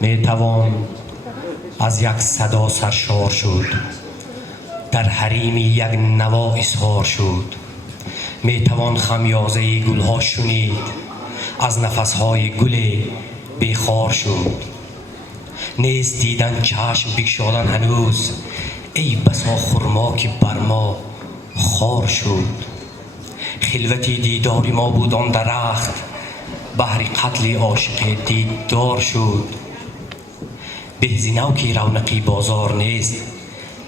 می توان از یک صدا سرشار شد، در حریم یک نوا اظهار شد. می توان خمیازه گلها شنید، از نفسهای گل بیخار شد. نیست دیدن چشم بگشادن هنوز، ای بسا خرما که بر ما خار شد. خلوتی دیدار ما بود آن درخت، بهر قتل عاشق دیدار شد. بهزینو که رونقی بازار نیست،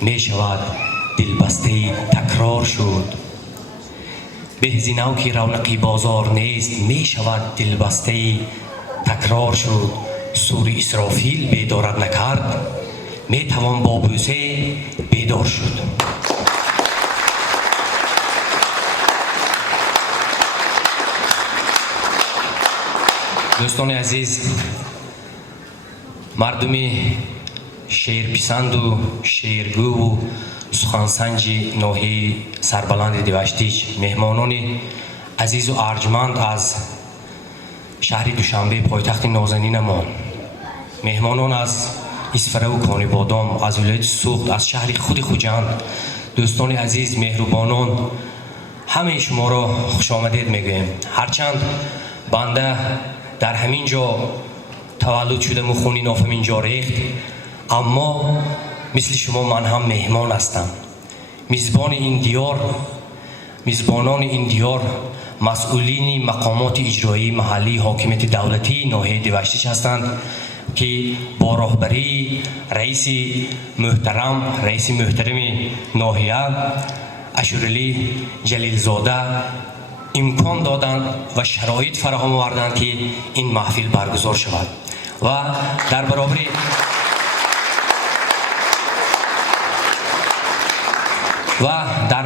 می شود دلبسته تکرار شد. بهزینو که رونقی بازار نیست، می شود دلبسته تکرار شد. سوری اسرافیل بیدارت نکرد، می توان با بوسه بیدار شد. دوستان عزیز، مردمی شیرپسند و شیرگو و سخنسنج ناحیه سربلند دیوشتیچ، مهمانان عزیز و ارجمند از شهر دوشنبه پایتخت نازنینمان، مهمانان از اسفره و کانی بادام، از ولایت سوخت، از شهر خود خوجند، دوستان عزیز، مهربانان، همه شما را خوش آمدید میگویم. هرچند بنده در همین جا تولد شدم و خون نافم اینجا ریخت، اما مثل شما من هم مهمان هستم. میزبان این دیار، میزبانان این دیار مسئولین مقامات اجرایی محلی حاکمیت دولتی ناحیه دیوشتیچ هستند که با راهبری رئیس محترم ناحیه اشورعلی جلیلزاده امکان دادند و شرایط فراهم آوردند که این محفل برگزار شود و در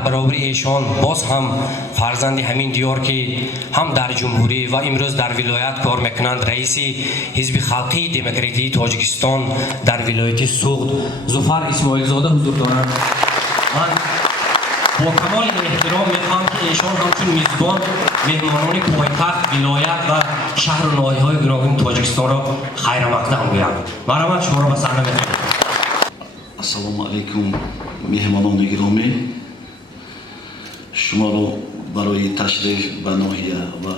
برابر ایشان باز هم فرزند همین دیار که هم در جمهوری و امروز در ولایت کار میکنند، رئیس حزب خلقی دموکراتی تاجیکستان در ولایت سوخت ظفر اسماعیل زاده حضور دارند. من با کمال احترام میخوام که ایشان همچون میزبان مهمانان پایتخت ولایت و شهر و ناحیه‌های گوناگون تاجیکستان را خیر مقدم گویم. مرحمت شما را به صحنه می‌خوام. السلام علیکم مهمانان گرامی، شما را برای تشریف به ناحیه و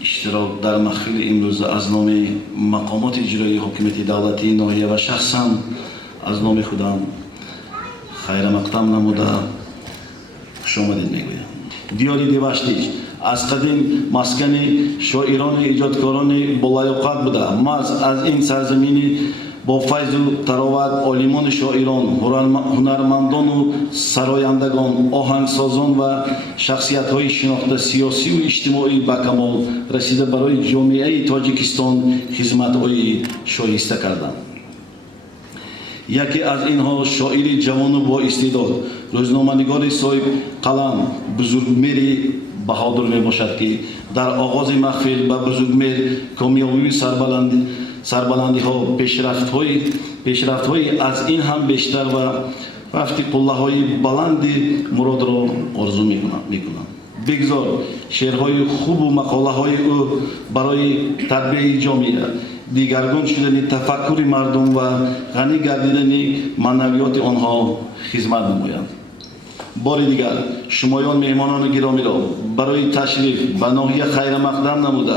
اشتراک در محفل امروز از نام مقامات اجرایی حکومت دولتی ناحیه و شخصا از نام خودم خیر مقدم نموده خوش آمدید میگویم. دیار دیوشتیچ از قدیم مسکن شاعران ایجادکاران بلایاقت بوده. محض از این سرزمین با فیض و تراوت عالمان شاعران، هنرمندان و سرایندگان، آهنگسازان و شخصیت‌های شناخته سیاسی و اجتماعی به کمال رسیده برای جامعه تاجیکستان خدمت‌های شایسته کردند. یکی از اینها شاعر جوان و با استعداد، روزنامه‌نگار صاحب قلم بزرگمیر بهادر می باشد که در آغاز محفل به بزرگمیر کامیابی سربلندی ها پیشرفت های از این هم بیشتر و رفتی قله های بلند مراد را آرزو می کنم. بگذار شعرهای خوب و مقاله های او برای تربیت جامعه، دیگرگون شدن تفکر مردم و غنی گردیدن معنویات آنها خدمت نمایند. بار دیگر شمایان مهمانان گرامی را برای تشریف به ناحیه خیر مقدم نموده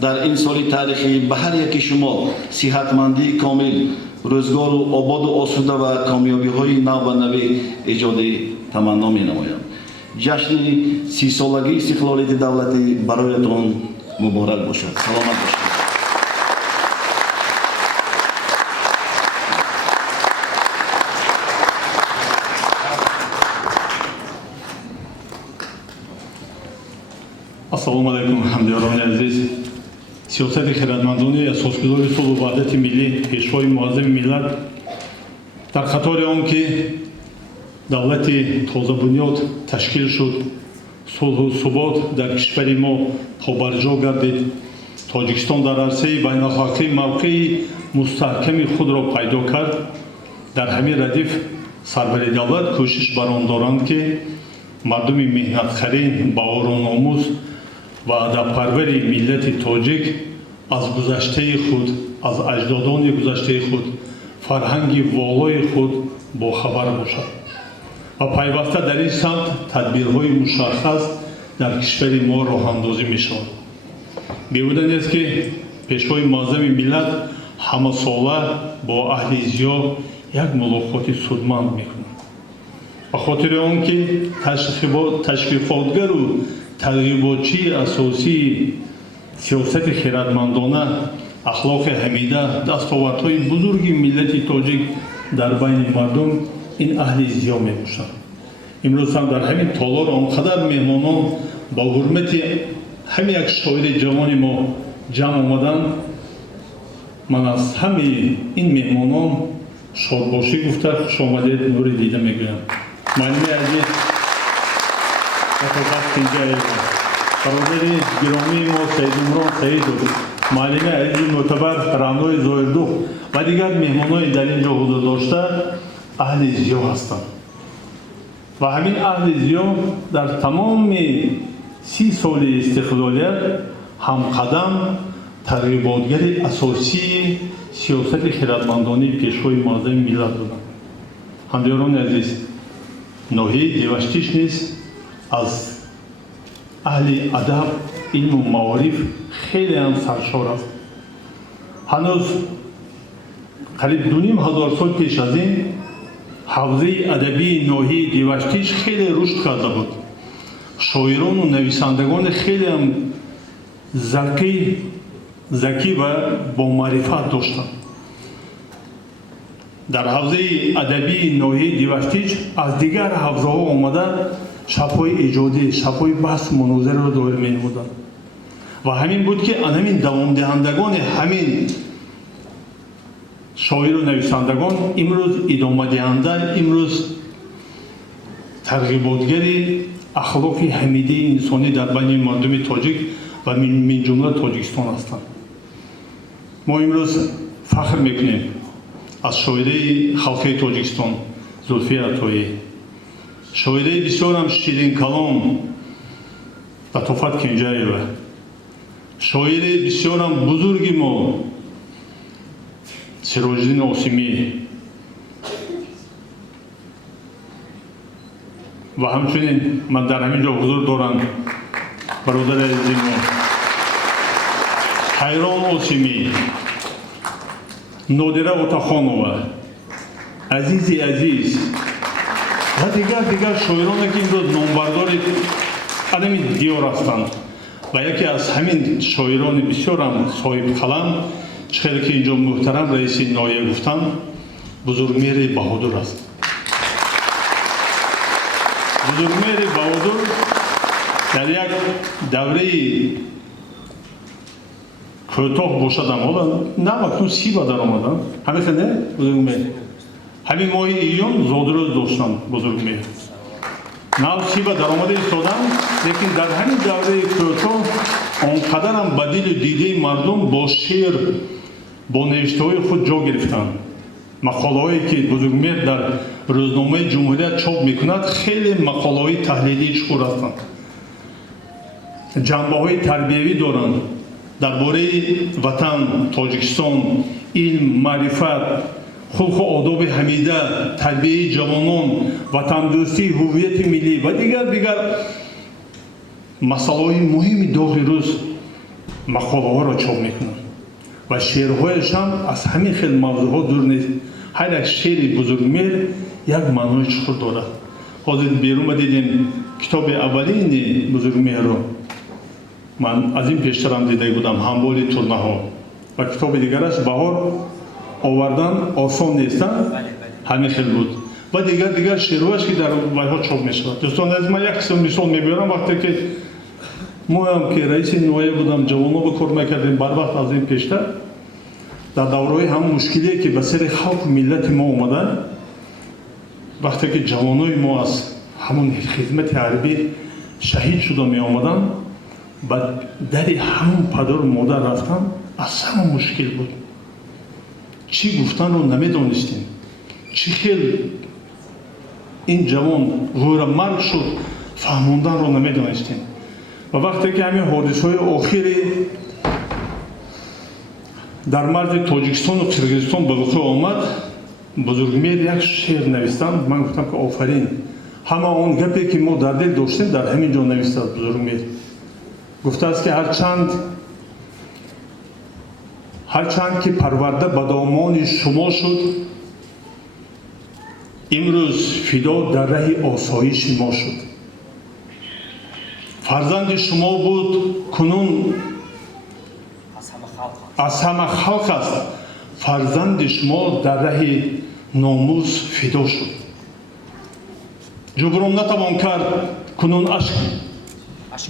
در این سال تاریخی به هر یکی شما صحتمندی کامل، روزگار و آباد و آسوده و کامیابی های نو و نوی ایجاد تمنا می نمایم. جشن 30 سالگی استقلالیت دولتی برایتان مبارک باشد. سلامت باشید. Ассалому алейкум, ҳамдиёрони азиз. Сиёсати хиратмандони асосгузори сулҳу ваҳдати миллӣ, пешвои муаззими миллат дар қатори он ки давлати тозабунёд ташкил шуд, сулҳу субот дар кишвари мо побарҷо гардид, Тоҷикистон дар арсаи байналхалқӣ мавқеи мустаҳками худро пайдо кард. Дар ҳамин радиф сарвари давлат кӯшиш бар он доранд ки мардуми меҳнатхарин, баворономӯз ва адабпарвари миллати тоҷик аз гузаштаи худ аз аҷдодони гузаштаи худ фарҳанги волои худ бохабар бошад ва пайваста дар ин самт тадбирҳои мушаххас дар кишвари мо роҳандозӣ мешавад. беҳуда нест ки пешвои муаззами миллат ҳамасола бо аҳли зиё як мулоқоти судманд мекунад. ба хотири он ки ташвиқотгару тарғиботчии асосии сиёсати хиратмандона, ахлоқи ҳамида, дастовардҳои бузурги миллати тоҷик дар байни мардум ин аҳли зиё мебошанд. имрӯз ҳам дар ҳамин толор он қадар меҳмонон ба ҳурмати ҳамин як шоири ҷавони мо ҷамъ омаданд. ман аз ҳамаи ин меҳмонон шодбошӣ гуфта хушомадед нури дида мегӯям. маълими азиз атоқат кинҷаева, бародари гиромии мо саидумрон саидов, маълими азизи мӯътабар раънои зоҳирдух ва дигар меҳмонони дар ин ҷо ҳузур дошта аҳли зиё ҳастанд. ва ҳамин аҳли зиё дар тамоми 30 соли истиқлолият ҳамқадам тарғиботгари асосии сиёсати хиратмандонии пешвои муаззами миллат буданд. ҳамдиёрони азиз, ноҳияи деваштиш низ аз аҳли адаб, илму маориф хелеам саршор аст. ҳанӯз қариб 2500 сол пеш аз ин ҳавзаи адабии ноҳияи деваштиш хеле рушд карда буд. шоирону нависандагони хелеам закӣ ва бомаърифат доштанд. дар ҳавзаи адабии ноҳияи деваштиш аз дигар ҳавзаҳо омада шабҳои иҷодӣ, шабҳои баҳс мунозираро доир менамуданд. ва ҳамин буд ки ҳамин давомдиҳандагони ҳамин шоиру нависандагон имрӯз идомадиҳанда, имрӯз тарғиботгари ахлоқи ҳамидии инсонӣ дар байни мардуми тоҷик ва минҷумла тоҷикистон ҳастанд. мо имрӯз фахр мекунем аз шоираи халқи тоҷикистон зулфия атоӣ, шоираи бисёрам ширинкалом латофат кинҷаева, шоираи бисёрам бузурги мо сироҷиддин осимӣ ва ҳамчунин ман дар ҳамин ҷо ҳузур дорам бародари азизи мо ҳайрон осимӣ, нодира отахонова, азизи азиз ва дигар шоироне ки имрӯз номбардори адами диёр ҳастанд. ва яке аз ҳамин шоирони бисёрам соҳибқалам, чхеле ки инҷо муҳтарам раиси ноҳия гуфтанд, бузургмери баҳодур аст. бузургмери баҳодур дар як давраи кӯтоҳ бошадам, ҳола навақну сиба даромаданд, ҳамихел не бузургмер, ҳамин моҳи июн зодирӯз доштанд бузургмер. нав сиба даромада истоданд, лекин дар ҳамин давраи кӯтоҳ он қадарам ба дилу дидаи мардум бо шеър, бо навиштаҳои худ ҷо гирифтанд. мақолаҳое ки бузургмер дар рӯзномаи ҷумҳурият чоп мекунад хеле мақолаҳои таҳлилии чуқур ҳастанд. ҷанбаҳои тарбиявӣ доранд дар бораи ватан, Тоҷикистон, илм, маърифат, хулқу одоби ҳамида, тарбияи ҷавонон, ватандӯстӣ, ҳуввияти миллӣ ва дигар масъалаҳои муҳими доғи рӯз мақолаҳоро чоп мекунанд. ва шеърҳояш ҳам аз ҳамин хел мавзӯъҳо дур нест. ҳар як шеъри бузургмер як маънои чуқур дорад. ҳозир берума дидем китоби аввалини бузургмерро, ман аз ин пештарам дида будам, ҳамболи турнаҳо, ва китоби дигараш баҳор овардан осон нестан, ҳамин хел буд. ва дигар шеърҳояш ки дар вайҳо чоп мешавад. дӯстон азиз, ман як қисм мисол мебиёрам. вақте ки моам ки раиси ноҳия будам, ҷавоноба кор мекардем, барвақт аз ин пештар дар давраҳои ҳамон мушкилие ки ба сари халқу миллати мо омада, вақте ки ҷавонои мо аз ҳамон хизмати ҳарбӣ шаҳид шуда меомаданд, ба дари ҳамон падару модар рафтан асану мушкил буд. чӣ гуфтанро намедонистем, чӣ хел ин ҷавон рӯйра марг шуд, фаҳмонданро намедонистем. ва вақте ки ҳамин ҳодисаҳои охири дар марзи тоҷикистону қирғизистон ба вуқӯъ омад. Бузургмер як шеър навистанд. Ман гуфтам ки офарин, ҳама он гапе ки мо дар дил доштем дар ҳамин ҷо навистааст. Бузургмер гуфтааст ки ҳарчанд ки парварда ба домони шумо шуд, имрӯз фидо дар раҳи осоиши мо шуд. Фарзанди шумо буд, кунун аз ҳама халқ аст. Фарзанди шумо дар раҳи номус фидо шуд. ҷуброн натавон кард кунун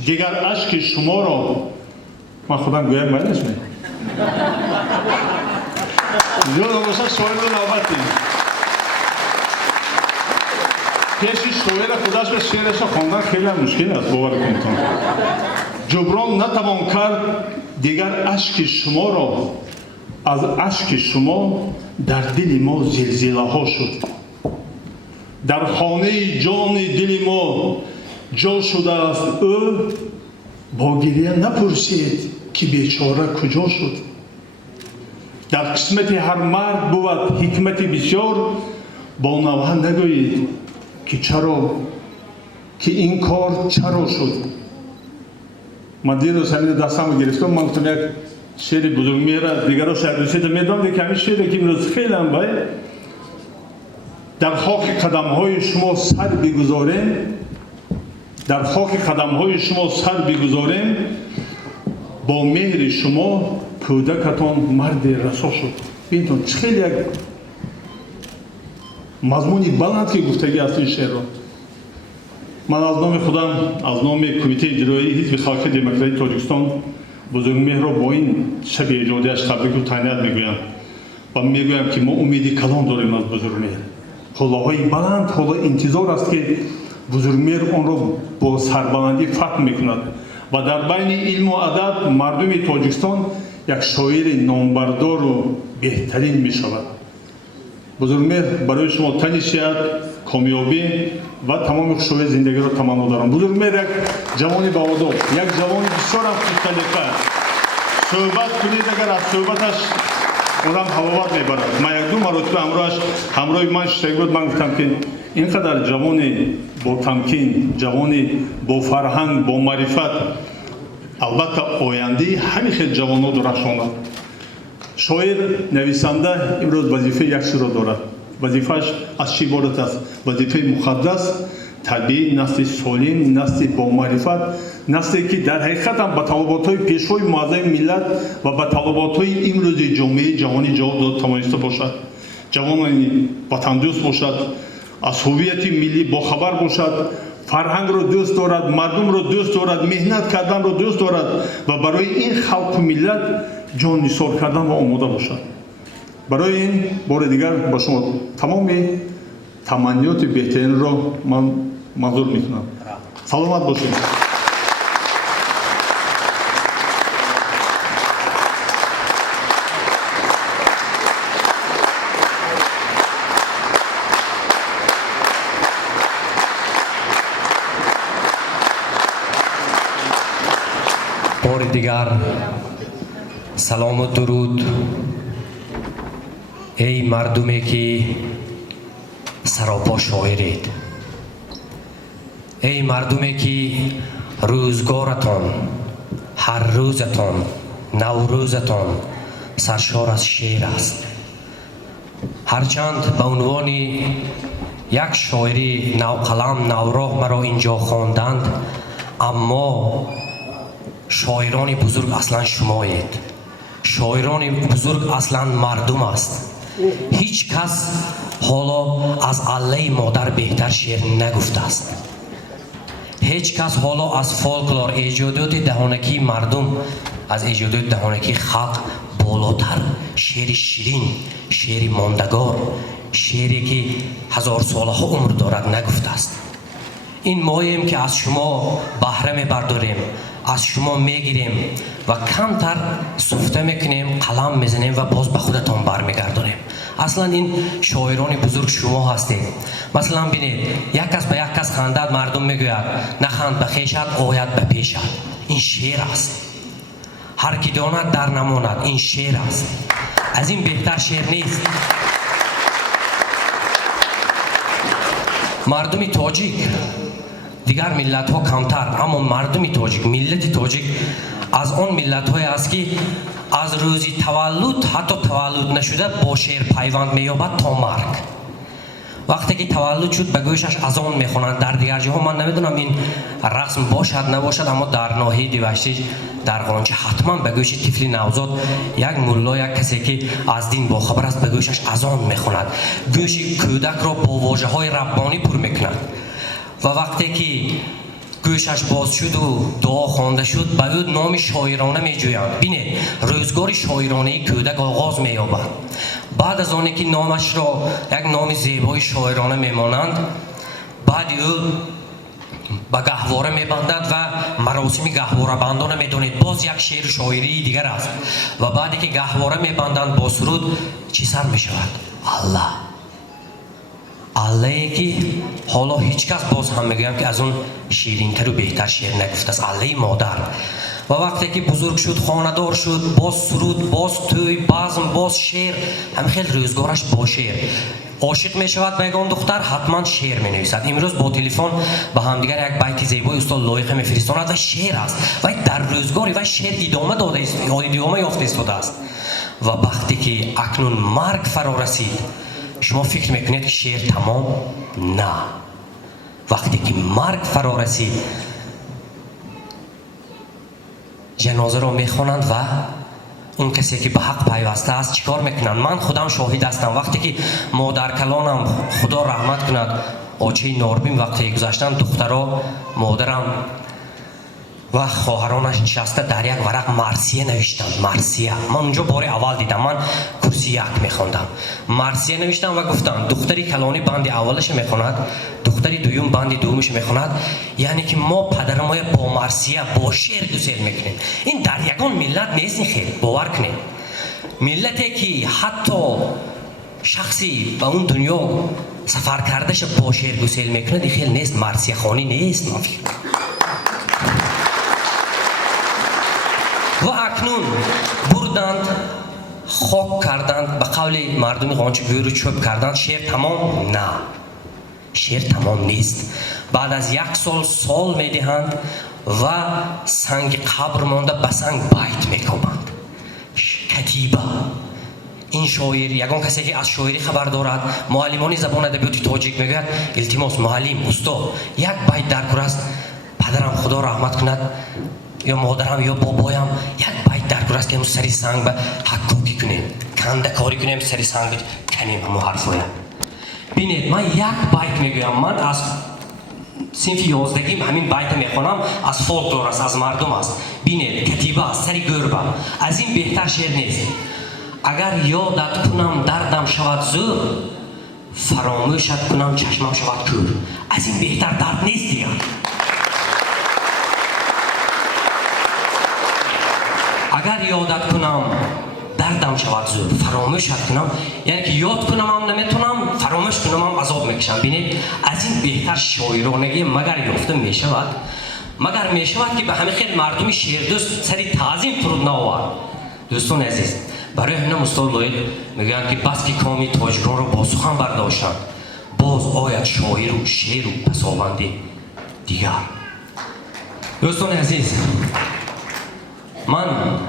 дигар ашки шуморо. Ман худам гӯям байнашме ёда боша шоири навбати пеши шоира худаш ба шеъреша хондан хеле мушкил аст. бовар кунед. ҷуброн натавон кард дигар ашки шуморо. аз ашки шумо дар дили мо зилзилаҳо шуд. дар хонаи ҷони дили мо ҷо шудааст ӯ. бо гирья напурсед ки бечора куҷо шуд. дар қисмати ҳар мард буд ҳикмати бисёр. бо навҳа нагӯед ки чаро, ки ин кор чаро шуд. ман дирӯз ҳамин дастамро гирифтам. ман гуфтам як шеъри бузургмера дигаро шаҳрдӯсида медонам ки ҳамин шеъре ки имрӯз хеле бай. дар хоки қадамҳои шумо сар бигузорем. дар хоки қадамҳои шумо сар бигузорем. бо меҳри шумо кӯдакатон марди расо шуд. бинтон чӣ хеле як мазмуни баланд ки гуфтагӣ аст ин шеърро. ман аз номи худам, аз номи кумитаи иҷроии ҳизби халқии демократии тоҷикистон бузургмеҳро бо ин шаби эҷодияш табрику таҳният мегӯям ва мегӯям ки мо умеди калон дорем аз бузургмеҳ. ҳолаҳои баланд, ҳола интизор аст ки бузургмеҳ онро бо сарбаландӣ фаҳм мекунад ва дар байни илму адаб мардуми тоҷикистон як шоири номбардору беҳтарин мешавад. бузургмеҳ барои шумо тани сеҳат, комёбӣ ва тамоми хушҳои зиндагиро таманно дорам. бузургмеҳ як ҷавони баодоб, як ҷавони бисёрам хушсалиқа. суҳбат кунед, агар аз суҳбаташ одам ҳаловат мебарад. ман як ду маротиба ҳамроҳи ман шиштагӣ буд. ман гуфтам ки ин қадар ҷавони бо тамкин, ҷавони бо фарҳанг, бо маърифат, албатта ояндаи ҳамин хел ҷавонҳо дурахшонад. шоир, нависанда имрӯз вазифаи як чизро дорад. вазифааш аз чӣ иборат аст? вазифаи муқаддас, табиӣ, насли солим, насли бо маърифат, насле ки дар ҳақиқатам ба талаботҳои пешвои муаззами миллат ва ба талаботҳои имрӯзи ҷомеаи ҷаҳонӣ ҷавоб дода тавониста бошад. ҷавони ватандӯст бошад, аз ҳуввияти миллӣ бохабар бошад, фарҳангро дӯст дорад, мардумро дӯст дорад, меҳнат карданро дӯст дорад ва барои ин халқу миллат ҷон нисор кардан ва омода бошад. барои ин бори дигар ба шумо тамоми таманниёти беҳтаринро ман манзур мекунам. саломат бошед. بار دیگر سلام و درود ای مردمی که سراپا شاعرید، ای مردمی که روزگارتان، هر روزتان، نوروزتان سرشار از شعر است. هرچند به عنوان یک شاعری نوقلم نوراه مرا اینجا خواندند، اما شاعران بزرگ اصلا شمایید. شاعران بزرگ اصلا مردم است. هیچ کس حالا از الله مادر بهتر شعر نگفته است. هیچ کس حالا از فولکلور، ایجادات دهانکی مردم، از ایجادات دهانکی خلق بالاتر شعر شیرین، شعر ماندگار، شعری که هزار ساله ها عمر دارد نگفته است. این ماییم که از شما بهره میبرداریم، از شما میگیریم و کمتر سفته میکنیم، قلم میزنیم و باز به خودتان برمیگردونیم. اصلا این شاعران بزرگ شما هستید. مثلا ببینید یک کس به یک کس خندد، مردم میگوید نخند به خویشت آید به پیشت. این شعر است. هر کی داند در نماند. این شعر است، از این بهتر شعر نیست. مردم تاجیک دیگر ملت ها کمتر، اما مردم تاجیک، ملت تاجیک از آن ملت های است که از روزی تولد حتی تولد نشده با شعر پیوند می‌یابد تا مرگ. وقتی که تولد شد به گوشش اذان میخوانند. در دیگر جاها من نمیدونم این رسم باشد نباشد، اما در ناحیه دیوشتی در قانچه حتما به گوش طفل نوزاد یک ملا، یک کسی که از دین باخبر است، به گوشش اذان میخواند. گوش کودک را با واژه های ربانی پر میکند و وقتی که گوشش باز شد و دعا خوانده شد به او نام شاعرانه میجویند. بینه روزگار شاعرانه کودک آغاز مییابد. بعد از آنی که نامش را یک نام زیبای شاعرانه میمانند، بعد او به گهواره میبندند و مراسم گهواره بندانه میدانید باز یک شعر شاعری دیگر است. و بعدی که گهواره میبندند با سرود چی سر میشود؟ الله. الله که حالا هیچ کس باز هم میگویم که از اون شیرین تر و بهتر شعر نگفته است. الله مادر. و وقتی که بزرگ شد، خاندار شد، باز سرود، باز توی، بزم، باز شعر، همه خیلی روزگارش با شعر. عاشق می شود به یگان دختر، حتما شعر می نویسد. امروز با تلفن به همدیگر یک بیت زیبای استاد لایقه می فرستاند و شعر است و در روزگاری و شعر ادامه داده است، ادامه یافته ایستاده است. و وقتی که اکنون مرگ فرا رسید، شما فکر میکنید که شعر تمام؟ نه. وقتی که مرگ فرا رسید، جنازه را میخوانند و اون کسی که به حق پیوسته است چیکار میکنند؟ من خودم شاهد هستم. وقتی که مادر کلانم خدا رحمت کند آچه ناربین وقتی گذاشتن، دخترها، مادرم و خواهرانش نشسته در یک ورق مرثیه نوشتند. مرثیه من اونجا بار اول دیدم. من کرسی یک میخوندم، مرثیه نوشتم و گفتم دختری کلانی بند اولش میخواند، دختری دوم بند دومش میخواند. یعنی که ما پدرمای با مرثیه با شعر گسیل میکنیم. این در یگان ملت نیست. خیلی باور کنید، ملتی که حتی شخصی به اون دنیا سفر کردهش با شعر گسیل میکنه دی خیلی نیست، مرثیه خوانی نیست. و اکنون بردند خاک کردند، به قول مردم قانچه گوی چوب کردند. شعر تمام؟ نه، شعر تمام نیست. بعد از یک سال میدهند و سنگ قبر مانده به سنگ بیت میکوبند. کتیبه این شاعر، یگان کسی که از شاعری خبر دارد، معلمان زبان ادبیات تاجیک میگوید التماس معلم استاد یک بیت در کور است، پدرم خدا رحمت کند یا مادرم یا بابایم یک بیت در کور است که امروز سری سنگ به حکاکی کنیم، کنده کاری کنیم، سری سنگ کنیم. همون حرفایم بینید. من یک بیت میگویم، من از صنف 11 همین بیت میخوانم، از فولکلور است، از مردم است. بینید کتیبه است، سری گربه. از این بهتر شعر نیست. اگر یادت کنم دردم شود زور، فراموشت کنم چشمم شود کور. از این بهتر درد نیست دیگر. اگر یادت کنم دردم شود زور، فراموشت کنم، یعنی که یاد کنم هم نمیتونم، فراموش کنم هم عذاب میکشم. بینید از این بهتر شاعرانگی مگر یافته میشود؟ مگر میشود که به همه خیلی مردم شعردوست سری تعظیم فرود نآورد؟ دوستان عزیز، برای همین استاد لایق میگن که بس که کامی تاجگان رو با سخن برداشتند، باز آید شاعر و شعر و پسابندی دیگر. دوستان عزیز، من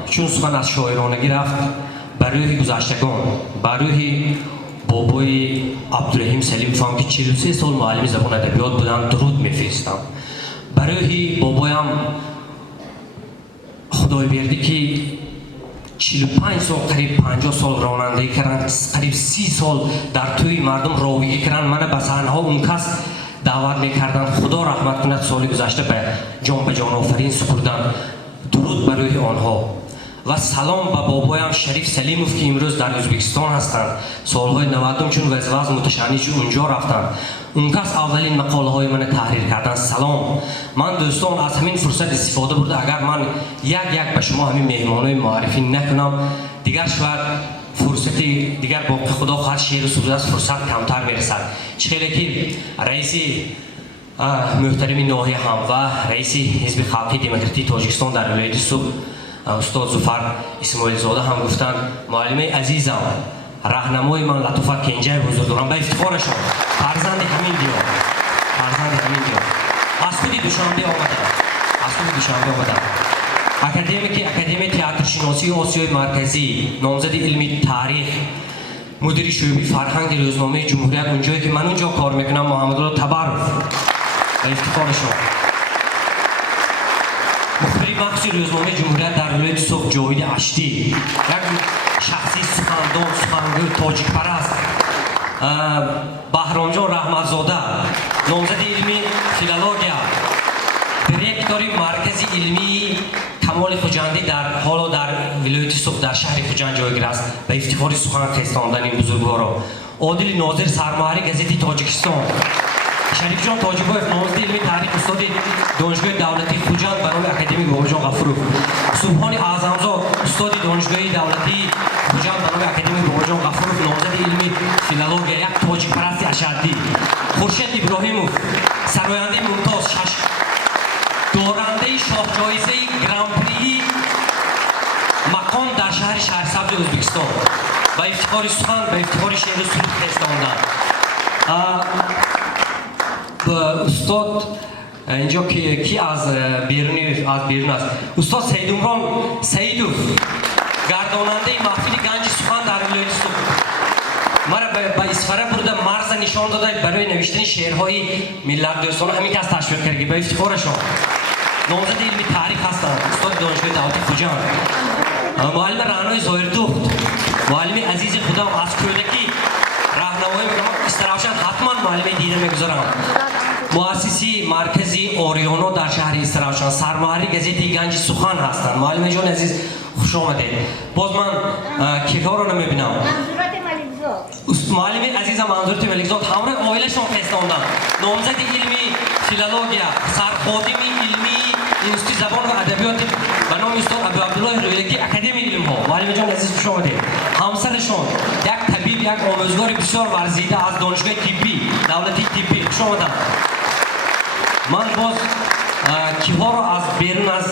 چون سخن از شاعرانگی رفت، برای گذشتگان، برای بابای عبدالرحیم سلیم فهم که 43 سال معلم زبان ادبیات بودن درود میفرستم. برای بابایم خدای بیردی که 45 سال قریب 50 سال رانندگی کردن، قریب 30 سال در توی مردم راویگی کردن، من به صحنه‌ها اون کس دعوت میکردن. خدا رحمت کند سال گذشته به جان آفرین سپردن. درود برای آنها و سلام به بابایم شریف سلیموف که امروز در ازبکستان هستند. سالهای 90 چون وضع متشنج اونجا رفتند، اون کس اولین مقاله های من تحریر کردن. سلام. من دوستان از همین فرصت استفاده برده اگر من یک به شما همین مهمانای معرفی نکنم، دیگر شاید فرصتی دیگر با خدا خواهد شعر و سروده است فرصت کمتر میرسد. چخیلی که رئیس محترم ناحیه هم و رئیس حزب خلقی دموکراتی تاجیکستان در ولایت صبح استاد زفر اسماعیل زاده هم گفتند معلم عزیزم راهنمای من لطفت کنجای حضور دارم به افتخارشان فرزند همین دیار از خود دوشنبه آمدند اکادمی تئاتر شناسی آسیای مرکزی نامزد علمی تاریخ مدیر شعبه فرهنگ روزنامه جمهوریت اونجایی که من اونجا کار میکنم محمدالله تبرف به افتخارشان مخبری بخش روزنامه جمهوریت در ولایت صبح جاوید اشتی یک شخصی سخندان سخنگوی تاجیک پرست بهرامجان رحمتزاده نامزد علمی فیلولوژیا دیرکتور مرکز علمی کمال خوجندی در حالا در ولایت صبح در شهر خوجند جایگیر است به افتخار سخن خواندن این بزرگوارا عادل ناظر سرمایه‌دار گزیت تاجیکستان شریف جان تاجیباف نامزد علمی تاریخ استاد دانشگاه دولتی خوجند به نام اکادمی باباجان غفورov سبحان اعظمزاد استاد دانشگاه دولتی خوجند به نام اکادمی باباجان غفورov نامزد علمی فیلولوژیا یک تاجیک پرستی اشدی خورشید ابراهیموف سرآینده ممتاز دارنده شاه جایزه گران پری مکان در شهر شهرسبز ازبکستان با افتخار سخن به افتخار شعر و سرود فرستاندند استاد اینجا کی از بیرون است استاد سید عمران سیدوف گرداننده محفل گنج سخن در ولایت صبح مرا با اسفره برده مرز نشان داده برای نوشتن شعرهای ملت دوستانه همین که از تشویق کردگی به افتخارشان نامزد علمی تاریخ هستند استاد دانشگاه دولتی خوجند معلم رعنای ظاهردوخت معلم عزیز خودم از کودکی راهنمایی میکنم استراحشان حتما معلم دیده میگذارم مؤسسی مرکزی اوریونو در شهر استراحشان سرمایه‌دار گزیت گنج سخن هستند معلم جان عزیز خوش آمدید باز من کیفا رو نمیبینم معلم عزیزم منظورت ملکزاد همراه عائله‌شان فرستاندند نامزد علمی فیلولوژیا سرخادم علمی انستیتوت زبان و ادبیات به نام استاد ابو عبدالله رویلگی اکادمی علم ها معلم جان عزیز خوش آمدید همسرشان یک طبیب یک آموزگار بسیار ورزیده از دانشگاه طبی دولتی طبی خوش آمدند من باز کیها رو از بیرون از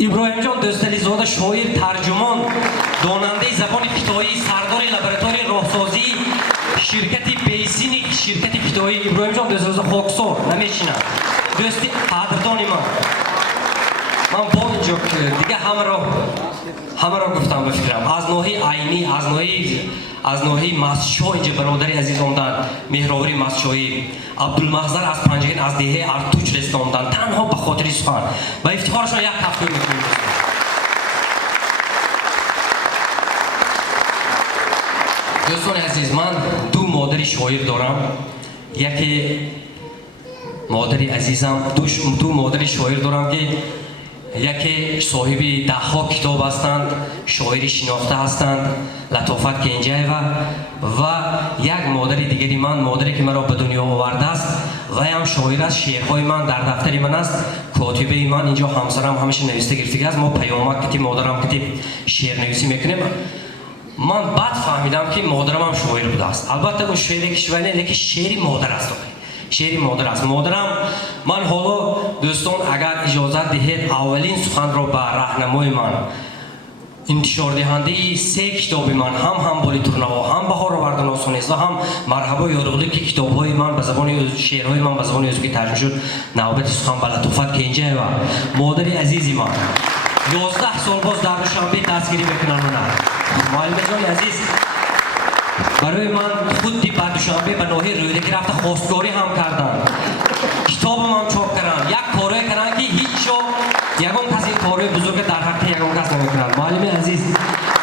ابراهیم جان دوستعلی زاده شاعر ترجمان داننده زبان پیتایی سردار لابراتوری راهسازی شرکت بیسینی شرکت پیتایی ابراهیم جان دوستعلی زاده خاکسار نمیشینم دوستی قدردانی من با اینجا دیگه همه را گفتم بفکرم از ناحیه عینی از ناحیه مسجد اینجا برادری عزیز آمدن مهراوری مسجدی عبدالمحضر از پنجگین از دیه ارتوچ رسید آمدن تنها به خاطر سخن و افتخارشان یک تفکر میکنیم دوستان عزیز من دو مادر شاعر دارم یکی مادر عزیزم دو مادر شاعر دارم که یکی صاحب ده‌ها کتاب هستند شاعری شناخته هستند لطافت کنجایوا و یک مادر دیگری من مادری که مرا به دنیا آورده است و هم شاعر است شعرهای من در دفتر من است کاتبه من اینجا همسرم همیشه نوشته گرفتگی است ما پیامک کتی مادرم کتی شعر نویسی میکنیم من بعد فهمیدم که مادرم هم شاعر بوده است البته اون شعر کشوری لیکن شعری مادر است شعری مادر است مادرم من حالا دوستان اگر اجازه دهید اولین سخن را به راهنمای من انتشار دهنده 3 کتاب من هم بالی تورنوا هم بهار آوردن آسان است و هم مرحبا یارغلی که کتاب‌های من به زبان شعرهای من به زبان ازبکی ترجمه شد نوبت سخن به لطافت کنجای و مادر عزیزی من 11 سال باز در دوشنبه دستگیری میکنن معلم جان عزیز برای من خودی بعد دوشنبه به ناحیه رویدگی رفته خواستگاری هم کردن کتابم هم چاپ کردن یک کارای کردن که هیچ جا یگان کس این کارای بزرگ در حق یگان کس نمیکنن معلم عزیز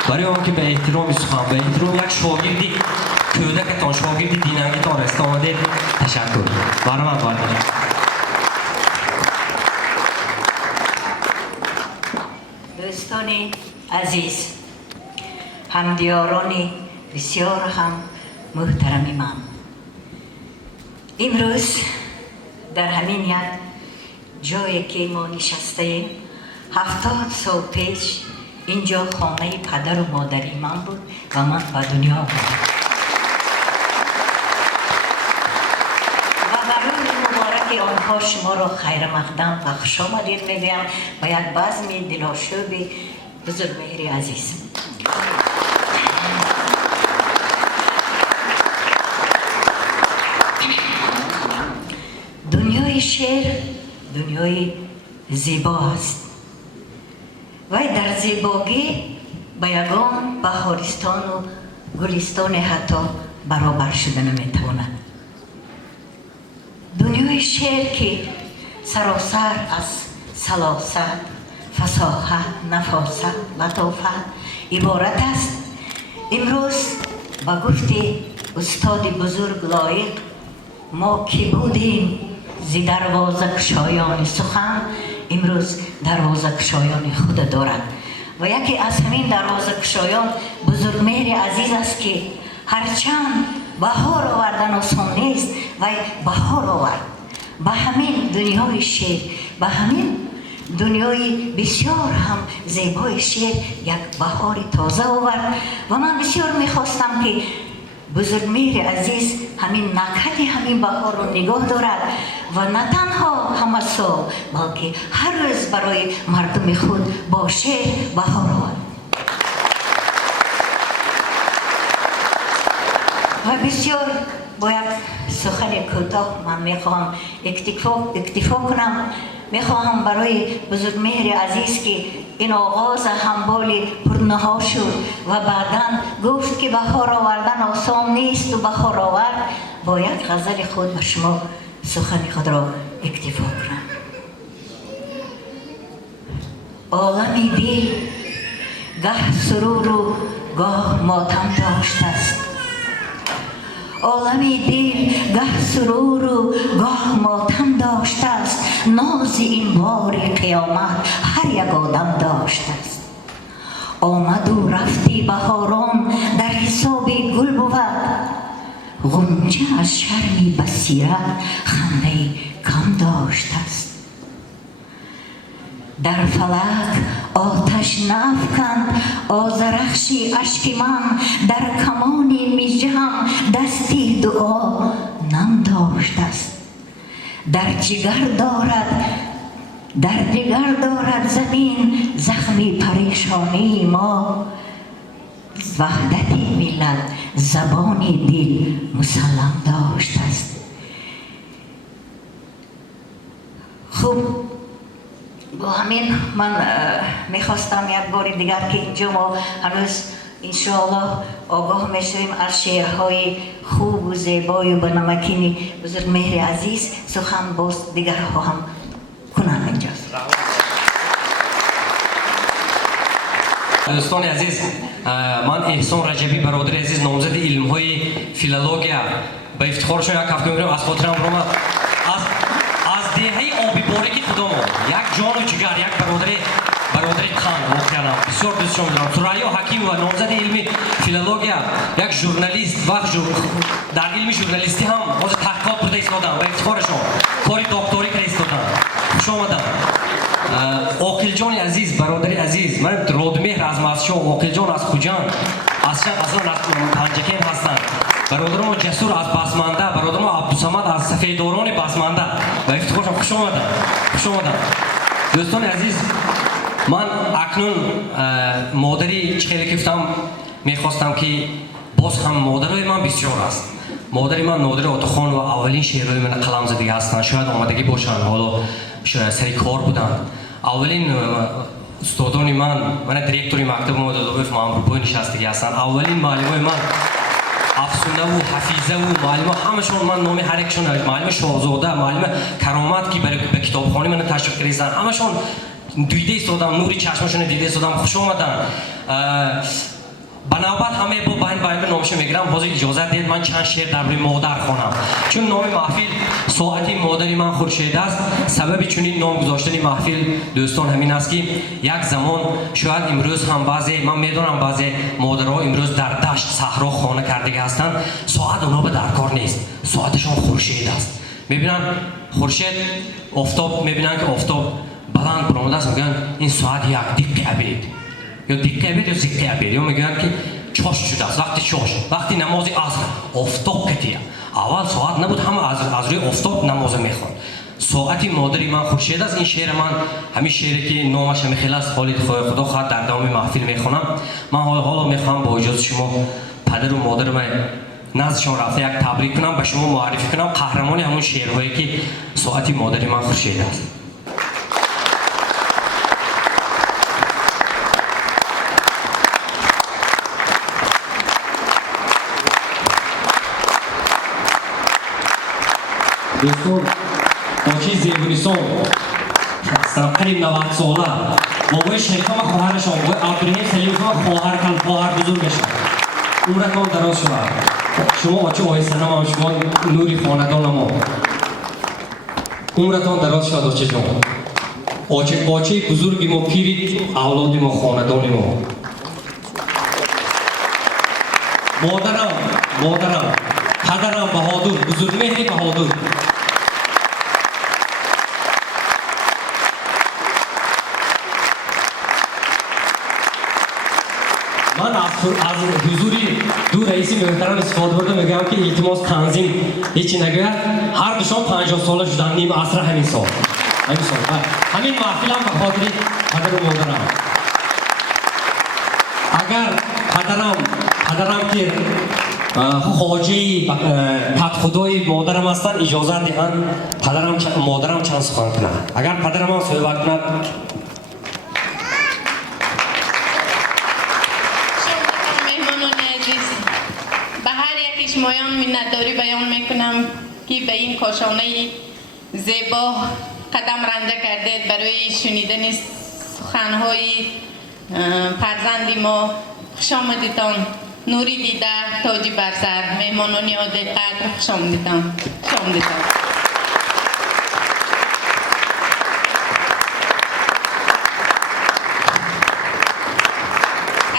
برای اون که به احترام سخن به احترام یک شاگردی کودکتان شاگردی دیننگیتان رسته آمده تشکر برای من معلم دوستان عزیز همدیاران بسیار هم محترم من امروز در همین یک جایی که ما نشسته ایم 70 سال پیش اینجا خانه پدر و مادری من بود و من به دنیا آمدم و برای مبارک وقتی آنها شما را خیر مقدم و خوش آمدید میگویم و یک بزم دلاشوب بزرگ مهری عزیز. دنیای شعر دنیای زیبا است و در زیبایی با یگان بهارستان و گلستان حتی برابر شده نمیتواند. دنیای شعر که سراسر از سلاست، فصاحت، نفاست، لطافت عبارت است، امروز با گفت استاد بزرگ لایق ما که بودیم زی دروازه گشایان سخن امروز دروازه گشایان خود دارد و یکی از همین دروازه گشایان بزرگ مهر عزیز است که هرچند بهار آوردن آسان نیست و بهار آورد به همین دنیای شعر، به همین دنیای بسیار هم زیبای شعر یک بهار تازه آورد و من بسیار میخواستم که بزرگ مهر عزیز همین نکهت همین بهار رو نگاه دارد و نه تنها همه سال بلکه هر روز برای مردم خود با شعر بهار آورد. و بسیار باید سخن کوتاه من میخواهم اکتفا کنم. میخواهم برای بزرگ مهر عزیز که این آغاز همبال پرنها شد و بعداً گفت که بهار آوردن آسان نیست و بهار آورد با یک غزل خود به شما سخن خود را اکتفا کنم. عالمی دل گه سرور و گاه ماتم داشته است. عالمی دل گه سرور و گاه ماتم داشته است. ناز این بار قیامت هر یک آدم داشته است. آمد و رفتی بهاران در حساب گل بود. غنچه از شرمی بصیرت خنده کم داشته است. در فلک آتش نفکند آذرخشی اشک من. در کمان مژه هم دستی دعا نم داشته است. در جگر دارد زمین زخمی پریشانی ما. وحدت ملت زبان دل مسلم داشته است. خب با همین من میخواستم یک بار دیگر که اینجا ما هنوز انشاءالله آگاه میشویم از شعرهای خوب و زیبای و بنمکین بزرگ مهر عزیز سخن باز دیگر خواهم کنم اینجا. دوستان عزیز، من احسان رجبی برادر عزیز نامزد علم‌های فیلولوژیا به افتخارشون یک هفته می‌گیرم از خاطرم برام از دهه آبی باریکی خودم یک جان و جگر یک برادر خان واقعا بسیار دوستشون دارم. ثریا حکیم و نامزد علمی فیلولوژیا یک ژورنالیست و در علم ژورنالیستی هم از تحقیقات برده ایستادم به افتخارشون کاری دکتری کرده ایستادم. خوش آمدم. عاقل جان عزیز، برادر عزیز، من رودمهر از مسجد، عاقل جان از خوجان، اصلا از پنجکین هستند. برادر ما جسور از بسمانده، برادر ما عبدالصمد از سفیداران بسمانده و افتخارشون. خوش آمدم. خوش آمدم. دوستان عزیز، من اکنون مادری چخیلی گفتم میخواستم که باز هم مادرای من بسیار است. مادر من نادر آتاخان و اولین شعرهای من قلم زدگی هستند. شاید آمدگی باشند، حالا سری کار بودند. اولین استادان من دیرکتوری مکتب مدرسه مامورپور نشستگی هستند. اولین معلمای من افسونه و حفیظه و معلم همشون من نام هر یکشون معلم شاهزاده، معلم کرامت که به کتابخانه من تشریف کردن همشون دیده ایستادم، نوری چشمشون دیده ایستادم. خوش آمدن. بنابرای همه با باین نامش میگیرم. باز اجازه دید من چند شعر درباره مادر خوانم، چون نام محفل ساعتی مادری من خورشید است. سبب چنین نام گذاشتن محفل دوستان همین است که یک زمان شاید امروز هم بعضی من میدونم بعضی مادرها امروز در دشت صحرا خانه کرده هستند، ساعت اونا به درکار نیست، ساعتشون خورشید است. میبینن خورشید آفتاب، میبینن که آفتاب بلند برآمده است، میگن این ساعت یک دقیقه عبید یا دقیقه عبید یا زقه عبید، یا میگن که چاش شده است، وقتی چاش، وقتی نماز عصر آفتاب کتیه. اول ساعت نبود، همه از روی آفتاب نماز میخوان. ساعت مادری من خورشید است. این شعر من همین شعری که نامش خیلی است خالد خدا خواهد در دوام محفل میخونم. من حالا میخوام با اجازه شما پدر و مادر من نزدشان رفته یک تبریک کنم، به شما معرفی کنم قهرمان همون شعرهایی که ساعت مادری من خورشید است. دوستان باشی زیبونیسان قریب 90 ساله بابای شریفم خواهرشان بابای عبدالرحیم سلیمخان خواهر کن خواهر بزرگشان عمرتان دراز شود. شما آچه آیسنم هم شما نوری خاندان ما عمرتان دراز شود. آچه جان آچه بزرگی ما پیری اولادی ما خاندان ما. مادرم پدرم بهادر بزرگ مهری بهادر من از حضوری دو رئیسی محترم استفاده بردم میگم که التماس تنظیم هیچی نگوید. هر دوشان 50 ساله شدن نیم عصر همین سال همین محفل هم به خاطر پدر و مادرم. اگر پدرم که خواجه پدخدای مادرم هستن اجازه دهند مادرم چند سخن کنند. اگر پدرم هم صحبت کند. مایان منتداری بیان میکنم که به این کاشانه زیبا قدم رنده کردید برای شنیدن سخنهای فرزند ما. خوش آمدیدان. نوری دیده تاجی بر سر. مهمانان عادل قدر خوش آمدیدان.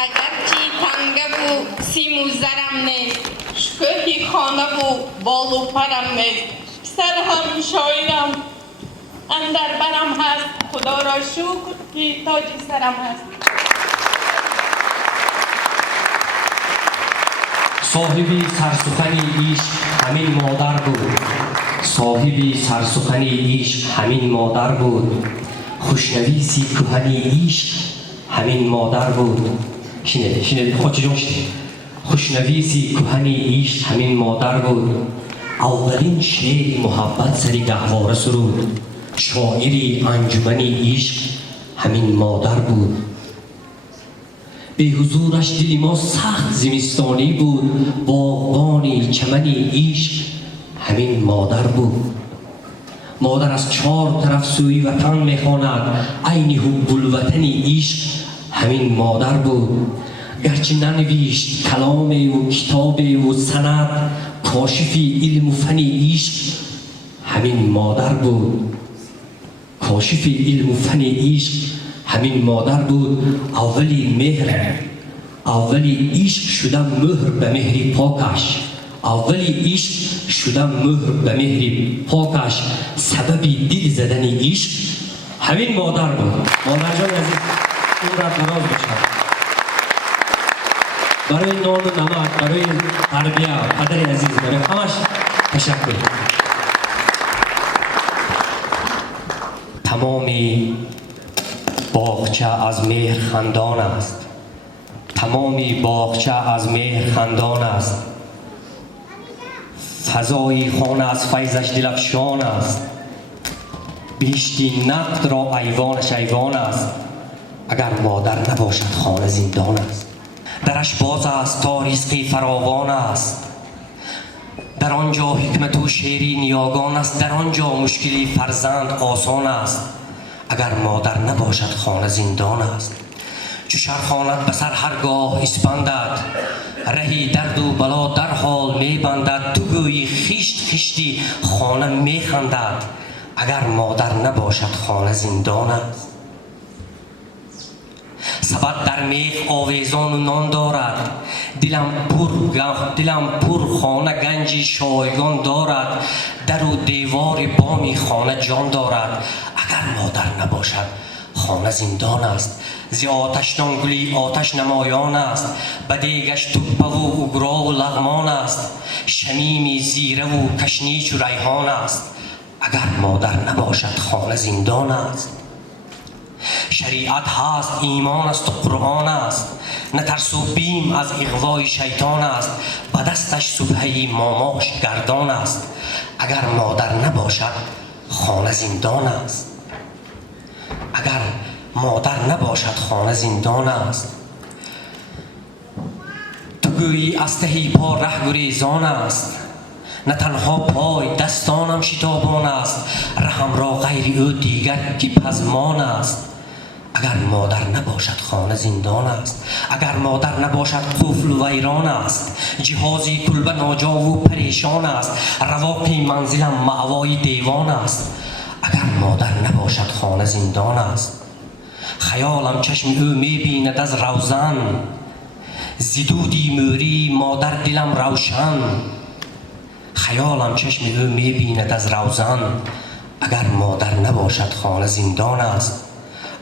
اگرچه تنگه و سیم و زرم نیست، شکوهی خانه و بال و پرم نیست، سر هم شاعرم اندر برم هست. خدا را شکر که تاج سرم هست. صاحبی سرسخنی عشق همین مادر بود. صاحبی سرسخنی عشق همین مادر بود. خوشنویسی کهنی عشق همین مادر بود. شنیده خودش جان شنید. خوشنویسی کهنی عشق همین مادر بود. اولین شعر محبت سری گهواره سرود. شاعری انجمنی عشق همین مادر بود. به حضورش دل ما سخت زمستانی بود. باغبانی چمنی عشق همین مادر بود. مادر از 4 طرف سوی وطن میخواند. عین حب الوطنی عشق همین مادر بود. گرچه ننوشت کلام و کتاب و سند، کاشفی علم و فن عشق همین مادر بود. کاشفی علم و فن عشق همین مادر بود. اولی عشق شدم مهر به مهری پاکش. اولی عشق شدم مهر به مهری پاکش. سببی دل زدن عشق همین مادر بود. مادر جان عزیز عمرت دراز باشد. برای نان و نمک، برای تربیه پدر عزیز، برای همش تشکر. تمامی باغچه از مهر خندان است. تمامی باغچه از مهر خندان است. فضای خانه از فیضش دلفشان است. بیشتی نقد را ایوانش ایوان است. اگر مادر نباشد خانه زندان است. درش باز است تا رزقی فراوان است. در آنجا حکمت و شعری نیاگان است. در آنجا مشکلی فرزند آسان است. اگر مادر نباشد خانه زندان است. چو شرخانت به سر هرگاه اسپندد، رهی درد و بلا در حال میبندد. تو گویی خشت خشتی خانه میخندد. اگر مادر نباشد خانه زندان است. سبد در میخ آویزان و نان دارد. دلم پر خانه گنجی شایگان دارد. در و دیوار بامی خانه جان دارد. اگر مادر نباشد خانه زندان است. زی آتشدان گلی آتش نمایان است. بدیگش توپه و اگرا و لغمان است. شمیم زیره و کشنیچ و ریحان است. اگر مادر نباشد خانه زندان است. شریعت هست، ایمان است و قرآن است، نترس و بیم از اغوای شیطان است. به دستش سبحه ماماش گردان است. اگر مادر نباشد خانه زندان است. اگر مادر نباشد خانه زندان است. تو گویی از تهی پا ره گریزان است، نه تنها پای دستانم شتابان است. رحم را غیر او دیگر کی پزمان است. اگر مادر نباشد خانه زندان است. اگر مادر نباشد قفل و ویران است. جهازی کلبه ناجا و پریشان است. رواقی منزلم مأوای دیوان است. اگر مادر نباشد خانه زندان است. خیالم چشم او میبیند از روزن، زدودی موری مادر دلم روشن. خیالم چشم او میبیند از روزن. اگر مادر نباشد خانه زندان است.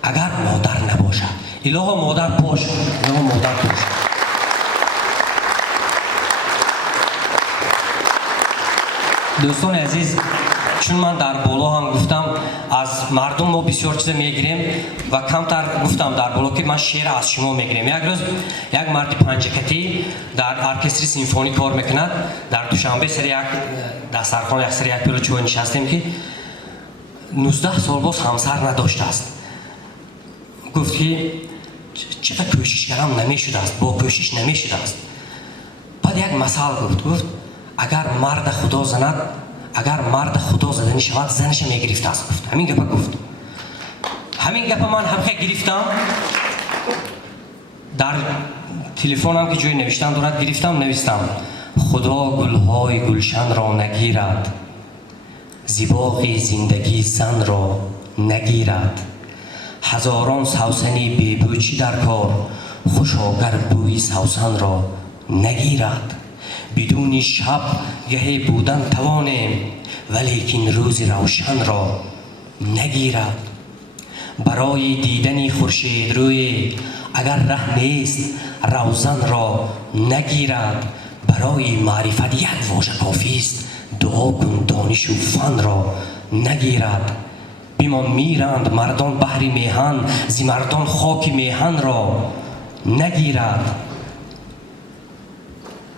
اگر مادر نباشد الها مادر پاش، الها مادر پاش. دوستان عزیز، چون من در بالا هم گفتم از مردم ما بسیار چیز میگیریم و کمتر گفتم در بالا که من شعر از شما میگیریم. یک روز یک مرد پنجکتی در ارکستر سیمفونی کار میکند. در دوشنبه سر یک دسترخوان یک سر یک پیلو چوب نشستیم که 19 سال باز همسر نداشته است. گفت که چقدر کوشش کردم نمیشده است، با کوشش نمیشده است. بعد یک مثال گفت اگر مرد خدا زند، اگر مرد خدا زدنی شود زنش میگرفته است. گفت همین گپ گفت. همین گپ من هم گرفتم، در تلفنم که جای نوشتن دارد گرفتم نوشتم خدا گلهای گلشن را نگیرد، زیباقی زندگی زن را نگیرد. هزاران سوسنی بیبوچی در کار، خوشاگر بوی سوسن را نگیرد. بدون شب گهی بودن توانیم، ولیکن روز روشن را نگیرد. برای دیدن خورشید روی اگر ره نیست روزن را نگیرد. برای معرفت یک واژه کافی است، دعا کن دانش و فن را نگیرد. بیمان میرند مردان بحر میهن، زی مردان خاک میهن را نگیرد.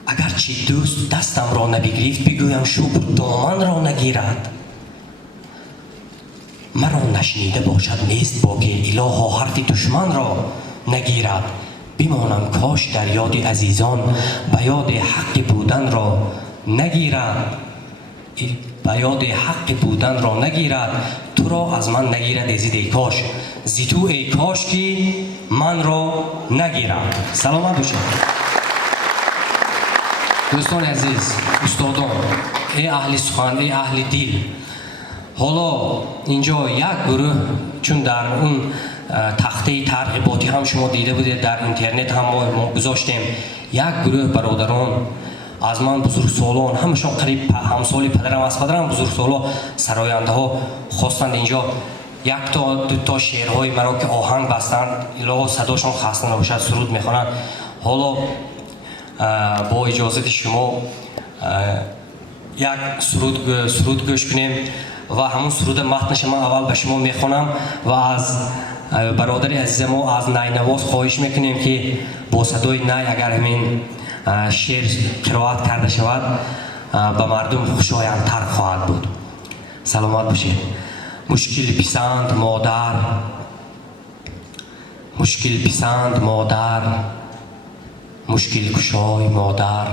اگرچه دوست دستم را نبگرفت، بگویم شکر دامن را نگیرد. مرا نشنیده باشد نیست باقی، الها حرف دشمن را نگیرد. بمانم کاش در یاد عزیزان، به یاد حق بودن را نگیرد. به یاد حق بودن را نگیرد. تو را از من نگیرد ازید ای کاش، زی تو ای کاش که من را نگیرد. سلامت باشید دوستان عزیز، استادان، ای اهل سخن، ای اهل دل. حالا اینجا یک گروه، چون در اون تخته ترغیباتی هم شما دیده بودید، در اینترنت هم ما گذاشتیم، یک گروه برادران از من بزرگسالان، همشون قریب همسالی پدرم است، پدرم بزرگسالا سراینده ها خواستند اینجا یک تا دو تا شعرهای مرا که آهنگ بستند، الهی صداشون خسته نباشد سرود میخوانند. حالا با اجازت شما یک سرود گوش کنیم و همون سرود متنش من اول به شما میخوانم و از برادر عزیز ما از نینواز خواهش میکنیم که با صدای نی اگر همین شعر قرائت کرده شود به مردم خوشایندتر خواهد بود. سلامت باشید. مشکل پسند مادر، مشکل پسند مادر، مشکل کشای مادر،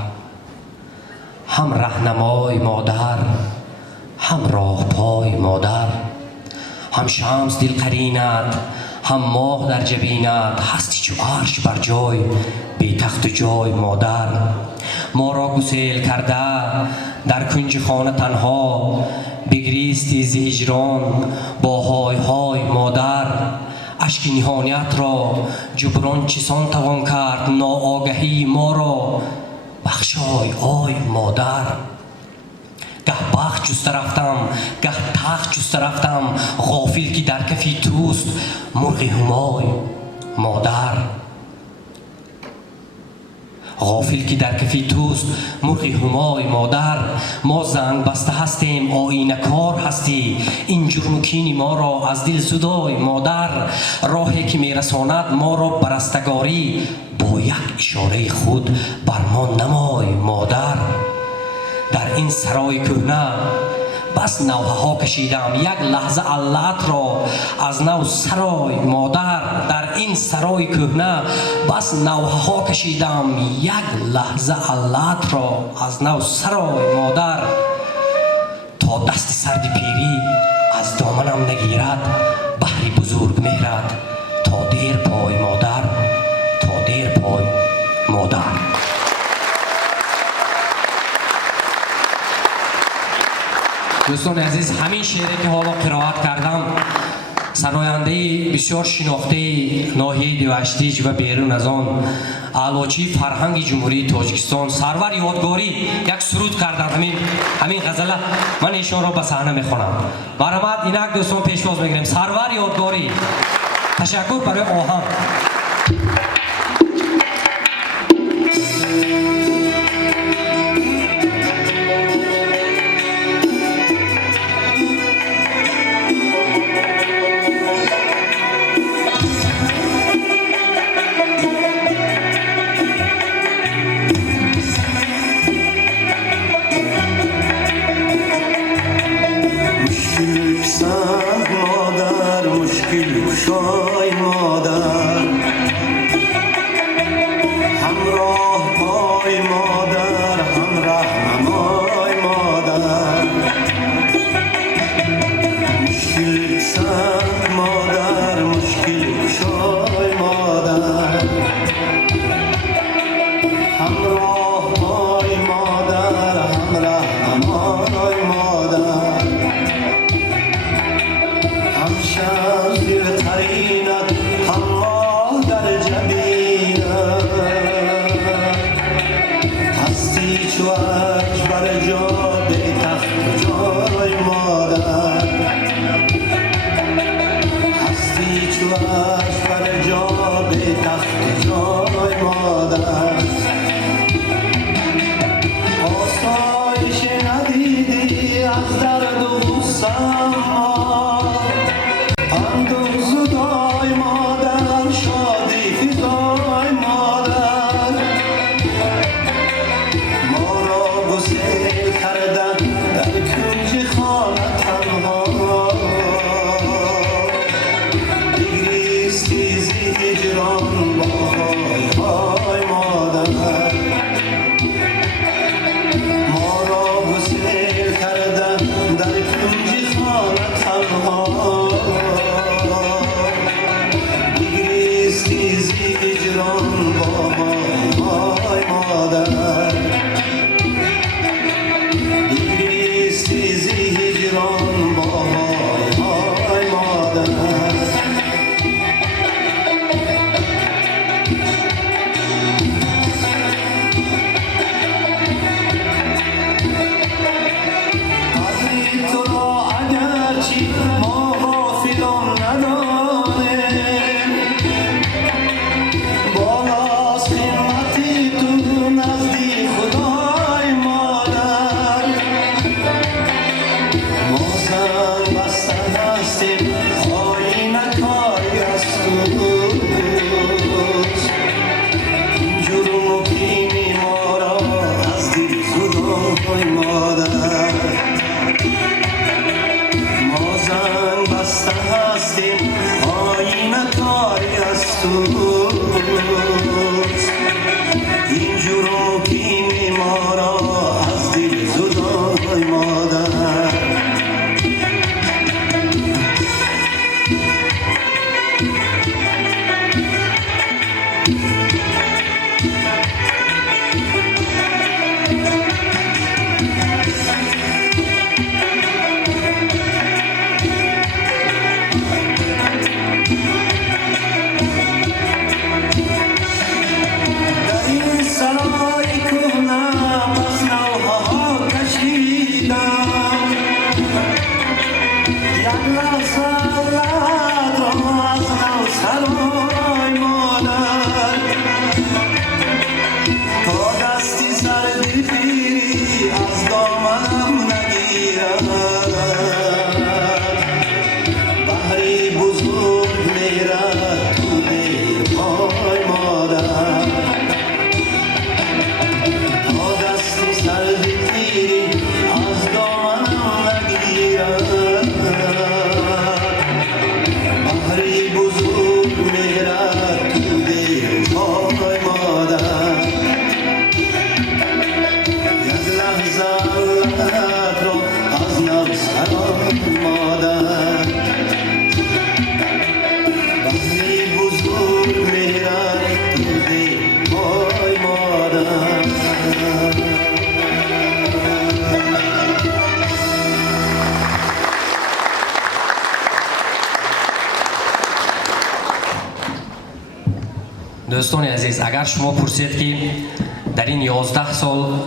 هم رهنمای مادر، هم راه پای مادر، هم شمس دل قرینت، هم ماه در جبینت، هستی چو عرش بر جای، بی تخت و جای مادر. ما را گسیل کرده در کنج خانه تنها، بگریستی ز هجران با های های مادر. اشک نهانیت را جبران چسان توان کرد، ناآگهی ما را بخشای آی مادر. گه بخت جسته رفتم، گه تخت جسته رفتم، غافل که در کفی توست مرغ همای مادر. غافل که در کفی توست مرغ همای مادر. ما زنگ بسته هستیم آینه کار هستی، این جرم و کین ما را از دل زدای مادر. راهی که میرساند ما را برستگاری، با یک اشاره خود بر ما نمای مادر. در این سرای کهنه بس نوحه ها کشیدم، یک لحظه علت را از نو سرای مادر. در این سرای کهنه بس نوحه ها کشیدم، یک لحظه علت را از نو سرای مادر. تا دست سرد پیری از دامنم نگیرد، بحری بزرگ مهرد تا دیر پای مادر، تا دیر پای مادر. دوستان عزیز، همین شعری که حالا قرائت کردم سراینده بسیار شناخته ناحیه دیوشتیج و بیرون از آن اعلاچی فرهنگ جمهوری تاجیکستان سرور یادگاری یک سرود کردن. همین غزله من ایشان را به صحنه میخوانم. مرحمت اینک دوستان پیشواز میگیریم. سرور یادگاری. تشکر برای آهنگ. شای مادر همراه پای مادر، هم رهنمای مادر. مشکل سنگ مادر، مشکل شای مادر، همراه پای مادر، هم رهنمای مادر. همشه دل ترینت هم در جبینت، هستی چو اکبر جا به تخت جای مادر، هستی چو اکبر جا به تخت جای مادر. آسایش ندیدی از درد و غصه، زدای مادر، شادی فضای مادر. ما را گسیل کردن در کنج خانه تنها، بگریستی ز هجران با های مادر. ما را گسیل کردن در کنج خانه تنها، هجران با های مادر. بگریستی ز هجران با های مادر. قدری تو را اگرچه ما غافلان ندانیم، این جرم کین ما را از دل زدای مادر. دوستان عزیز، اگر شما پرسید که در این 11 سال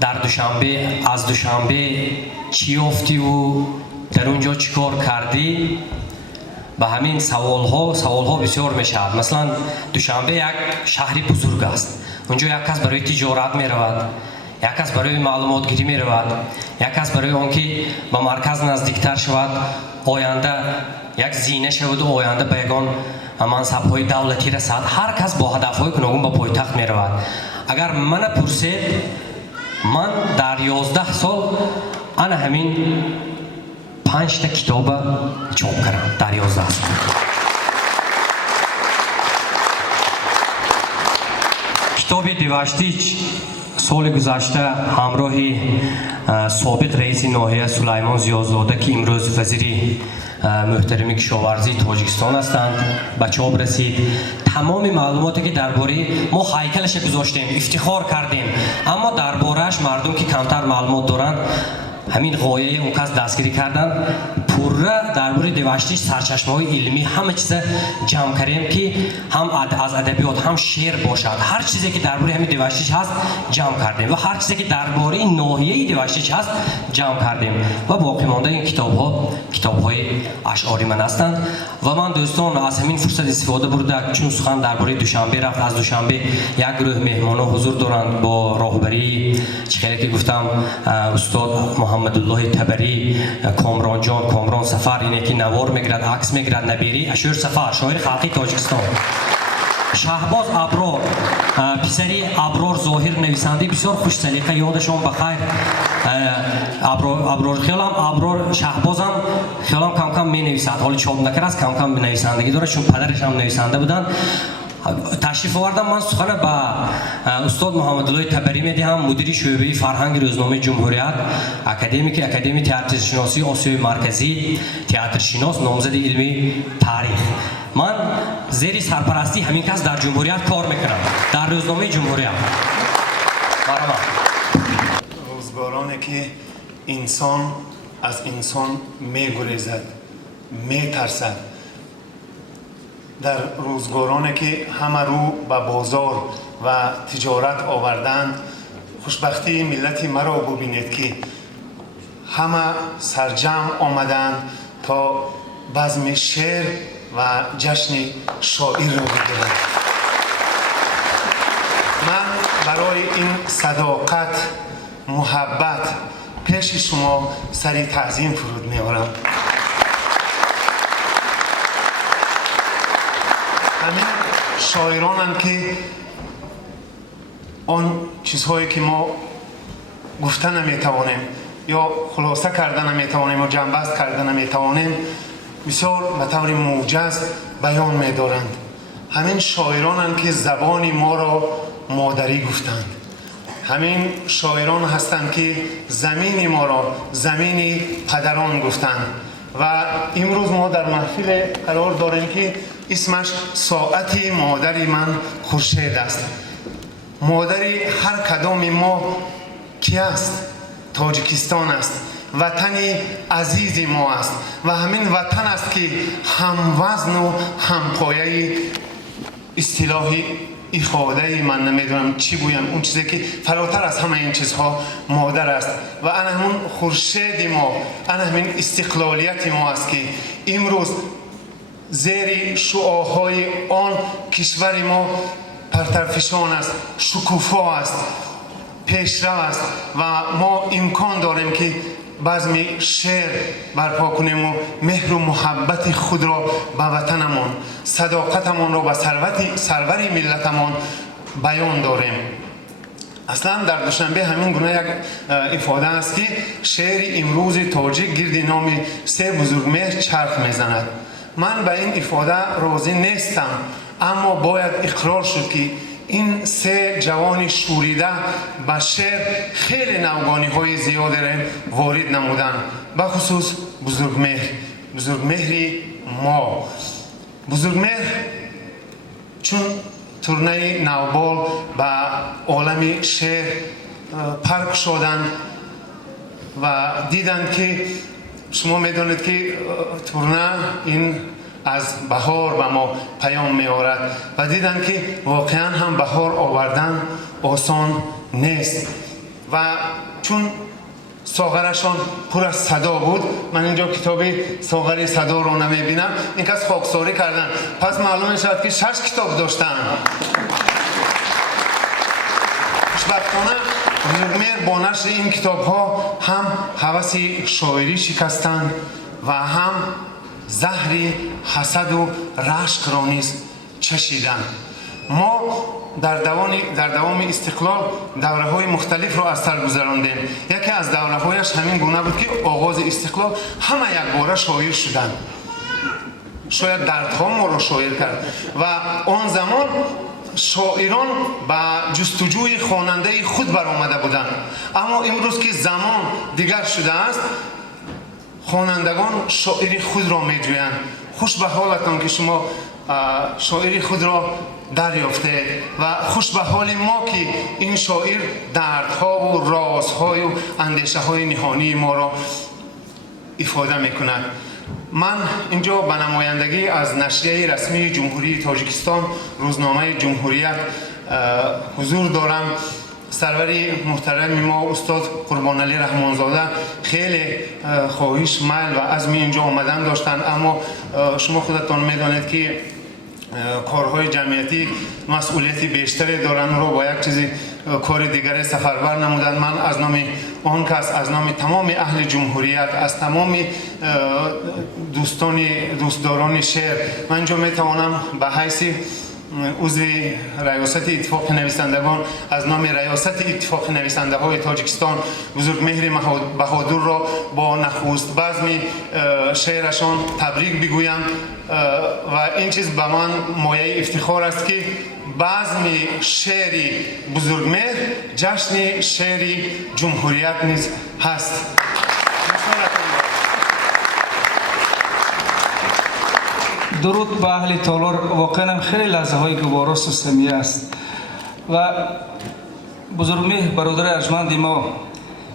در دوشنبه از دوشنبه چی یافتی و در اونجا چیکار کردی، به همین سوال ها بسیار میشود. مثلا دوشنبه یک شهری بزرگ است، اونجا یک کس برای تجارت می رود، یک کس برای معلومات گیری می رود، یک کس برای آنکه به مرکز نزدیکتر شود، آینده یک زینه شود و آینده به یگان منصب های دولتی رسد. هر کس با هدف های گوناگون به پایتخت می رود. اگر من پرسید، من در 11 سال انا همین 5 تا کتاب چاپ کردم در 11 سال. کتاب دیواشتیچ سال گذشته همراه سابق رئیس ناحیه سلیمان زیادزاده که امروز وزیر محترم کشاورزی تاجیکستان هستند به چاپ رسید. تمام معلوماتی که درباره ما هیکلش گذاشتیم، افتخار کردیم، اما دربارهش مردم که کمتر معلومات دارند همین غایه اون کس دستگیری کردن. پوره درباره دیواشتیچ سرچشمه‌های علمی همه چیز جمع کردیم که هم از ادبیات هم شعر باشد. هر چیزی که درباره همین دیواشتیچ هست جمع کردیم و هر چیزی که درباره ناحیه دیواشتیچ هست جمع کردیم و باقی مانده این کتاب‌های اشعاری من هستند. و من دوستان از همین فرصت استفاده برده، چون سخن درباره دوشنبه رفت، از دوشنبه یک گروه مهمانان حضور دارند با راهبری چخیلی که گفتم استاد محمد الله تبری، کامران جان، کامران سفر، اینه که نوار میگیرد، عکس میگیرد، نبیری اشور سفر، شاعر خلقی تاجیکستان. شهباز ابرار، پسری ابرار ظاهر، نویسنده بسیار خوش سلیقه، یادشون بخیر. ابرار خیالم ابرار شهبازم خیالم کم کم می نویسد، حالا چاپ نکرده است، کم کم نویسندگی داره چون پدرش هم نویسنده بودن. تشریف آوردم. من سخن به استاد محمد الله تبری میدهم، مدیر شعبه فرهنگ روزنامه جمهوریت، اکادمی تئاتر شناسی آسیای مرکزی، تئاتر شناس، نامزد علمی تاریخ. من زیر سرپرستی همین کس در جمهوریت کار میکنم، در روزنامه جمهوریت. روزگارانی که انسان از انسان میگریزد، میترسد، در روزگارانی که همه رو به بازار و تجارت آوردند، خوشبختی ملت مرا ببینید که همه سرجم آمدند تا بزم شعر و جشن شاعر را بگیرند. من برای این صداقت، محبت پیش شما سری تعظیم فرود می‌آورم. همین شاعرانند که آن چیزهایی که ما گفته نمیتوانیم یا خلاصه کرده نمیتوانیم و جنبست کرده نمیتوانیم بسیار به طور موجز بیان می‌دارند. همین شاعرانند که زبان ما را مادری گفتند. همین شاعران هستند که زمین ما را زمین پدران گفتند. و امروز ما در محفل قرار داریم که اسمش ساعت مادری من خورشید است. مادری هر کدام ما کی است؟ تاجیکستان است، وطن عزیز ما است و همین وطن است که هم وزن و هم پایه اصطلاحی ایخاده من نمیدونم چی بویم، اون چیزی که فراتر از همه این چیزها مادر است و انا همون خورشید ما، انا همین استقلالیت ما است که امروز زیر شعاعهای آن کشور ما پرترفشان است، شکوفا است، پیشرو است و ما امکان داریم که بزم شعر برپا کنیم و مهر و محبت خود را به وطنمان، صداقتمان را به سرور ملتمان بیان داریم. اصلا در دوشنبه همین گونه یک افاده است که شعر امروز تاجیک گرد نام سه بزرگمهر چرخ میزند. من به این افاده راضی نیستم، اما باید اقرار شد که این سه جوان شوریده به شعر خیلی نوگانی های زیادی را وارد نمودند، به خصوص بزرگمهری ما. بزرگمهر چون تورنه نوبال به عالم شعر پرک شدند و دیدند که شما میدونید که تورنه این از بهار به ما پیام می آورد و دیدن که واقعا هم بهار آوردن آسان نیست و چون ساغرشان پر از صدا بود. من اینجا کتاب ساغر صدا رو نمی بینم، این کس خاکساری کردن، پس معلوم شد که 6 کتاب داشتن. خوشبختانه بزرگمهر با نشر این کتاب ها هم هوس شاعری شکستند و هم زهر حسد و رشک را نیز چشیدند. ما در دوام استقلال دوره های مختلف را از سر گذراندیم. یکی از دوره هایش همین گونه بود که آغاز استقلال همه یک باره شاعر شدند. شاید دردها ما را شاعر کرد و آن زمان شاعران به جستجوی خواننده خود برآمده بودند، اما امروز که زمان دیگر شده است خوانندگان شاعری خود را می جویند. خوش به حالتان که شما شاعری خود را دریافته و خوش به حال ما که این شاعر دردها و رازهای و اندیشه های نهانی ما را افاده می کند. من اینجا به نمایندگی از نشریه رسمی جمهوری تاجیکستان روزنامه جمهوریت حضور دارم. سروری محترم ما استاد قربانعلی رحمانزاده خیلی خواهش میل و عزم اینجا آمدن داشتند، اما شما خودتان میدانید که کارهای جمعیتی مسئولیتی بیشتری دارن رو با یک چیزی کار دیگری سفربر نمودن. من از نام آن کس، از نام تمام اهل جمهوریت، از تمام دوستداران شعر من اینجا میتوانم به حیث عضو ریاست اتفاق نویسندگان از نام ریاست اتفاق نویسنده های تاجیکستان بزرگمهر بهادر را با نخست بزم شعرشان تبریک بگویم و این چیز به من مایه افتخار است که بزم شعر بزرگمهر جشن شعر جمهوریت نیز هست. درود به اهل تالار. واقعا خیلی لحظه های گوارا سوسمی است و بزرگمهر برادر ارجمند ما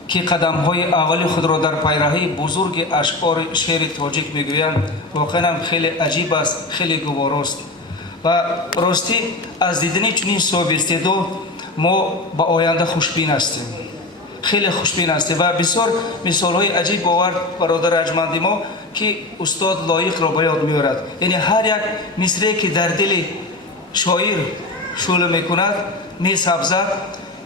که قدم های اول خود را در پیراهی بزرگ اشعار شعر تاجیک میگویند واقعا خیلی عجیب است، خیلی گواراست و راستی از دیدن چنین صاحب استعداد ما با آینده خوشبین هستیم، خیلی خوشبین هستیم و بسیار مثال های عجیب آورد برادر ارجمند ما که استاد لایق را به یاد می‌آورد. یعنی هر یک مصرعی که در دل شاعر شعله می‌کند می‌سبزد،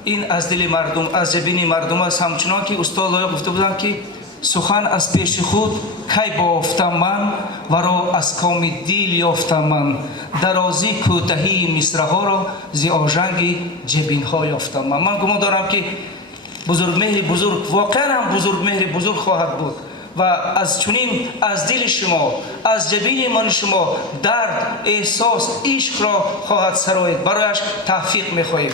این از دل مردم، از جبین مردم است. همچنان که استاد لایق گفته بودند که سخن از پیش خود کی بافتم من و را از کام دل یافتم من، درازی کوتاهی مصرع‌ها را ز آژنگ جبین‌ها یافتم من گمان دارم که بزرگمهر بزرگ واقعا هم بزرگمهر بزرگ خواهد بود و از چنین از دل شما، از جبین من شما درد، احساس، عشق را خواهد سرایید. برایش توفیق می‌خواهیم.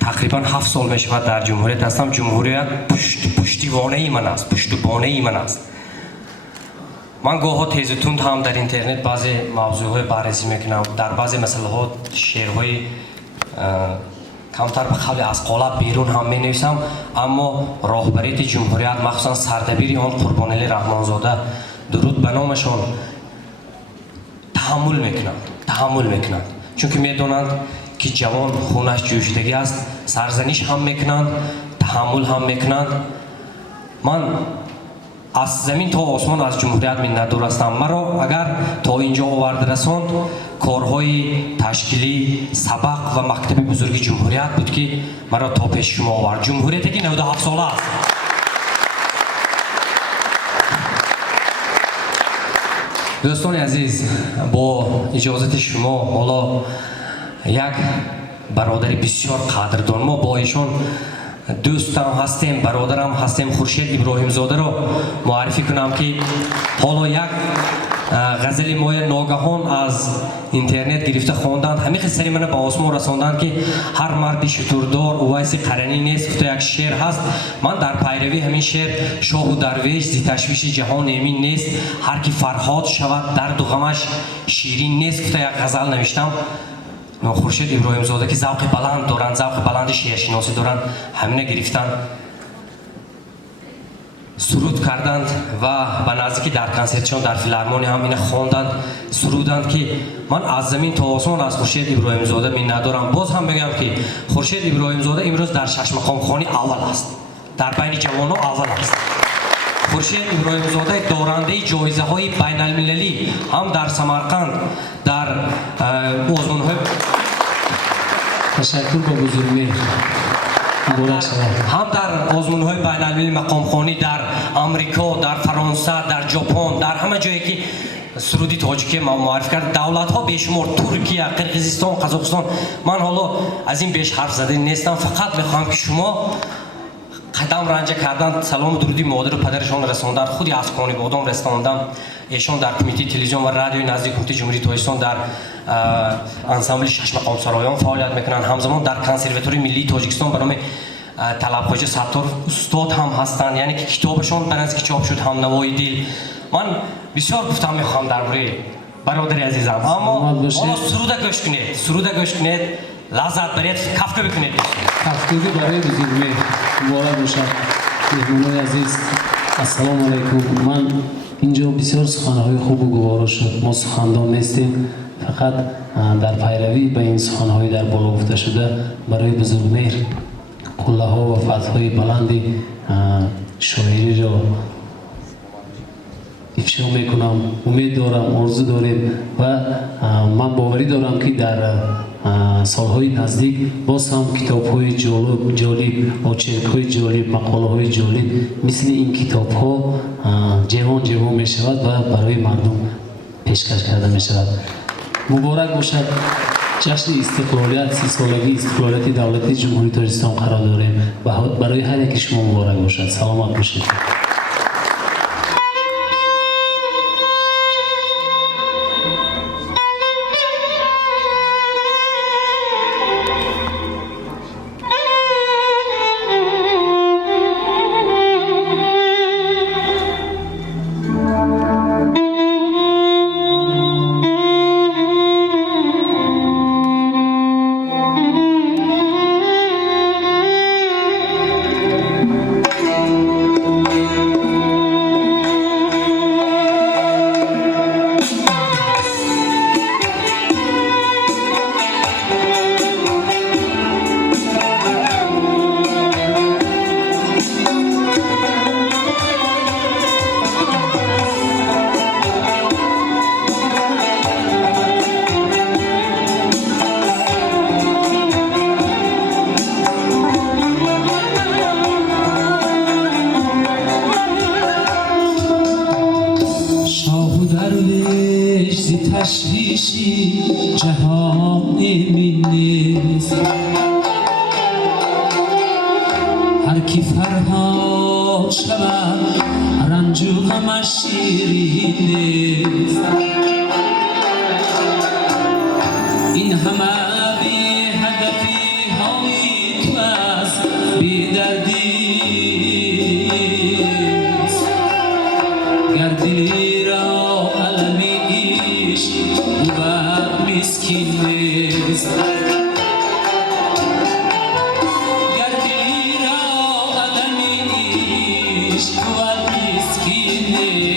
تقریبا 7 سال می شود در جمهوریت هستم. جمهوریت پشتیبانه من است، پشتیبانه من است. من گاه‌ها تیز و تند هم در اینترنت بعضی موضوعهای بررسی میکنم، در بعضی مسئله ها شعرهای کمتر به قول از قالب بیرون هم می نویسم، اما راهبریت جمهوریت مخصوصا سردبیر آن قربانعلی رحمانزاده درود به نامشان تحمل میکنند چون که میدونند که جوان خونش جوشیدگی است، سرزنش هم میکنند، تحمل هم میکنند. من از زمین تا آسمان از جمهوریت منتظر هستم. مرا اگر تا اینجا آورده رساند کارهای تشکیلی سبق و مکتب بزرگ جمهوریت بود که مرا تا پیش شما آورد. جمهوریتی که 97 ساله است. دوستان عزیز، با اجازت شما حالا یک برادر بسیار قدردان، ما با ایشان دوستم هستیم، برادرم هستیم، خورشید ابراهیم زاده را معرفی کنم که حالا یک غزل ما ناگهان از اینترنت گرفته خواندند، همین سری من به آسمان رساندند که هر مردی شتردار اویس قرنی نیست. گفته یک شعر هست، من در پیروی همین شعر شاه و درویش زی تشویش جهان امین نیست، هر کی فرهاد شود درد و غمش شیرین نیست. گفته یک غزل نوشتم. خورشید ابراهیم زاده که ذوق بلند دارند، ذوق بلند شعرشناسی دارند، همینه گرفتن سرود کردند و به نزدیکی در کنسرتشون در فیلارمونی هم اینه خواندند، سرودند که من از زمین تا آسمان از خورشید ابراهیم زاده می ندارم. باز هم بگم که خورشید ابراهیم زاده امروز در شش مقام خوانی اول است، در بین جوانان اول است. خورشید ابراهیم زاده دارنده جایزه های بین المللی هم در سمرقند در آزمون های تشکر با بزرگمهر هم در آزمون های بین المللی مقام خوانی در امریکا، در فرانسه، در ژاپن، در همه جایی که سرودی تاجیکی ما معرفی کرد، دولت ها بیشمار، ترکیه، قرقیزستان، قزاقستان. من حالا از این بیش حرف زده نیستم، فقط میخوام که شما قدم رنجه کردن، سلام درودی مادر و پدرشان رساندن، خودی از خانه بادام رساندن. ایشان در کمیته تلویزیون و رادیو نزدیک کمیته جمهوری تاجیکستان در انسامبل شش مقام سرایان فعالیت میکنن. همزمان در کنسرواتوری ملی تاجیکستان به نام طلب خواجه ستار استاد هم هستند، یعنی که کتابشون برنز که چاپ شد، هم نوای دل. من بسیار گفتم میخوام درباره برادر عزیزم، اما حالا سروده گوش کنید، سروده گوش کنید، لذت برید، کفکه بکنید. کفکه‌ای برای بزرگمهر مبارک باشد. مهمانان عزیز السلام علیکم. من اینجا بسیار سخنهای خوب و گوارا شد. ما سخندان نیستیم، فقط در پیروی به این سخنهای در بالا گفته شده برای بزرگمهر قله ها و فتح‌های بلندی شاعری را افشا میکنم. امید دارم، آرزو داریم و من باوری دارم که در سالهای نزدیک باز هم کتاب‌های جالب و چرک‌های جالب، مقاله‌های جالب مثل این کتاب‌ها جوان می شود و برای مردم پیشکش کرده می شود. مبارک باشد. جشن استقلالیت، 30 سالگی استقلالیت دولت جمهوری تاجیکستان قرار داریم و برای هر یک شما مبارک باشد. سلامت باشید. تشویشی جهان امین نیست، هر کی فرهاد شود رنج و غمش شیرین نیست. این همه بی هدفی های تو از بی دردیست، گر دلی را علمی عشق بود مسکین نیست. گر دلی را علمی عشق بود مسکین نیست.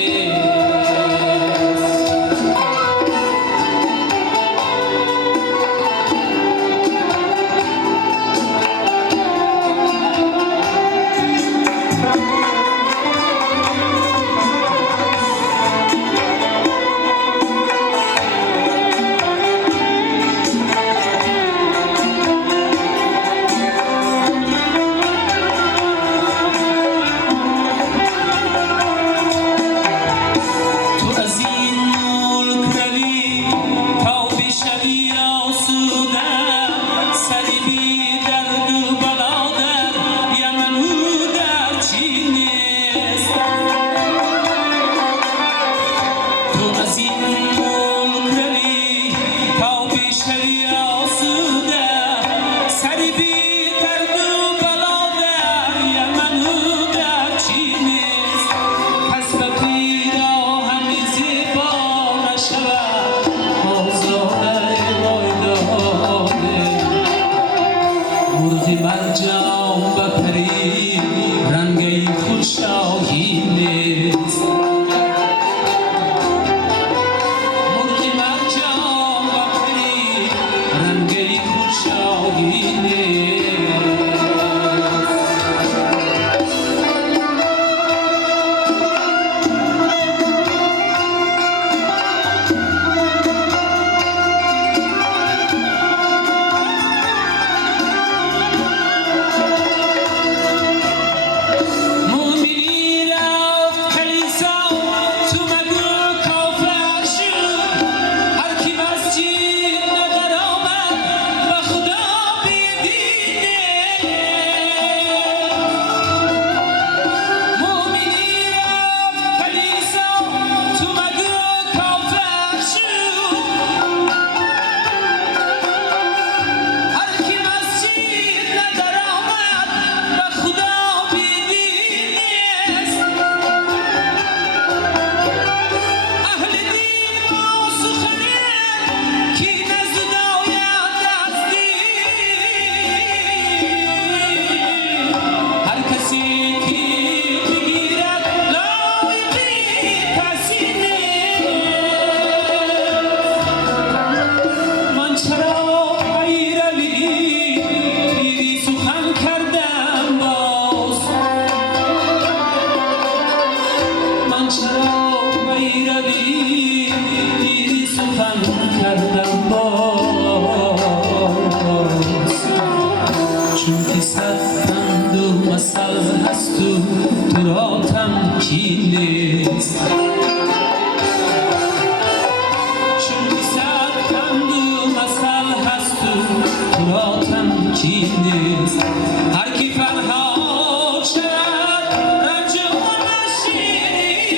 پندو مثل هست و تو را تمکین نیست چون صد پندو مثل هست و تو را تمکین نیست هر کی فرهاد شد رنجون شیرین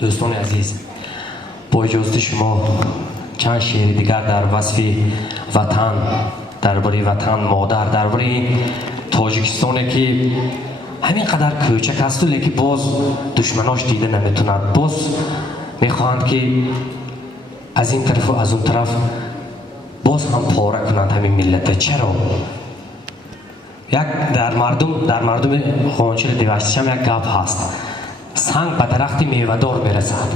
دوستان عزیز با اجازه شما چند شعر دیگر در وصف وطن درباره وطن مادر درباره تاجیکستان که همین قدر کوچک است لیکن باز دشمناش دیده نمیتونند باز میخواهند که از این طرف و از اون طرف باز هم پاره کنند همین ملت چرا یک در مردم خانچل دیوشتیش هم یک گپ هست سنگ به درخت میوه‌دار میرسد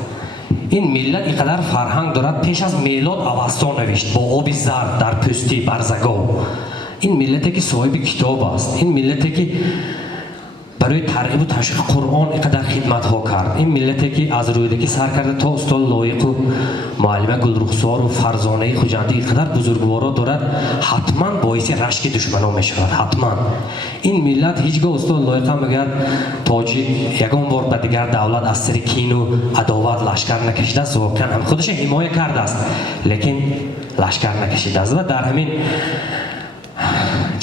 این ملت اینقدر فرهنگ دارد پیش از میلاد اوستا نوشت با آب زرد در پوستی برزگاه این ملتی که صاحب کتاب است این ملتی که برای ترغیب و تشویق قرآن اینقدر خدمت ها کرد این ملتی که از رویدگی سر کرده تا استاد لایق و معلمه گلرخسار و فرزانه خوجندی اینقدر بزرگوارا دارد حتما باعث رشک دشمنان میشود حتما این ملت هیچگاه استاد لایق هم مگر تاجیک یگان بار به دیگر دولت از سر کین و عداوت لشکر نکشیده است واقعا هم خودش حمایه کرده است لیکن لشکر نکشیده است و در همین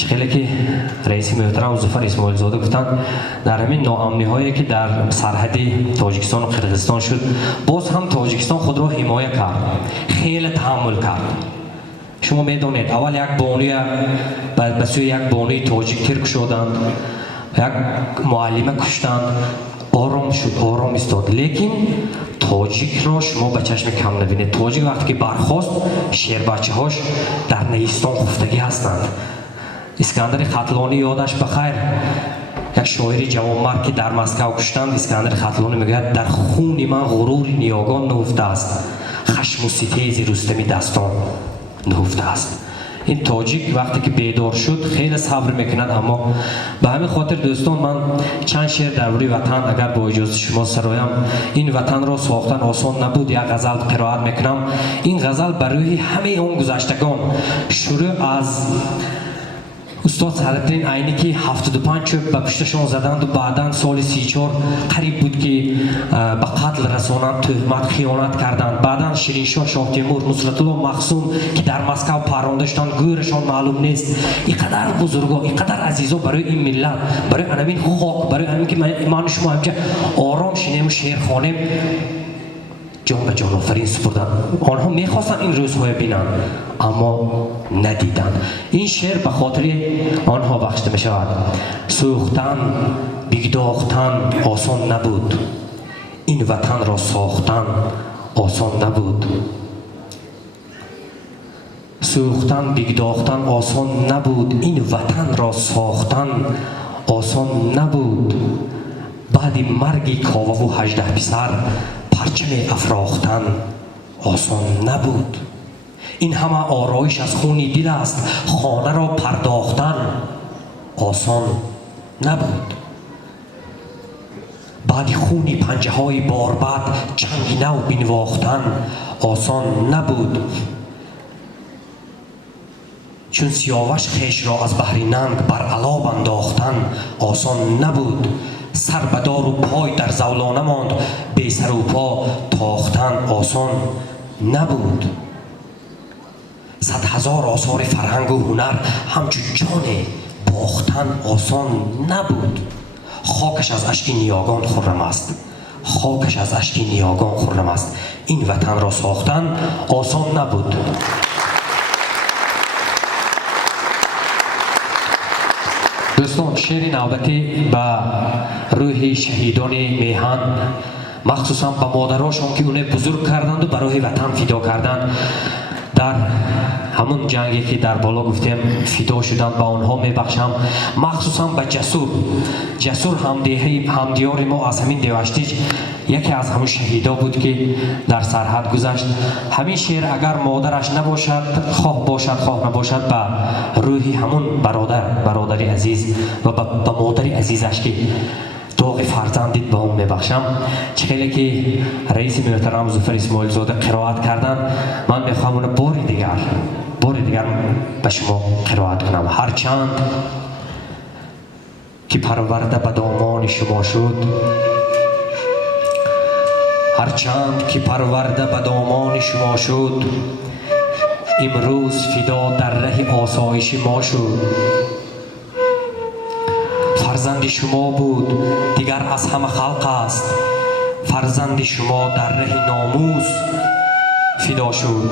خیلی که رئیس محترم ظفر اسماعیل زاده گفتن در همین ناامنی هایی که در سرحد تاجیکستان و قرقیزستان شد، باز هم تاجیکستان خود را حمایه کرد، خیلی تحمل کرد. شما میدونید اول یک بانوی به سوی یک بانوی تاجیک تیر کشیدند، یک معلمه کشتند، آرام شد، آرام استاد. لیکن تاجیک را شما به چشم کم نبینید. تاجیک وقتی که برخاست، شیر بچه هاش در نیستان خفتگی هستند. اسکندر خطلانی یادش بخیر، یک شاعر جوانمرد که در مسکو کشتند، اسکندر خطلانی میگوید در خون من غرور نیاگان نهفته است، خشم و ستیز رستمی دستان نهفته است. این تاجیک وقتی که بیدار شد خیلی صبر میکند، اما به همین خاطر دوستان من چند شعر درباره وطن اگر با اجازه شما سرایم. این وطن را ساختن آسان نبود. یک غزل قرائت میکنم. این غزل برای همه اون گذشتگان، شروع از استاد سعدالدین عینی که 75 چوب به پشتشان زدند و بعدا سال 34 قریب بود که به قتل رسانند، تهمت خیانت کردند. بعدا شیرینشاه شاه تیمور، نصرت الله مخزوم که در مسکو پرانده شدند، گورشان معلوم نیست. اینقدر بزرگا، اینقدر عزیزا برای این ملت، برای همین خاک، برای همین که من شما همچه آرام شینیم و شعر خوانیم، جان به جان آفرین سپردن. آنها میخواستن این روزهای بینن اما ندیدن. این شعر به خاطر آنها بخشیده می شود. سوختن بگداختن آسان نبود، این وطن را ساختن آسان نبود. سوختن بگداختن آسان نبود، این وطن را ساختن آسان نبود. بعد مرگ کاوه و 18 پسر پرچم افراختن آسان نبود. این همه آرایش از خونی دل است، خانه را پرداختن آسان نبود. بعد خونی پنجه های باربد چنگ نو بنواختن آسان نبود. چون سیاوش خیش را از بحر ننگ بر علاب انداختن آسان نبود. سر به دار و پای در زولانه ماند، بی سر و پا تاختن آسان نبود. 100,000 آثار فرهنگ و هنر همچون جان باختن آسان نبود. خاکش از اشک نیاگان خرم است، خاکش از اشک نیاگان خرم است. این وطن را ساختن آسان نبود. دوستان، شعر نوبتی به روح شهیدان میهن، مخصوصا به مادراشون که اونها بزرگ کردند و برای وطن فدا کردند. در همون جنگی که در بالا گفتیم فدا شدند، به آنها میبخشم. مخصوصا به جسور همدیار ما از همین دیوشتیج، یکی از همون شهیدا بود که در سرحد گذشت. همین شعر اگر مادرش نباشد، خواه باشد خواه نباشد، به روحی همون برادری عزیز و به مادری عزیزش که داغ فرزندید به اون میبخشم. چخیلی که رئیس محترم ظفر اسماعیل زاده قرائت کردن، من میخوام اون بار دیگر به شما قرائت کنم. هرچند که پرورده به دامان شما شد، هرچند که پرورده به دامان شما شد، امروز فدا در ره آسایش ما شد. فرزند شما بود دیگر از همه خلق است، فرزند شما در ره ناموس فدا شد.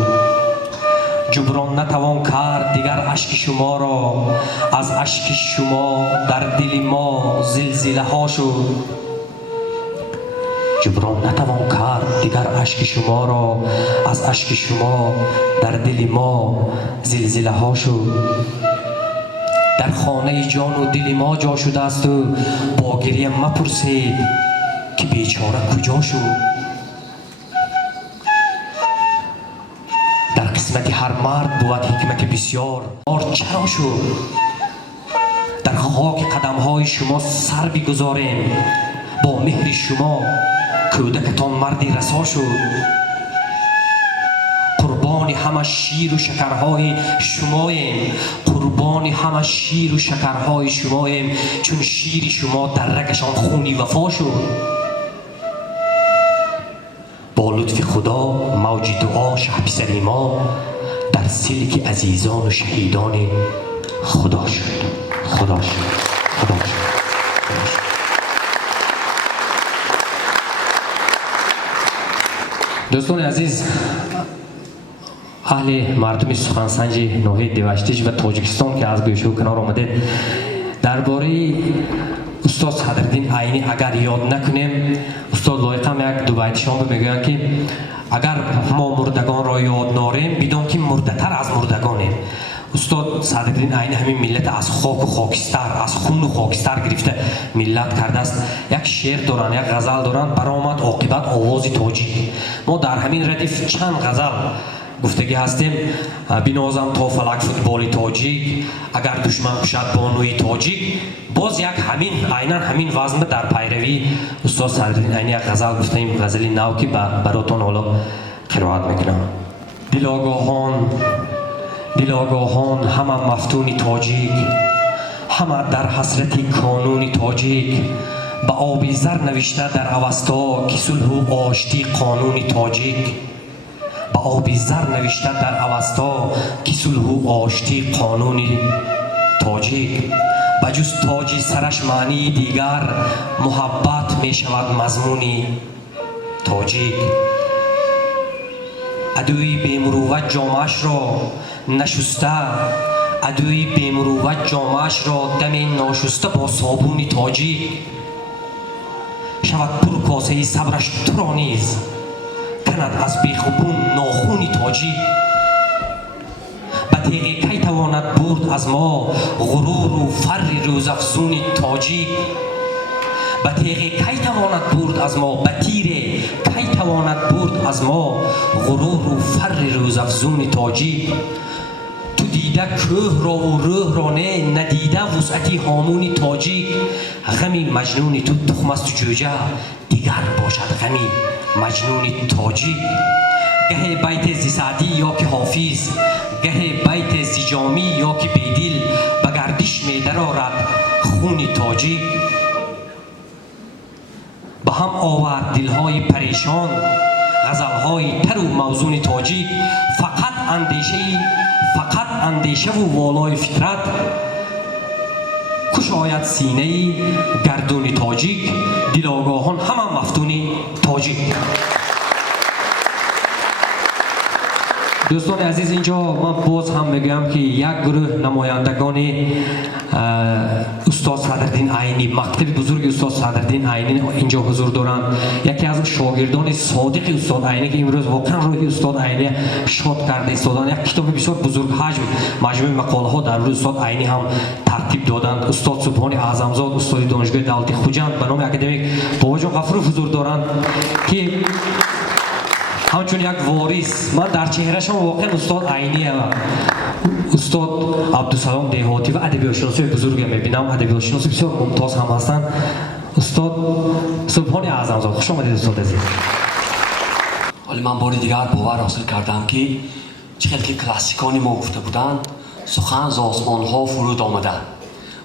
جبران نتوان کرد دیگر اشک شما را، از اشک شما در دل ما زلزله ها شد. جبران نتوان کرد دیگر اشک شما را، از اشک شما در دل ما زلزله ها شد. در خانه جان و دل ما جا شده است و با گریه مپرسید که بیچاره کجا شد. در قسمت هر مرد بود حکمت بسیار، چرا شد؟ در خاک قدم های شما سر بگذاریم، با مهر شما کودکتان مردی رسا شد. قربان همه شیر و شکرهای شماییم، قربان همه شیر و شکرهای شماییم، چون شیر شما در رگشان خونی وفا شد. با لطف خدا موج دعا شه پسر ما، در سلک عزیزان و شهیدان خدا شد خدا شد خدا شد. دوستان عزیز، اهل مردم سخنسنج ناحیه دیوشتیش و تاجیکستان که از گوشه و کنار آمده، درباره استاد صدرالدین عینی اگر یاد نکنیم، استاد لایقم یک دو بیتشان میگویند که اگر ما مردگان را یاد ناریم بدان که مرده‌تر از مردگانیم. استاد صدرالدین عینی همین ملت از خاک و خاکستر، از خون و خاکستر گرفته ملت کرده است. یک شعر دارن، یک غزل دارن، برآمد عاقبت آواز تاجی. ما در همین ردیف چند غزل گفتگی هستیم. بنازم تا فلک فوتبال تاجیک، اگر دشمن کشد بانوی تاجیک. باز یک همین عیناً همین وزن در پیروی استاد صدرالدین عینی یک غزل گفتیم، غزل نو که براتون حالا قرائت میکنم. دل آگاهان همه مفتون تاجیک، همه در حسرت کانون تاجیک. به آبی زر نوشته در اوستا که صلح و آشتی قانون تاجیک. به آبی زر نوشته در اوستا که صلح و آشتی قانون تاجیک. بجز تاجی سرش معنی دیگر، محبت می شود مضمونی تاجیک. عدوی بیمروت جامعش را نشسته، عدوی بیمروت جامعش را دم ناشسته با صابون تاجیک. شود پر کاسه صبرش تو را نیز، کند از بیخوبون ناخون تاجیک. به تیغ کی تواند برد از ما غرور و فر روزافزون تاجیک. به تیغ کی تواند برد از ما، به تیر کی تواند برد از ما غرور و فر روزافزون تاجیک. تو دیده کوه را و روح را نه، ندیده وسعتی هامون تاجیک. غمی مجنون تو تخم است جوجه، دیگر باشد غمی مجنون تاجیک. گه بیت زی سعدی یا که حافظ، گه بیت زی جامی یا که بیدل، به گردش می درآرد خون تاجیک. به هم آورد دلهای پریشان غزلهای تر و موزون تاجیک. فقط اندیشه و والای فطرت، کش آید سینه گردون تاجیک. دل آگاهان همه مفتون تاجیک. دوستان عزیز، اینجا من باز هم میگم که یک گروه نمایندگان استاد صدرالدین عینی، مکتب بزرگ استاد صدرالدین عینی اینجا حضور دارند. یکی از شاگردان صادق استاد عینی که امروز واقعا روی استاد عینی شاد کرده ایستادن، یک کتاب بسیار بزرگ حجم مجموعه مقاله ها در روی استاد عینی هم ترتیب دادند. استاد سبحانی اعظمزاد، استاد دانشگاه دولتی خوجند به نام اکادمیک بابا جان غفور حضور دارند که همچون یک وارث. من در چهرهشان واقعا استاد عینی و استاد عبدالسلام دهاتی و ادبیات‌شناسی بزرگ می‌بینم. ادبیات‌شناسی بسیار ممتاز هم هستند. استاد سبحانی اعظمزاده، خوش آمدید استاد عزیز. ولی من بار دیگر باور حاصل کردم که چقدر که کلاسیکانی ما گفته بودند سخن ز آسمان ها فرود آمده.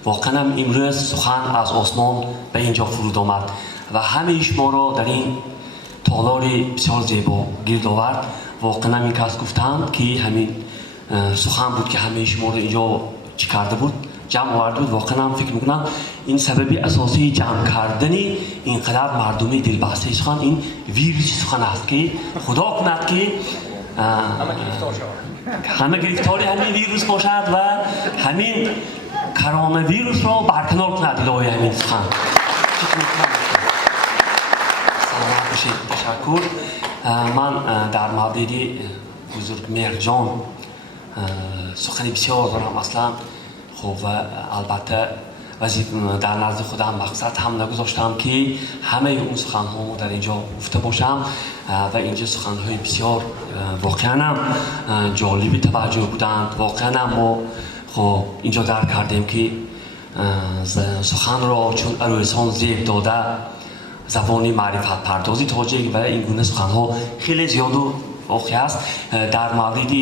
واقعا هم امروز سخن از آسمان به اینجا فرود آمد و همه ما را در این تالار بسیار زیبا گرد آورد. واقعا این کس گفتند که همین سخن بود که همه شما رو اینجا چی کرده بود، جمع آورده بود. واقعا هم فکر میکنم این سبب اساسی جمع کردن اینقدر مردمی دلبسته سخن این ویروس سخن است که خدا کند که همه گرفتاری همین ویروس باشد و همین کرونا ویروس را برکنار کند الهی همین سخن. تشکر. من در مورد بزرگ مهر جان سخنی بسیار دارم. اصلا خب البته در نزد خودم مقصد هم نگذاشتم که همه اون سخن‌ها در اینجا گفته باشم و اینجا سخن‌های بسیار واقعا هم جالبی توجه بودند. واقعا هم ما خب اینجا درک کردیم که سخن را چون ارویسان زیب داده زبانی معرفت پردازی تاجیک و این گونه سخن‌ها خیلی زیاد و واقعی است. در مورد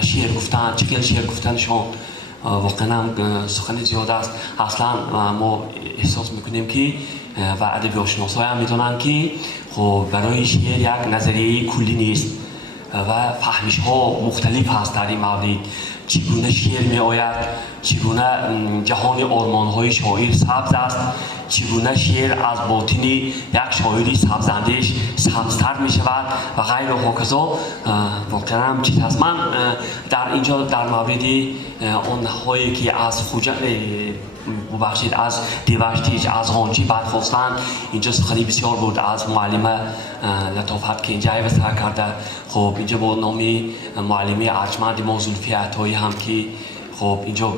شعر گفتن، چکل شعر گفتنشان واقعا هم سخن زیاد است. اصلا ما احساس میکنیم که و ادبیات‌شناسا هم میدونن که خب برای شعر یک نظریه کلی نیست و فهمش ها مختلف هست در این مورد. چگونه شعر می آید، چگونه جهان آرمان‌های شاعر سبز است، چگونه شعر از باطن یک شاعری سبزندش سبزتر می شود و غیر و هکذا. واقعا چیز هست. من در اینجا در مورد آنهایی که از ببخشید از دیوشتیج از غنچه برخواستند اینجا سخنی بسیار بود از معلم لطافت که اینجا وسط کرده. خب اینجا با نام معلمی ارجمند ما زلفی عطایی هم که خب اینجا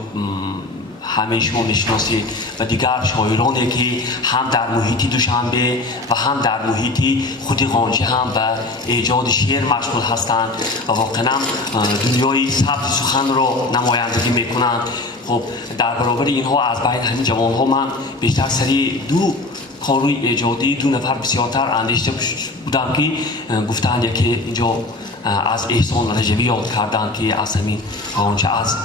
همه شما میشناسید و دیگر شاعرانی که هم در محیط دوشنبه و هم در محیط خود غنچه هم به ایجاد شعر مشغول هستند و واقعا دنیای سبز سخن را نمایندگی میکنند. خب در برابر اینها از بین همین جوانها من بیشتر سری دو کاروی ایجادی دو نفر بسیارتر اندیشیده بودم که گفتند یکی اینجا از احسان رجبی یاد کردند که از همین غنچه از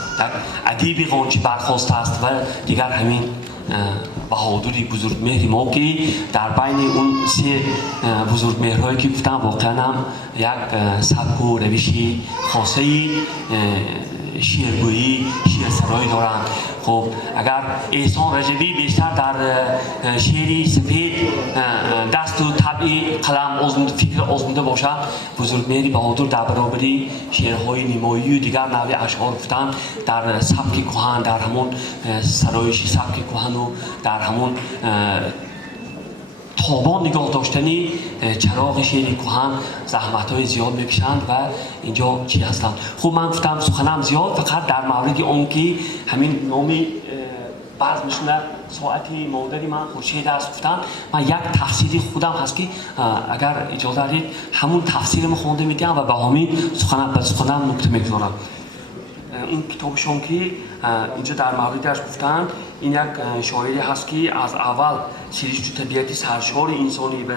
ادیب غنچه برخواست است و دیگر همین بهادری بزرگمهر ما که در بین اون سه بزرگمهرهایی که گفتم واقعا هم یک سبک و روشی خاصه شعرگویی شعرسرایی دارند. خب اگر احسان رجبی بیشتر در شعری سپید دست و طبع قلم فکر آزموده باشد، بزرگمهر بهادر در برابر شعرهای نیمایی و دیگر نوع اشعار گفتن در سبک کهن، در همون سرایشی سبک کهن و در همون تابان نگاه داشتنی چراغ شعر کهن زحمت‌های زیاد میکشند و اینجا چی هستند. خب من گفتم سخنم زیاد، فقط در مورد اون که همین نامی بعض میشونه ساعتی مادری من خورشید است گفتم. من یک تفسیری خودم هست که اگر اجازه دارید همون تفسیرم خونده میدم و به همین سخنم نکته میگذارم. این کتابشون که اینجا در موردش گفتن این یک شاعری هست که از اول سریش تو طبیعت سرشار انسانی به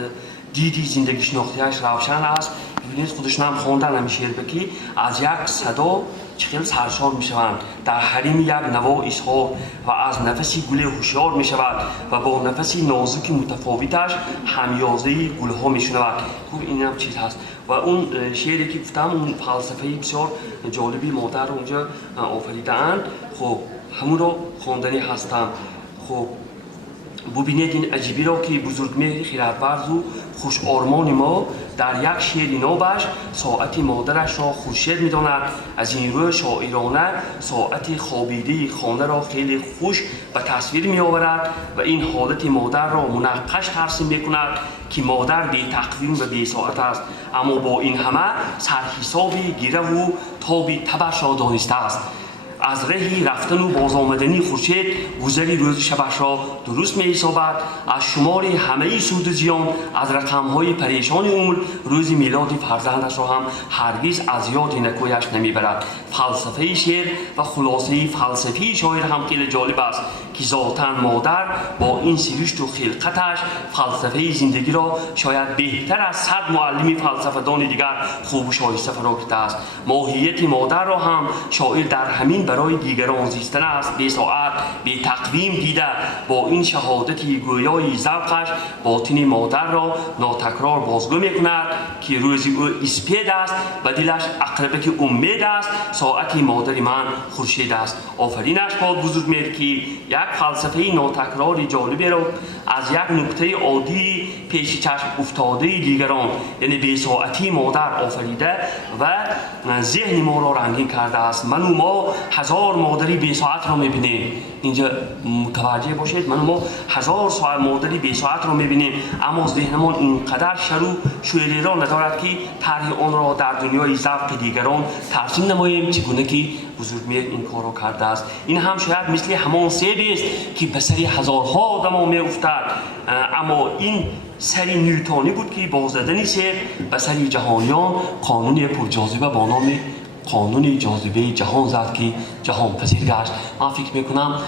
دیدی زندگی شناختیش روشن است. ببینید خودشون هم خوندن همین شعر که از یک صدا چخیل سرشار می شوند، در حریم یک نوا اسحار و از نفسی گل هوشیار می شود و با نفسی نازک متفاوتش همیازه گل ها می شنود. خوب این هم چیز هست و اون شعری که گفتم اون فلسفه بسیار جالبی مادر اونجا آفریده‌اند. خب همون رو خواندنی هستم. خب ببینید این عجیبی را که بزرگمهر خیراتورز و خوش آرمان ما در یک شعر نوبش ساعت مادرش را خورشید می‌داند. از این رو شاعرانه ساعت خوابیده خانه را خیلی خوش به تصویر می‌آورد و این حالت مادر را منقش ترسیم می‌کند که مادر بی تقویم و بی ساعت است، اما با این همه سرحسابی گیره و تابی تبش را دانسته است. از رهی رفتن و باز آمدنی خورشید گذری روز شبش را درست می حسابد. از شمار همه سود زیان از رقم‌های پریشان عمر روز میلاد فرزندش را هم هرگز از یاد نکویش نمیبرد. فلسفه شعر و خلاصه فلسفی شاعر هم خیلی جالب است که ذاتاً مادر با این سرشت و خلقتش فلسفه زندگی را شاید بهتر از 100 معلم فلسفه دان دیگر خوب و شایسته فرا کرده است. ماهیت مادر را هم شاعر در همین برای دیگران زیستن است بی ساعت بی تقویم دیده. با این شهادتی گویای ذوقش باطن مادر را ناتکرار بازگو میکند که روزی او اسپید است و دلش اقربه که امید است. ساعت مادر من خورشید است. آفرینش باد بزرگمهر که یک فلسفه ناتکرار جالبی را از یک نکته عادی پیش چشم افتاده دیگران یعنی بی ساعتی مادر آفریده و ذهن ما را رنگین کرده است. من و ما هزار مادری بی ساعت را میبینیم. اینجا متوجه باشید، من و ما هزار مادری بی ساعت را میبینیم، اما ذهنمان اینقدر شروع شویلی را ندارد که طرح آن را در دنیای ذوق دیگران ترسیم نماییم چگونه که بزرگمهر این کار را کرده است. این هم شاید مثل همان سیبی است که به سری هزارها آدم می افتد، اما این سری نیوتانی بود که با زدن سیب به سری جهانیان قانون پرجاذبه با نام قانون جاذبه جهان زد که جهان پذیر گشت. من فکر میکنم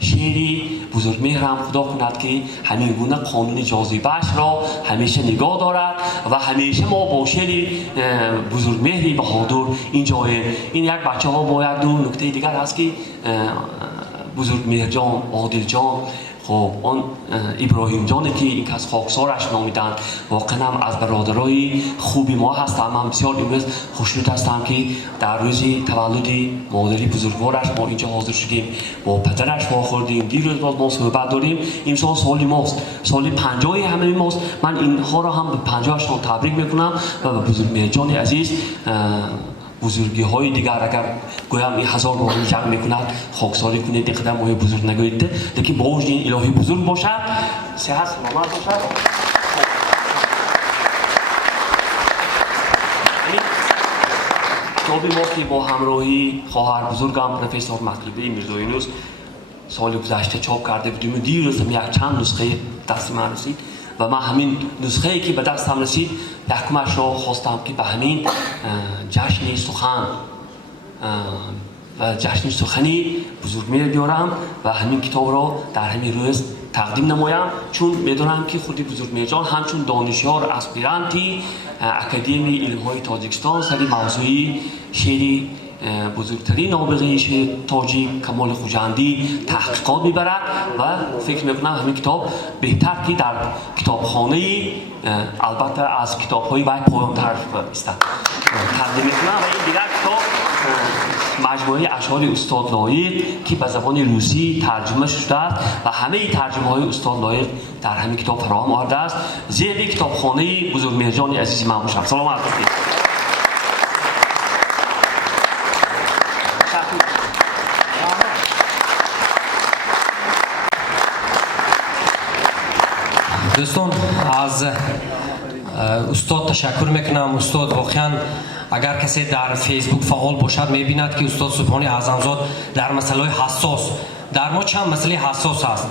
شعری بزرگمهر هم خدا کند که همین گونه قانون جاذبهش را همیشه نگاه دارد و همیشه ما با شعر بزرگمهر بهادر اینجا این یک بچه ها باید دو نکته دیگر هست که بزرگمهر جان، عادل جان، خب اون ابراهیم جانی که این کس خاکسارش نامیدند واقعا هم از برادرای خوبی ما هستم. من بسیار امروز خوشنود هستم که در روز تولد مادری بزرگوارش ما اینجا حاضر شدیم، با پدرش واخوردیم. دیروز باز ما صحبت داریم. امسال سال ماست، سال 50 همه ماست. من اینها را هم به 50شان تبریک میکنم و به بزرگمهر جان عزیز بزرگی های دیگر اگر گویم این 1000 بار جمع میکند خاکساری کنید، این قدم های بزرگ نگوید، لیکن با وجود الهی بزرگ باشد، صحت سلامت باشد. کتابی ما که با همراهی خواهر بزرگم پروفسور مطلوبی میرزایی‌نوس سال گذشته چاپ کرده بودیم. دیروز هم یک چند نسخه دست من رسید و من همین نسخه ای که به دستم رسید یکمش را خواستم که به همین جشن سخن و جشن سخنی بزرگمهر بیارم و همین کتاب را در همین روز تقدیم نمایم، چون میدونم که خودی بزرگمهر جان همچون دانشیار اسپیرانتی اکادمی علم‌های تاجیکستان سری موضوعی شعر بزرگترین نابغه شعر تاجیک کمال خوجندی تحقیقات میبرد و فکر میکنم همین کتاب بهتر که در کتابخانه البته از کتاب‌های وی پایان‌تر است تقدیم میکنم. و این دیگر کتاب مجموعه اشعار استاد لایق که به زبان روسی ترجمه شده است و همه ترجمه‌های استاد لایق در همین کتاب فراهم آورده است. زیر کتابخانه بزرگمهر جان عزیز من باشم. سلامت باشید. دوستان از استاد تشکر میکنم. استاد واقعا اگر کسی در فیسبوک فعال باشد میبیند که استاد سبحانی اعظمزاد در مسائل حساس، در ما چند مسئله حساس است،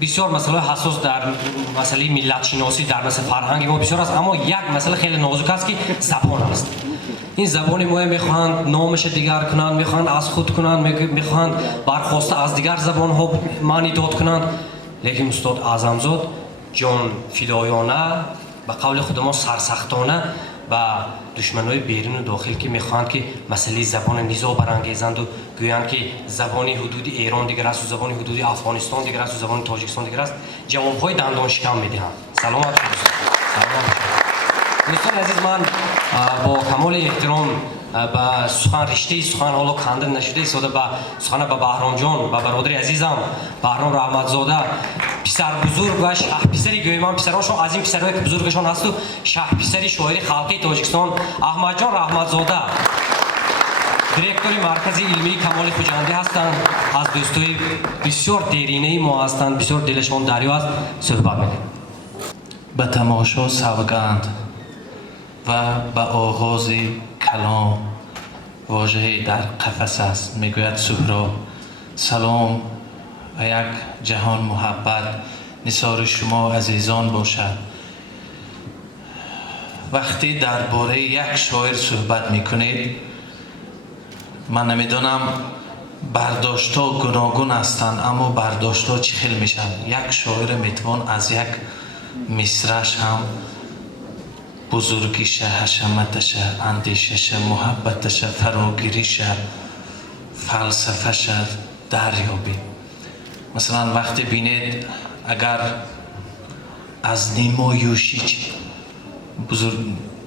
بسیار مسئله حساس در مسئله ملت شناسی در مسئله فرهنگ ما بسیار است، اما یک مسئله خیلی نازک است که زبان است. این زبان ما میخواهند نامش دیگر کنند، میخواهند از خود کنند، میخواهند برخواسته از دیگر زبان ها معنی داد کنند، لیکن استاد اعظمزاد جان فدایانه به قول خود ما سرسختانه و دشمنای بیرون و داخل که میخواهند که مسئله زبان نزاع برانگیزند و گویند که زبان حدود ایران دیگر است و زبان حدود افغانستان دیگر است و زبان تاجیکستان دیگر است، جوابهای دندان شکم میدهند. سلامت باشید. دوستان عزیز، من با کمال احترام به سخن رشته سخن حالا کنده نشده ایستاده به سخن به بهرام جان و برادر عزیزم بهرام رحمتزاده پسر بزرگ و شه پسری گویم من پسرانشون از این پسرایی که بزرگشان هست و شه پسری شاعر خلقی تاجیکستان احمد جان رحمتزاده دیرکتور مرکز علمی کمال خوجندی هستند. از دوستای بسیار دیرینه ما هستند، بسیار دلشان دریا است. صحبت می‌کنیم. به تماشا سوگند و به آغاز کلام واژه‌ای در قفس است. میگوید سهراب سلام و یک جهان محبت نثار شما عزیزان باشد. وقتی درباره یک شاعر صحبت میکنید من نمیدونم برداشت‌ها گوناگون هستند، اما برداشت‌ها چه خیلی میشن. یک شاعر میتوان از یک مصرعش هم بزرگیش، حشمتش، اندیشش، محبتش، فراگیریش، فلسفهش دریابید. مثلا وقتی بینید اگر از نیما یوشیچ بزرگ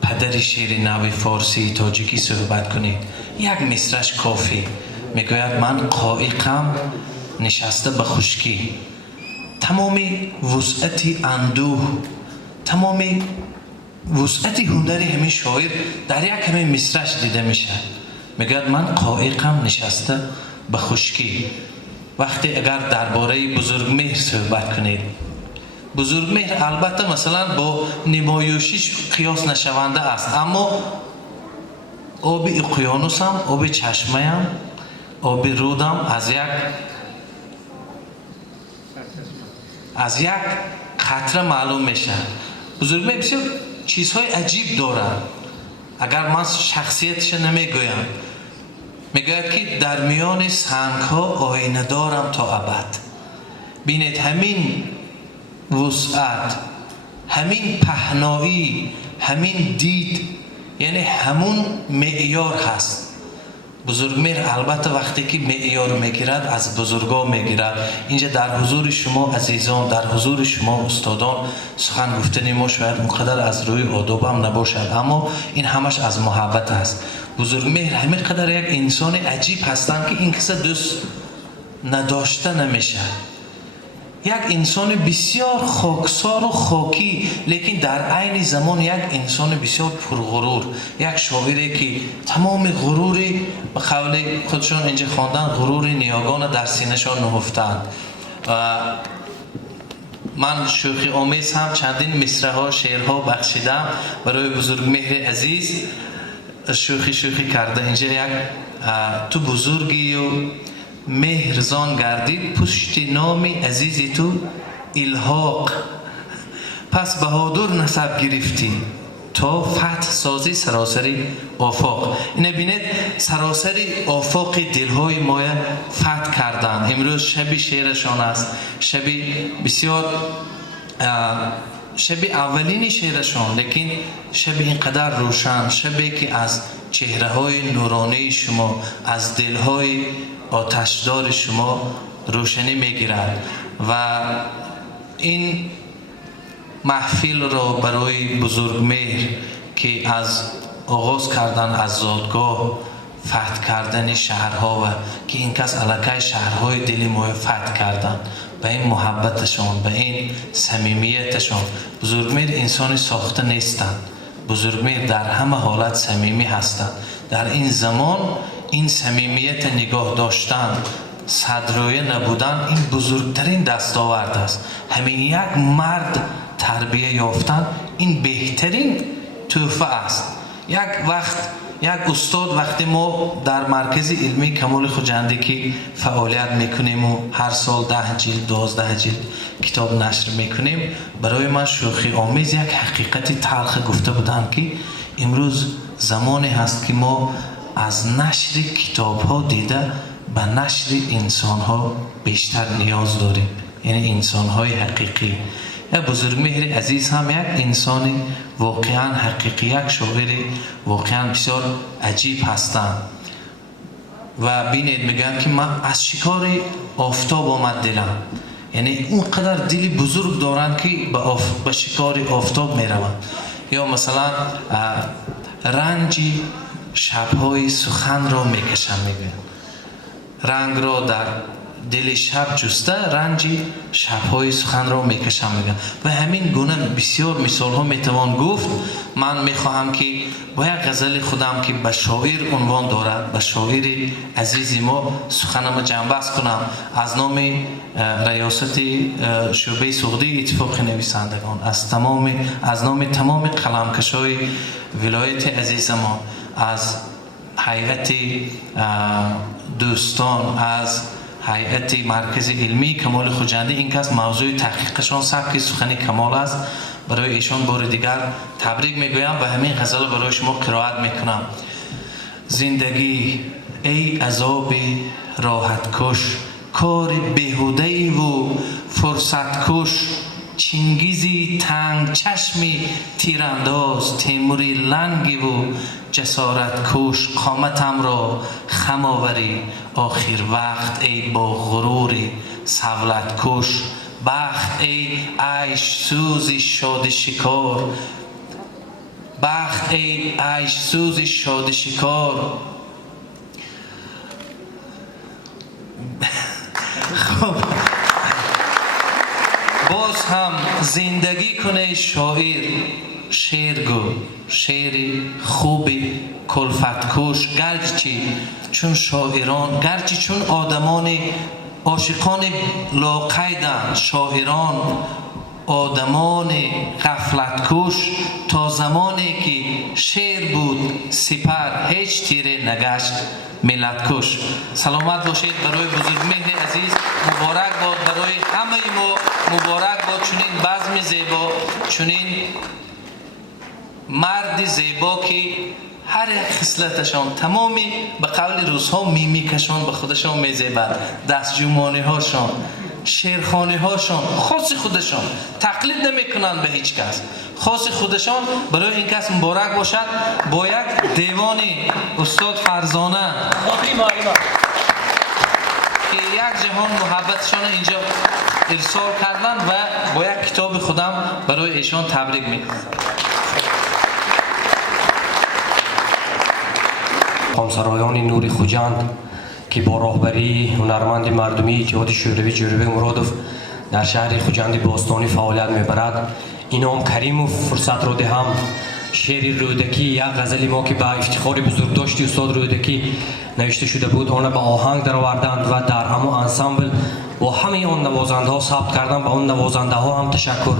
پدر شعر نو فارسی تاجیکی صحبت کنید، یک مصرعش کافی. میگوید من قایقم نشسته به خشکی، تمامی وسعتی اندوه، تمامی وسعتی هنری همین شاعر در یک همین مصرعش دیده میشه. میگوید من قایقم نشسته به خشکی. وقتی اگر درباره بزرگمهر صحبت کنید، بزرگمهر البته مثلا با نیمایوشیش قیاس نشونده است، اما آب اقیانوس هم، آب چشمه هم، آب رود هم از یک قطره معلوم میشه. بزرگمهر بسیار چیزهای عجیب دارد. اگر من شخصیتش نمیگویم، میگوید که در میان سنگ ها آینه دارم تا ابد. بینید همین وسعت، همین پهنایی، همین دید، یعنی همون معیار هست. بزرگمهر البته وقتی که معیار میگیرد از بزرگا میگیرد. اینجا در حضور شما عزیزان، در حضور شما استادان سخن گفتن ما شاید اونقدر از روی آداب هم نباشد، اما این همش از محبت است. بزرگمهر همین قدر یک انسان عجیب هستند که این کسی دوست نداشته نمیشه. یک انسان بسیار خاکسار و خاکی، لیکن در عین زمان یک انسان بسیار پرغرور، یک شاعری که تمام غروری به قول خودشان اینجا خواندن غرور نیاگان در سینه‌شان نهفتند. من شوخی آمیز هم چندین مصرع ها شعرها بخشیدم برای بزرگمهر عزیز. شوخی کرده اینجا یک تو بزرگی و مهرزان گردید پشت نام عزیزی تو الحاق، پس بهادر نسب گرفتی تا فتح سازی سراسری آفاق. اینه بینید سراسری آفاق دلهای ما فتح کردن. امروز شب شعرشان است، شب بسیار شب اولین شعرشان، لیکن شب اینقدر روشن، شبی که از چهره های نورانی شما، از دلهای آتشدار شما روشنی میگیرد و این محفل را برای بزرگمهر که از آغاز کردن از زادگاه فتح کردن شهرها و که این کس علاقه شهرهای دلی ما فتح کردن، به این محبتشان، به این صمیمیتشان. بزرگمهر انسان ساخته نیستند، بزرگمهر در همه حالت صمیمی هستند. در این زمان این صمیمیت نگاه داشتن، صدرویه نبودن، این بزرگترین دستاورد است. همین یک مرد تربیه یافتن این بهترین تحفه است. یک استاد وقتی ما در مرکز علمی کمال خوجندی که فعالیت میکنیم و هر سال 10 جلد 12 جلد کتاب نشر میکنیم، برای من شوخی آمیز یک حقیقت تلخ گفته بودن که امروز زمانی هست که ما از نشر کتاب ها دیده به نشر انسان ها بیشتر نیاز داریم، یعنی انسان های حقیقی. بزرگمهر عزیز هم یک انسان واقعا حقیقی، یک شاعر واقعا بسیار عجیب هستند و بینید میگن که من از شکار آفتاب آمد دلم، یعنی اونقدر دلی بزرگ دارن که به شکار آفتاب میروند. یا مثلا رنجی شبهای سخن را میکشم، میگن رنگ را در دل شب جسته رنجی شبهای سخن را میکشم، میگن. و همین گونه بسیار مثال ها میتوان گفت. من میخواهم که با یک غزل خودم که به شاعر عنوان دارد، به شاعر عزیز ما سخنم جنبست کنم از نام ریاست شعبه سغدی اتفاق نویسندگان، از نام تمام قلمکشای ولایت عزیز ما، از هیئت دوستان، از هیئت مرکز علمی کمال خوجندی. این کس موضوع تحقیقشان سبک سخنی کمال است. برای ایشان بار دیگر تبریک میگویم و همین غزل برای شما قرائت میکنم. زندگی ای عذاب راحت کش، کار بیهوده و فرصت کش، چنگیزی تنگ چشمی تیرانداز، تیموری لنگی و جسارت کش، قامتم را خم آوری آخر وقت ای با غروری سولت کش، بخت ای عیش سوزی شاد شکار، بخت ای عیش سوزی شاد شکار. خب باز هم زندگی کنه شاعر، شعر گو، شعر خوبی کلفت کش، گرچه چون شاعران، گرچه چون آدمان عاشقان لاقیدن، شاعران آدمان غفلت کش، تا زمانی که شعر بود سپر هیچ تیره نگشت ملت کش. سلامت باشید برای بزرگمهر عزیز، مبارک باد برای همه ما، مبارک باد چنین بزم زیبا، چنین مرد زیبا که هر یک خصلتشان تمامی به قول روزها میمیکشان به خودشان میزیبد، دست جمانی هاشان شعرخوانی هاشون خاص خودشان تقلید نمیکنند به هیچ کس، خاص خودشان برای این کس مبارک باشد. با یک دیوان استاد فرزانه که یک جهان محبتشان اینجا ارسال کردند و با یک کتاب خودم برای ایشان تبریک میگم. همسرایان نور خوجند که با راهبری هنرمند مردمی جهاد شوروی جوروی مرادوف در شهر خوجند باستانی فعالیت میبرد، اینام کریم و فرصت رو دهم شعر رودکی، یک غزل ما که با افتخار بزرگ داشتی استاد رودکی نوشته شده بود، آن به آهنگ در آوردند و در همون انسامبل با همه آن نوازنده ها ثبت کردن. به اون نوازنده ها هم تشکر،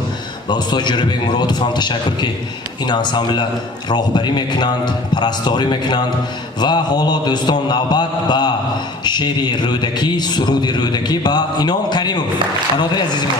به استاد جوروی مرادوف هم تشکر که این انسامبل راهبری میکنند، پرستاری میکنند. و حالا دوستان نوبت به شعر رودکی، سرود رودکی با اینام کریموف برادر عزیز ما.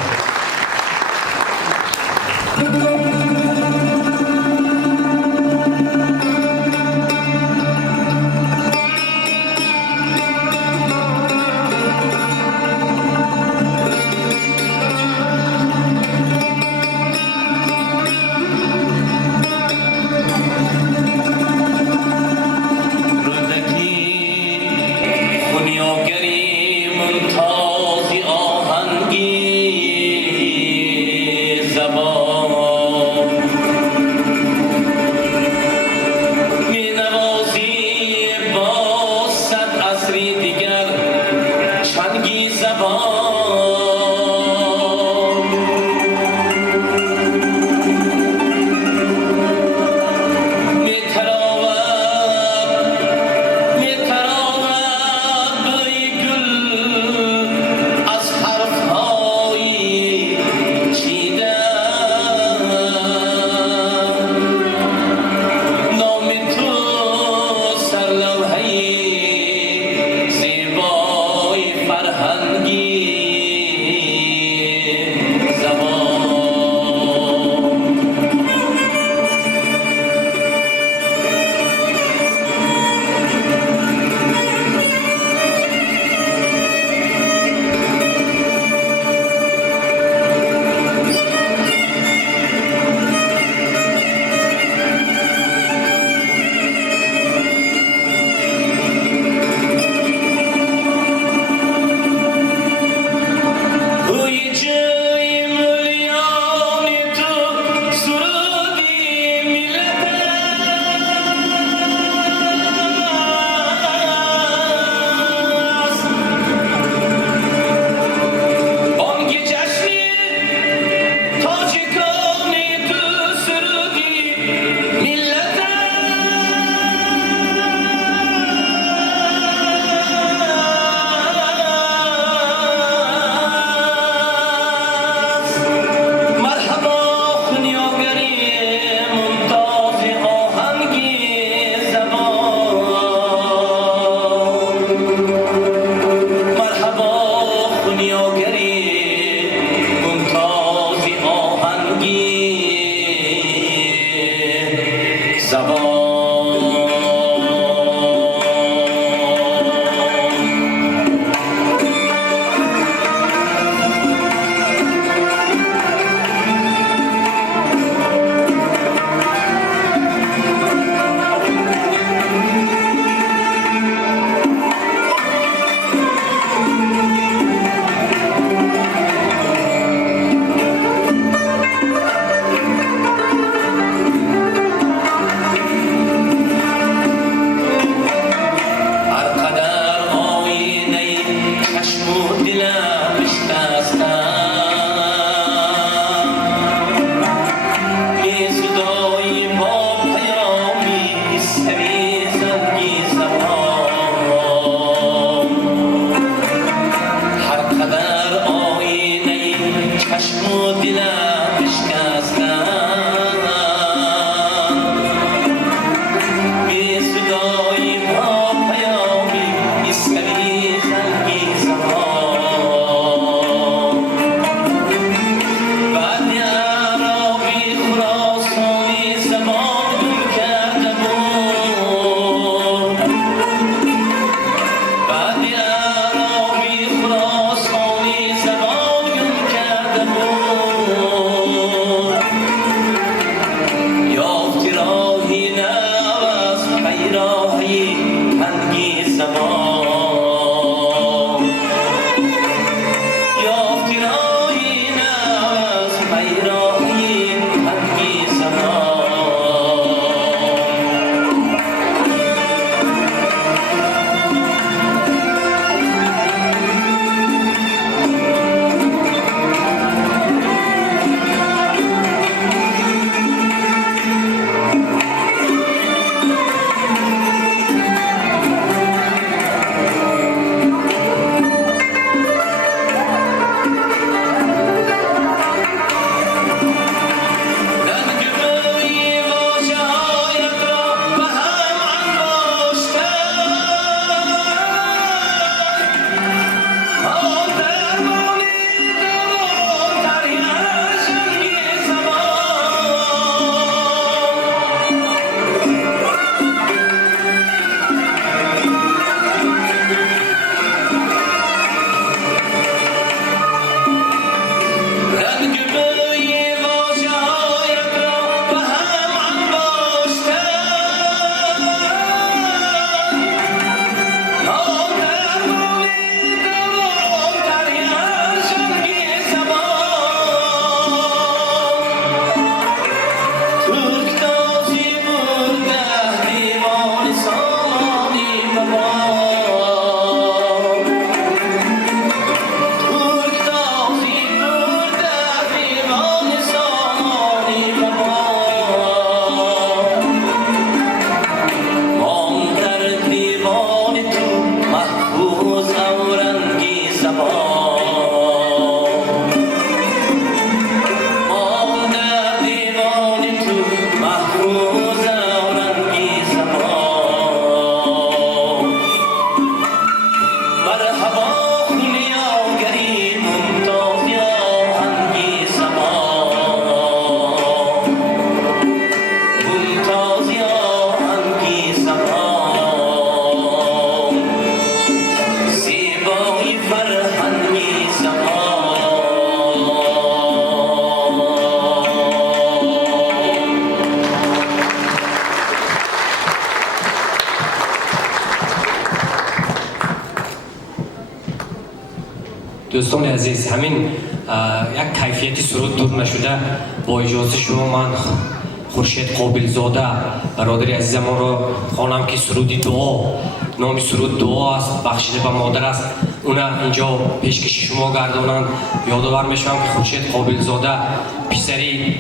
بعد عربی خراسانی زبان دوستان عزیز، همین یک کیفیتی سرود دور نشده. با اجازه شما من خورشید قابل زاده برادری عزیز ما رو خوانم که سرودی دعا، نام سرود دعا است، بخشیده به مادر است. اونا اینجا پیشکش شما گردانند. یادآور میشم که خورشید قابل زاده پسری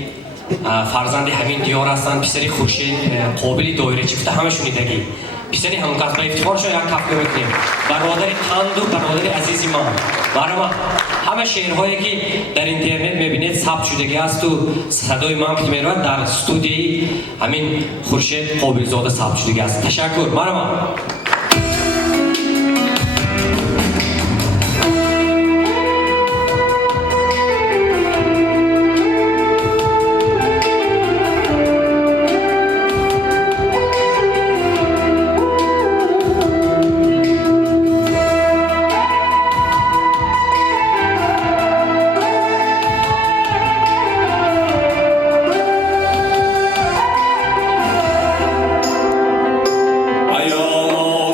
فرزند همین دیار هستند، پسری خورشید قابلی دایره چفته همه شنیدگی، پسری همون کس به افتخار شما یک کف میکنیم. برادر تند و برادر عزیزی من برام همه شعرهایی که در اینترنت میبینید ثبت شدگی است و صدای من که میرود در استودیوی همین خورشید قابل زاده ثبت شدگی است. تشکر. مرحبا. Ayağıma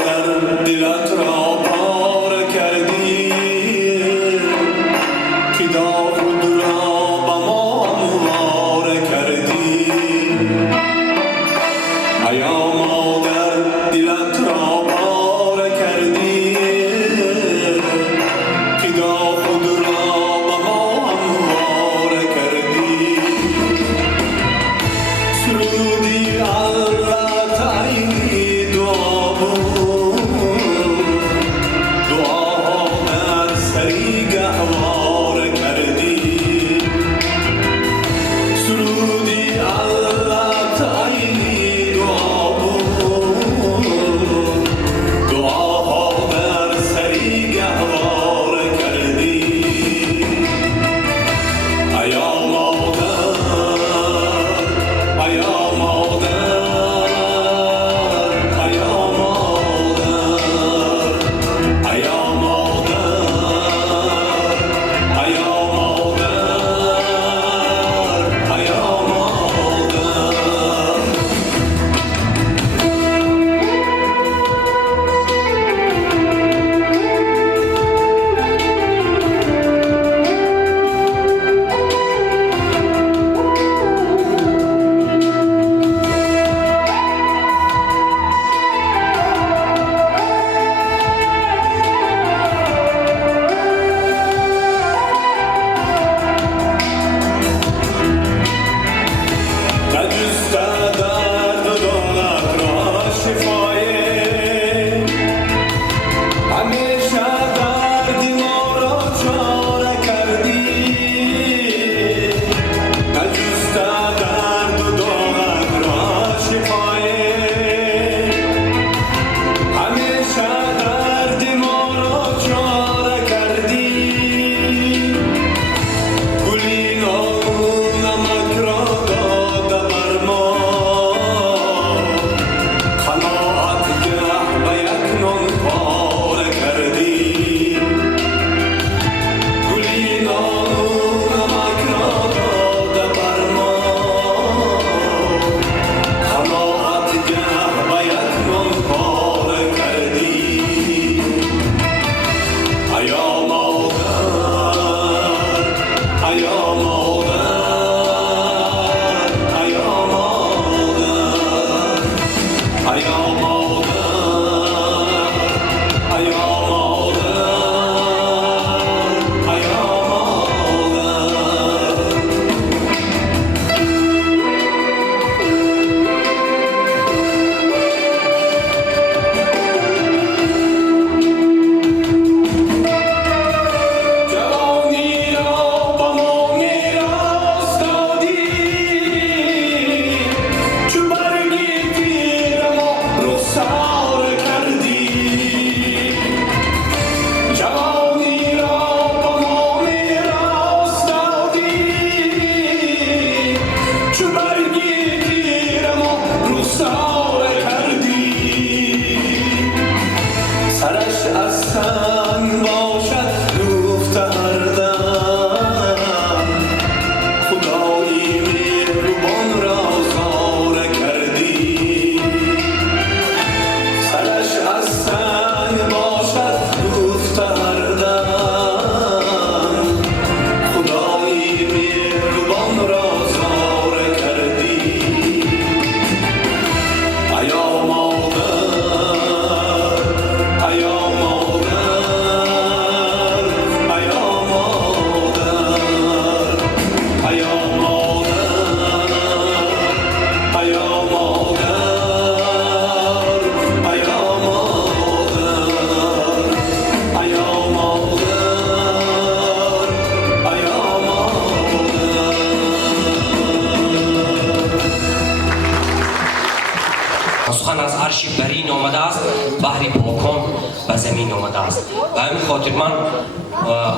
فرش برین آمده است، بحر پاکان به زمین آمده است. به همین خاطر من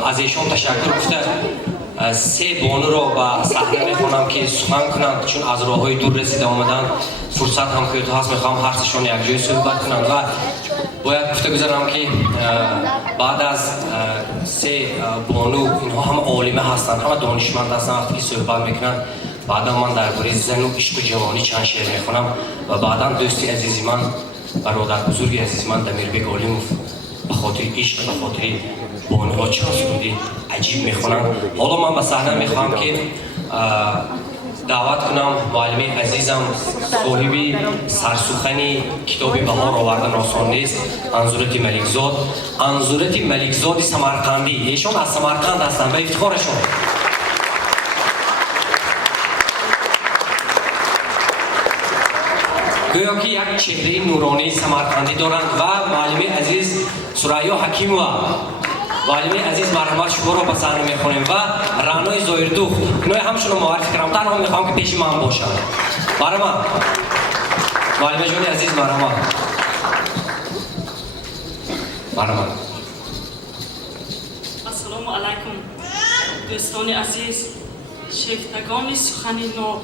از ایشان تشکر گفته سه بانو را به صحنه میخوانم که سخن کنند، چون از راههای دور رسیده آمدند. فرصت هم که هست میخوام هر سهشان یک جای صحبت کنند و باید گفته گذارم که بعد از سه بانو اینها هم عالمه هستند، همه دانشمند هستند. وقتی که صحبت میکنند بعدا من درباره زن و عشق و جوانی چند شعر میخونم و بعدا دوستی عزیزی من، برادر بزرگی عزیزی من دمیربک عالموف به خاطر عشق به خاطر بانوها چند سرودی عجیب میخونم. حالا من به صحنه میخوام که دعوت کنم معلم عزیزم صاحبی سرسخنی کتاب بهار آوردن آسان نیست، انظورت ملکزاد، انظورت ملکزاد سمرقندی. ایشان از سمرقند هستند به افتخارشون. گویا که یک چهره نورانی سمرقندی دارند و معلم عزیز سریا حکیمова معلم عزیز مرحمت شما را به صحنه میخونیم و رعنای زایردوخت اینها همشون رو معرفی کنم. تنها میخوام که پیش من باشن. مرحمت معلم جان عزیز، مرحمت. السلام علیکم دوستان عزیز، شیفتگان سخن نو،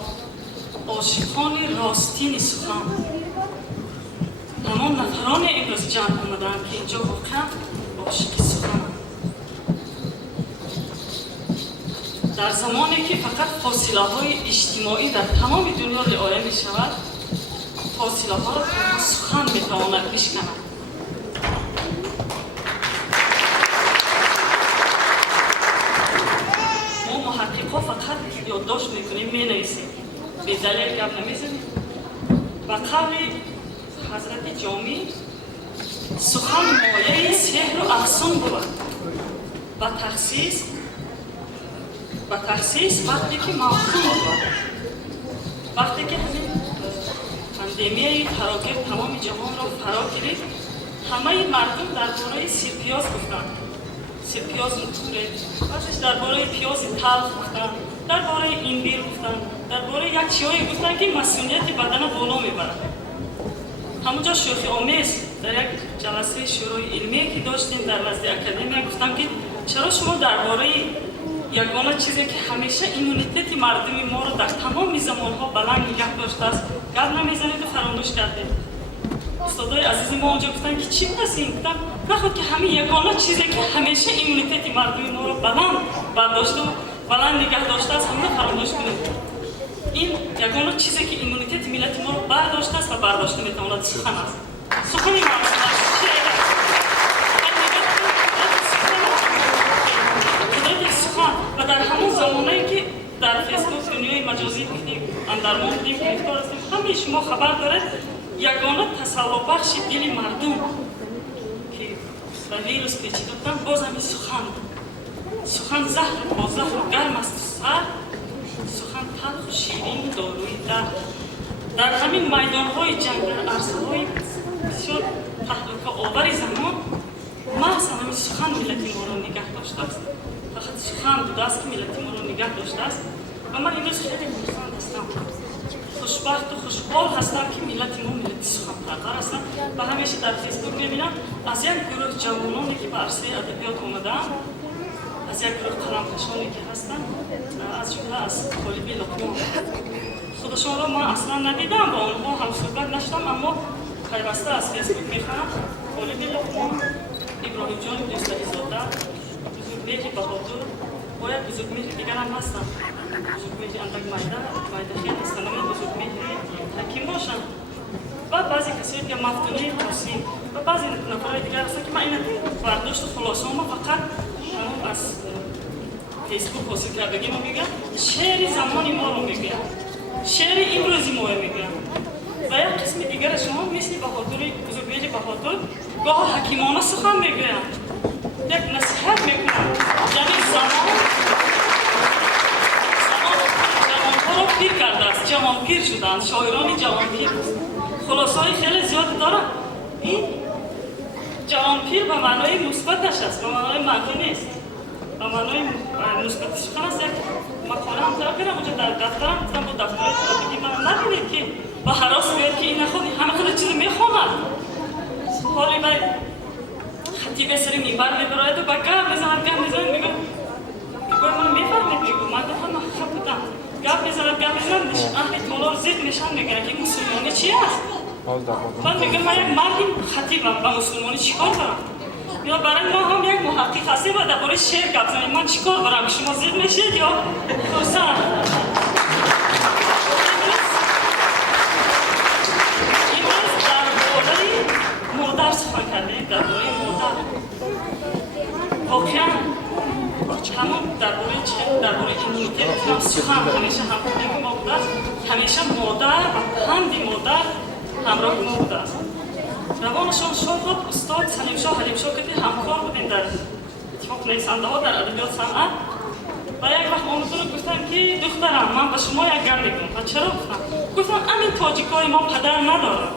عاشقان راستین سخن، تمام نفران امروز جمع آمدند که اینجا واقعا عاشق سخن. در زمانی که فقط فاصله های اجتماعی در تمام دنیا رعایت می شود، فاصله ها را تنها سخن می تواند بشکند. ما محققا فقط یادداشت میکنیم، می نویسیم، به دلیل گپ نمیزنیم. و قول حضرت جامی سخن مایه سحر و افسون بود و تخصیص وقتی که موهوم بود، وقتی که همین پاندمی فراگیر تمام جهان را فرا گرفت، همه مردم درباره سیرپیاز گفتند، سیرپیاز نطوره، بعدش درباره پیاز تلخ گفتند، درباره انبیر گفتند، درباره یک چیزایی گفتند که مسئولیت بدن بالا میبرد. همونجا شوخی آمیز در یک جلسه شورای علمی که داشتیم در نزد اکادمی گفتم که چرا شما درباره یگانه چیزی که همیشه ایمونیتت مردم ما رو در تمام زمانها بلند نگه داشته است گپ نمیزنید و فراموش کردید. استادای عزیز ما اونجا گفتن که چی هستین؟ گفتم نخود که همین یگانه چیزی که همیشه ایمونیتت مردم ما رو بلند برداشته و بلند نگه داشته است همون فراموش کنید. این یگانه چیزی که ایمونیتت ملت ما رو برداشته است و برداشته میتواند سخن است. سخن ما و در همون زمانه‌ای که در فیسبوک دنیای مجازی بودیم اندرمان بودیم گرفتار هستیم، همه شما خبر دارید یگانه تسلی بخش دل مردم که به ویروس پیچیده بودن باز همین سخن زهر با زهر و گرم است سر، سخن تلخ و شیرین و داروی در همین میدان‌های جنگ در عرصه‌های بسیار تهلکه آور زمان محض همین سخن ملت ما را نگه داشته است. فقط سخن بوده است که ملت ما را نگه داشته است و من امروز خیلی خوشحال هستم، خوشبخت و خوشحال هستم که ملت ما ملت سخن پرور هستند و همیشه در فیسبوک می‌بینم از یک گروه جوانانی که به عرصه ادبیات آمده‌اند، از یک گروه قلمکشانی که هستند، از جمله از طالبی لقمان، خودشان را من اصلا ندیدم، با آنها هم صحبت نشدم، اما پیوسته از فیسبوک می‌خوانم طالبی لقمان، ابراهیم جان دوستایی زاده، بزرگمهر بهادر، باید بزرگمهر دیگر هم هستند، بزرگمهر اندک مایده خیلی هستند، اما بزرگمهر حکیم باشند و بعضی کسایی که مفتونه قاسم و بعضی نفرهای دیگر هستند که من این برداشت خلاصه ما فقط از فیسبوک حاصل کردگی ما میگم، شعر زمانی ما رو میگم، شعر امروزی ما رو میگم و یک قسم دیگر شما مثل بزرگمهر بهادر گاه حکیمانه سخن میگویم، یک نصیحت میکنم، یعنی زمان جوانها رو پیر کرده است، جوان پیر شدند، شاعران جوان پیر خلاصه های خیلی زیاد دارن. این جوان پیر به معنای مثبتش است، به معنای منفی نیست، به معنای مثبت سخن است. یک مقاله هم تر بیرم اونجا در دفترم گفتم با دفتر ترافیکی من نبینید که با حراس بیاد که این خود همه خود چیز میخوند. حالی باید خطیبه سری میبر میبراید و با گرد میزند میگم که من میفهمید میگو من گفتم خب بودم گرد میزند نش اهل تولار زید نشان میگن که مسلمانی چی هست؟ من میگم من یک مردی خطیبم با مسلمانی چیکار دارم؟ یا برای ما هم یک محقق هستی و درباره شعر گپ زنیم من چیکار دارم شما زیر میشید یا دوستان امروز درباره مادر سخن کردیم درباره مادر واقعا همون درباره ایمونیته هم سخن همیشه همراهی ما بوده است همیشه مادر و پند مادر همراه ما بوده است روانشان شاید استاد سلیم شاه حلیم شاه که همکار بودیم در اتفاق نویسنده ها در ادبیات صنعت و یک وقت آموزان گفتن که دخترم من به شما یک گپ میگم و چرا گفتم همین تاجیکای ما پدر ندارن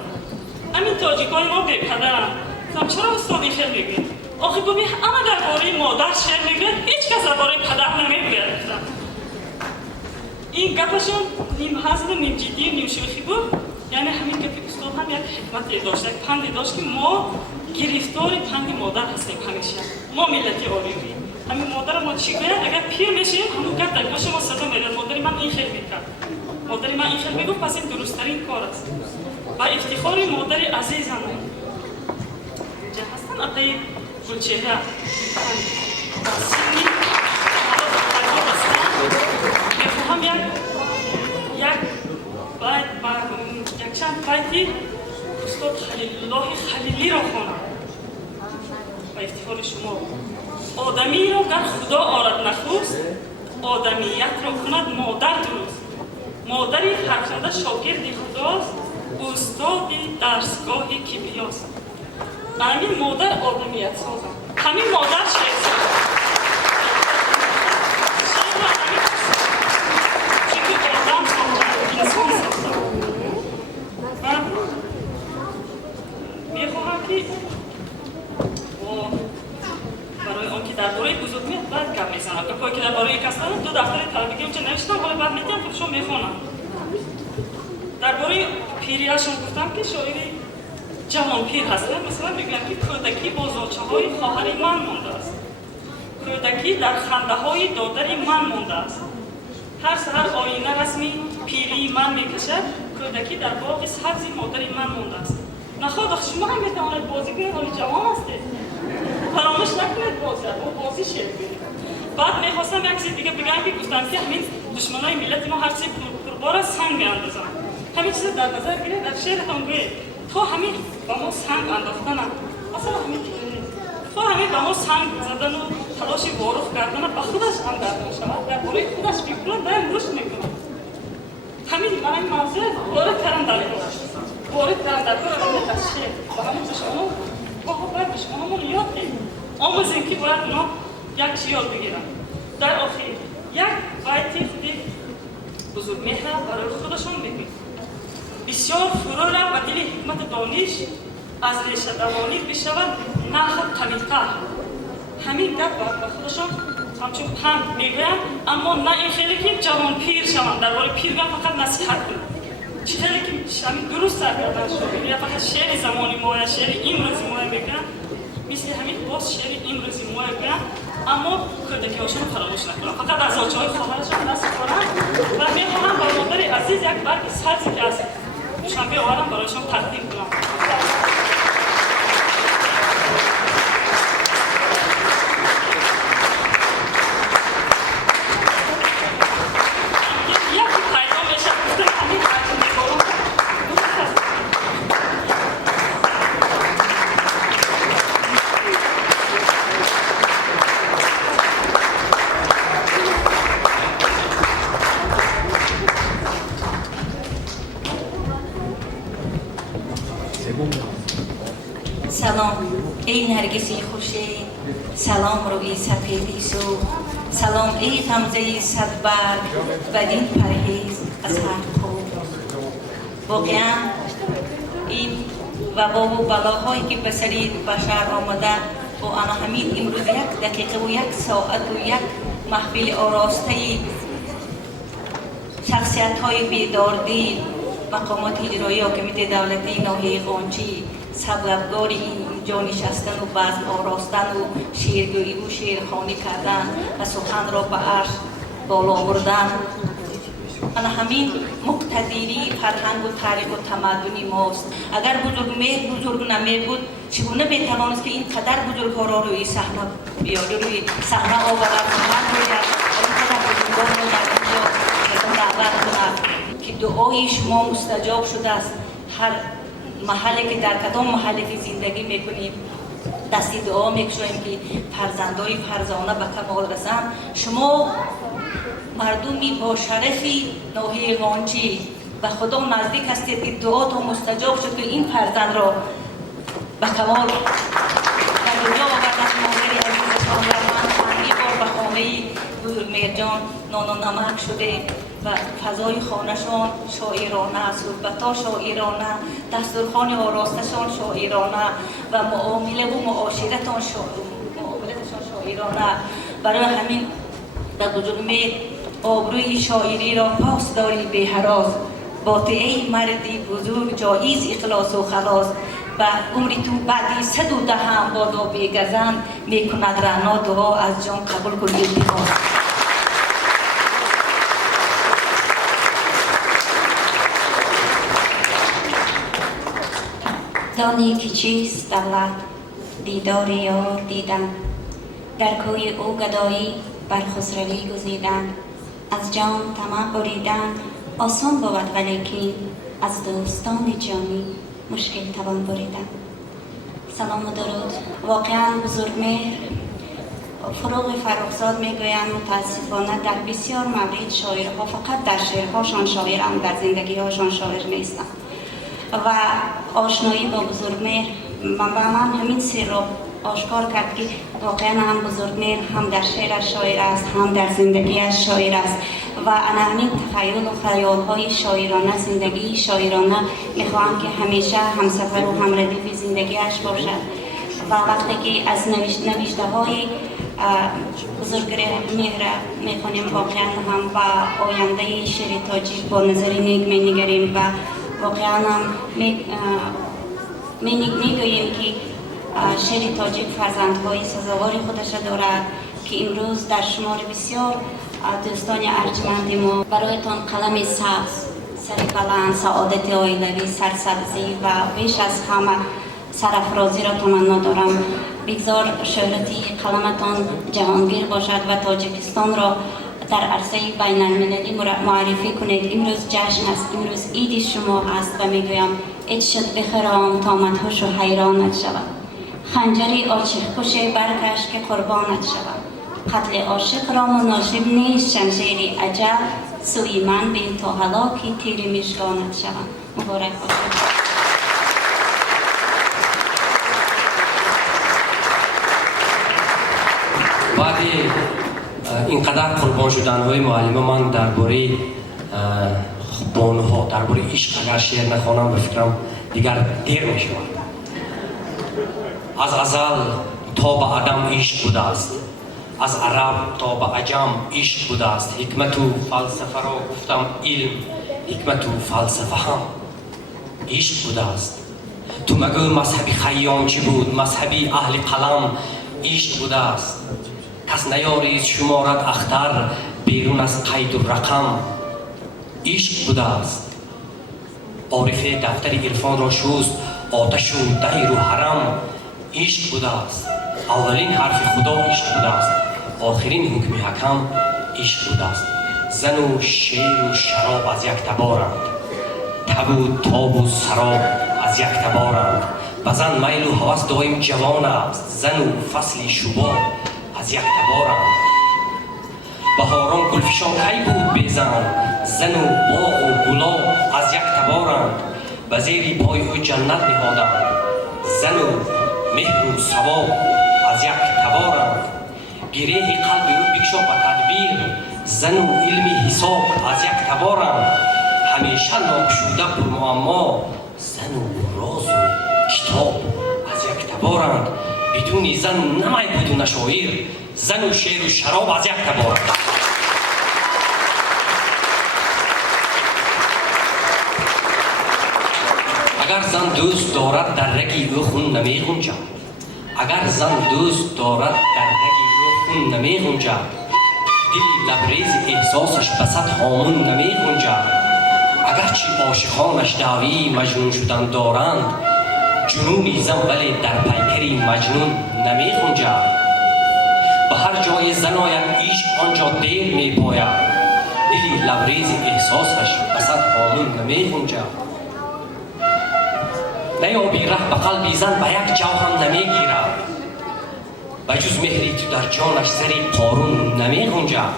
همین تاجیکای ما بی پدرن گفتم چرا استاد این خیلی میگی آخه گفتی همه درباره مادر شعر میگه هیچ کس درباره پدر نمیگه این گپشون نیم هزل نیم جدی نیم شوخی بود یعنی همین که استاد هم یک حکمتی داشت یک پندی داشت که ما گرفتار پند مادر هستیم همیشه ما ملتی آریوی همین مادر ما چی باید اگر پیر میشیم همون گپ در گوش ما صدا میاد مادری من این خیلی میکرد مادری من این خیلی میگفت پس این درستترین کار است و افتخار مادر عزیزم اینجا هستن آقای گلچهره سنی میخواهم یک باید یک چند بیتی استاد خلیل الله خلیلی را خوانم با افتخار شما آدمی را گر خدا آرد نخست آدمیت را کند مادر درست مادری فرخنده شاگرد خداست استادی درسگاهی کیمیاست همین مادر آدمیت سازم همین مادر شعر سازم شعر را همین چیزی آدم سازم انسان سازم من میخواهم که برای آنکه درباره بزرگیت باید گپ میزنم که پای که درباره کس دارم دو دفتر طلبگی اونجا نوشتم ولی بعد میدیم که شما میخونم درباره پیریاشون گفتم که شاعری جوان پیر هستن مثلا میگن که کودکی بازارچه های خواهر من مونده است کودکی در خنده های دادر من مونده است هر سحر آینه رسمی پیری من میکشد کودکی در باغ سبزی مادر من مونده است نخواد شما هم میتوانید بازی کنید ولی جوان هستید فراموش نکنید بازی شعر کنید بعد میخواستم یک چیز دیگه بگم که گفتم که همین دشمنای ملت ما هر چی پربار از سنگ میاندازن همین چیز در نظر گیرید در شعرتان گوید تو همین با ما سنگ انداختن مثلا همین تو همین با ما سنگ زدن و تلاش وارخ کردن به خودش هم درد میشود درباره خودش فکر کنه دائم رشد میکنه همین من این موضوع وارد کردن در شعر و همین دشمنان ما باید دشمنامون یاد بگیریم آموزیم که باید اونا یک چی یاد بگیرن در آخر یک بیتی خودی بزرگ مهر برای خودشون بگیم بسیار فرو را و دل حکمت دانش از ریشه دوانی بشود نخل قوی‌تر همین گپ به خودشون همچون پند میگویم اما نه این خیلی که جوان پیر شوند درباره پیرگان فقط نصیحت کنیم چه خیلی که همین درست سرگردن شد یا فقط شعر زمانی ما یا شعر امروزی ما بگن مثل همین باز شعر امروزی ما بگن اما کودکی هاشون فراموش نکنن فقط از آنچه های خواهرشون نصیب کنن و میخواهم با مادر عزیز یک برگ سبزی که از دوشنبه آورم برایشان تقدیم کنم سلام ای نرگسی خوشی سلام روی سفیدی سو سلام ای غمزه صدبرگ بدین پرهیز از هر خوب واقعا این وبا و بلاهایی که به سری بشر آمده با آن همین امروز یک دقیقه و یک ساعت و یک محفل آراسته شخصیت های بیداردی مقامات اجرایی حاکمیت دولتی ناحیه قونچی سببگار این جا نشستن و بزم آراستن و شعرگویی و شعرخوانی کردن و سخن را به عرش بالا بردن انا همین مقتدیری فرهنگ و تاریخ و تمدنی ماست. اگر بزرگ نمی بود چگونه میتوانست که اینقدر بزرگ‌ها را روی صحنه بیاره، روی صحنه آورد و اینقدر بزرگان را در اینجا دعوت کند که دعای شما مستجاب شده است. هر محلی که در کدام محلی که زندگی میکنیم دستی دعا میکشیم که فرزندای فرزانه به کمال رسند. شما مردمی با شرفی ناحیه قونچی و خدا نزدیک هستید که دعاتون مستجاب شد که این فرزند را به کمال و دنیا آوردن. مادری عزیزتان و من چندی بار به خانه بزرگ میرجان نان و نمک شده و فضای خانهشان شاعرانه، صحبت‌ها شاعرانه، دسترخوان آراستشان شاعرانه و معامله و معاشرتشان شاعرانه. برای همین در بزرگمیر آبروی شاعری را پاس داری به هراس، باطعه مردی بزرگ جایز اخلاص و خلاص و عمری تو بعدی 110 هم بادا بگزند میکند رعنا دعا از جان قبول کن التماس. دانی که چیست دولت؟ دیدار یار دیدن، در کوی او گدایی بر خسروی گزیدن، از جان طمع بریدن آسان بود ولیکن از دوستان جانی مشکل توان بریدن. سلام و درود. واقعا بزرگمهر فروغ فرخزاد میگویند متاسفانه در بسیار مورد شاعرها فقط در شعرهاشان شاعرند، در زندگی هاشان شاعر نیستند و آشنایی با بزرگمهر من همین سر را آشکار کرد که واقعا هم بزرگمهر هم در شعرش شاعر است، هم در زندگیش شاعر است و انا همین تخیل و خیالهای شاعرانه، زندگی شاعرانه میخواهم که همیشه همسفر و همردیف زندگیش باشد و وقتی که از نوشته های بزرگمهر میخوانیم واقعا هم با آینده شعر تاجیک با نظر نیک مینگریم و واقعا هم میگوییم که شعر تاجیک فرزندهای سزاوار خودش دارد که امروز در شمار بسیار دوستان ارجمند ما برایتان قلم سبز، سر بلند، سعادت عائلوی، سرسبزی و بیش از همه سرافرازی را تمنا دارم. بگذار شهرتی قلمتان جهانگیر باشد و تاجیکستان را در عرصه بین المللی معرفی کنید. امروز جشن است، امروز عید شما است و میگویم عید شد بخرام تا مدهوش و حیرانت شوم. خنجری عاشق کش برکش که قربانت شوم. قتل عاشق را مناسب نیست شمشیر اجل، سوی من بین تا هلاکی تیر مژگانت شوم. مبارک باشد. بعد اینقدر قربان شدن های معلم من درباره بانوها، درباره عشق اگر شعر نخوانم به فکرم دیگر دیر می شود. از ازل تا به عدم عشق بوده است، از عرب تا به عجم عشق بوده است. حکمت و فلسفه را گفتم علم، حکمت و فلسفه هم عشق بوده است. تو مگو مذهب خیام چی بود؟ مذهب اهل قلم عشق بوده است. کس نیارید شمارد اختر بیرون از قید و رقم عشق بوده است. عارف دفتر عرفان را شست آتش و دیر و حرم عشق بوده است. اولین حرف خدا عشق بوده است، آخرین حکم حکم عشق بوده است. زن و شیر و شراب از یک تبارند، تب و تاب و سراب از یک تبارند. به زن میل و هوس دایم جوان است، زن و فصل شباب از یک تبارند. بهاران گلفشان کی بود بیزن، زن و باغ و گلاب از یک تبارند. به زیر پای او جنت نهادند، زن و مهر و ثواب از یک تبارند. گره قلب او بکشا به تدبیر، زن و علم حساب از یک تبارند. همیشه ناگشوده پر معما، زن و راز و کتاب از یک تبارند. بدون زن نمی بود و نشاعر، زن و شعر و شراب از یک تبارند. اگر زن دوست دارد در رگی او خون نمی‌گنجد. اگر زن دوست دارد در رگی او خون نمی‌گنجد. دل لبریز احساسش بسد هامون نمی‌گنجد. اگرچه عاشقانش دعوی مجنون شدن دارند، جنونی زن ولی در پیکری مجنون نمی‌گنجد. به هر جای زن آید عشق آنجا دیر می‌پاید. دل لبریز احساسش بسد هامون نمی‌گنجد. نیابی ره به قلبی زن به یک جو هم نمی‌گیرد. بجز مهری تو در جانش زری قارون نمی‌گنجد.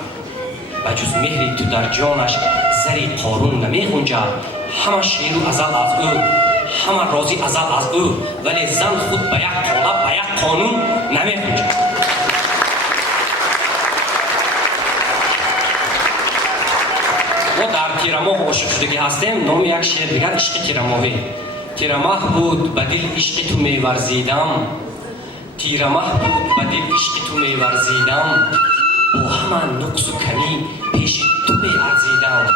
بجز مهری تو در جانش زری قارون نمی‌گنجد. همه شیر و ازل از او، همه راضی ازل از او، ولی زن خود به یک طالب به یک قانون نمی‌گنجد. ما در تیرماه عاشق شدگی هستیم. نام یک شعر دیگر عشق تیرماهی. تیرماه بود به دل عشق تو می‌ورزیدم. تیرماه بود به دل عشق تو می‌ورزیدم. با همه نقص و کمی پیش تو می‌ارزیدم.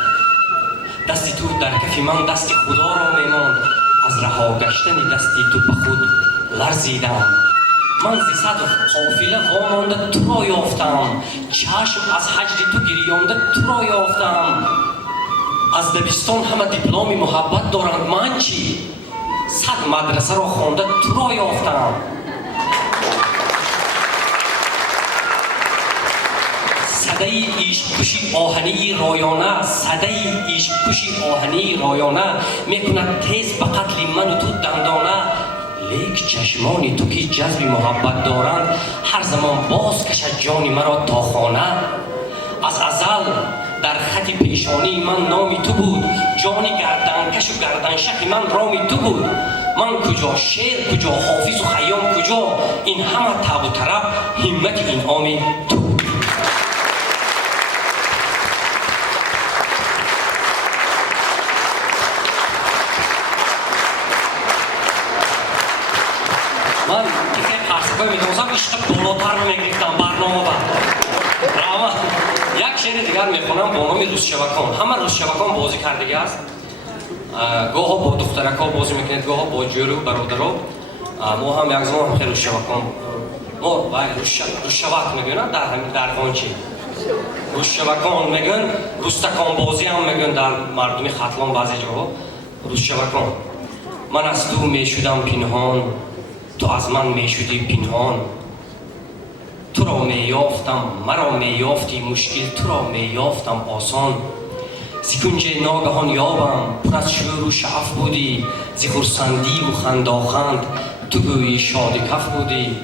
دستی تو در کف من دست خدا را می‌ماند. از رها گشتن دستی تو به خود لرزیدم. من ز صد قافله وامانده تو را یافتم. چشم از هجر تو گریانده تو را یافتم. از دبستان همه دیپلم محبت دارند، من چی؟ صد مدرسه را خوانده تو را یافتم. صدای عشق کشی آهنی رایانه، صدای عشق کشی آهنی رایانه میکند تیز به قتل من و تو دندانه. لیک چشمان تو که جذب محبت دارند، هر زمان باز کشد جان مرا تا خانه. از ازل در خط پیشانی من نامی تو بود. جانی گردنکش و گردنشق من رامی تو بود. من کجا شعر کجا حافظ و خیام کجا، این همه تب و طرب همت این آمی تو بود. من که قصبه میدونستم عشق بالاتر رو میگریفتم برنامه اما یک شعر دیگر میخونم با نام روزشبکان. همه روزشبکان بازی کردگی است. گاه با دخترک ها بازی میکنید، گاه با جورو برادرها. ما هم یک زمان خیلی روزشبکان، ما روزشبک میگن در همین درغانچی روزشبکان میگن، روزتکان بازی هم میگن در مردمی خطلان بعضی جاها روزشبکان. من از تو میشدم پنهان، تو از من میشدی پنهان. تو را میافتم مرا میافتی مشکل، تو را میافتم آسان. ز کنج ناگهان یابم پر از شور و شعف بودی. ز خرسندی و خنداخند تو گویی شاد کف بودی.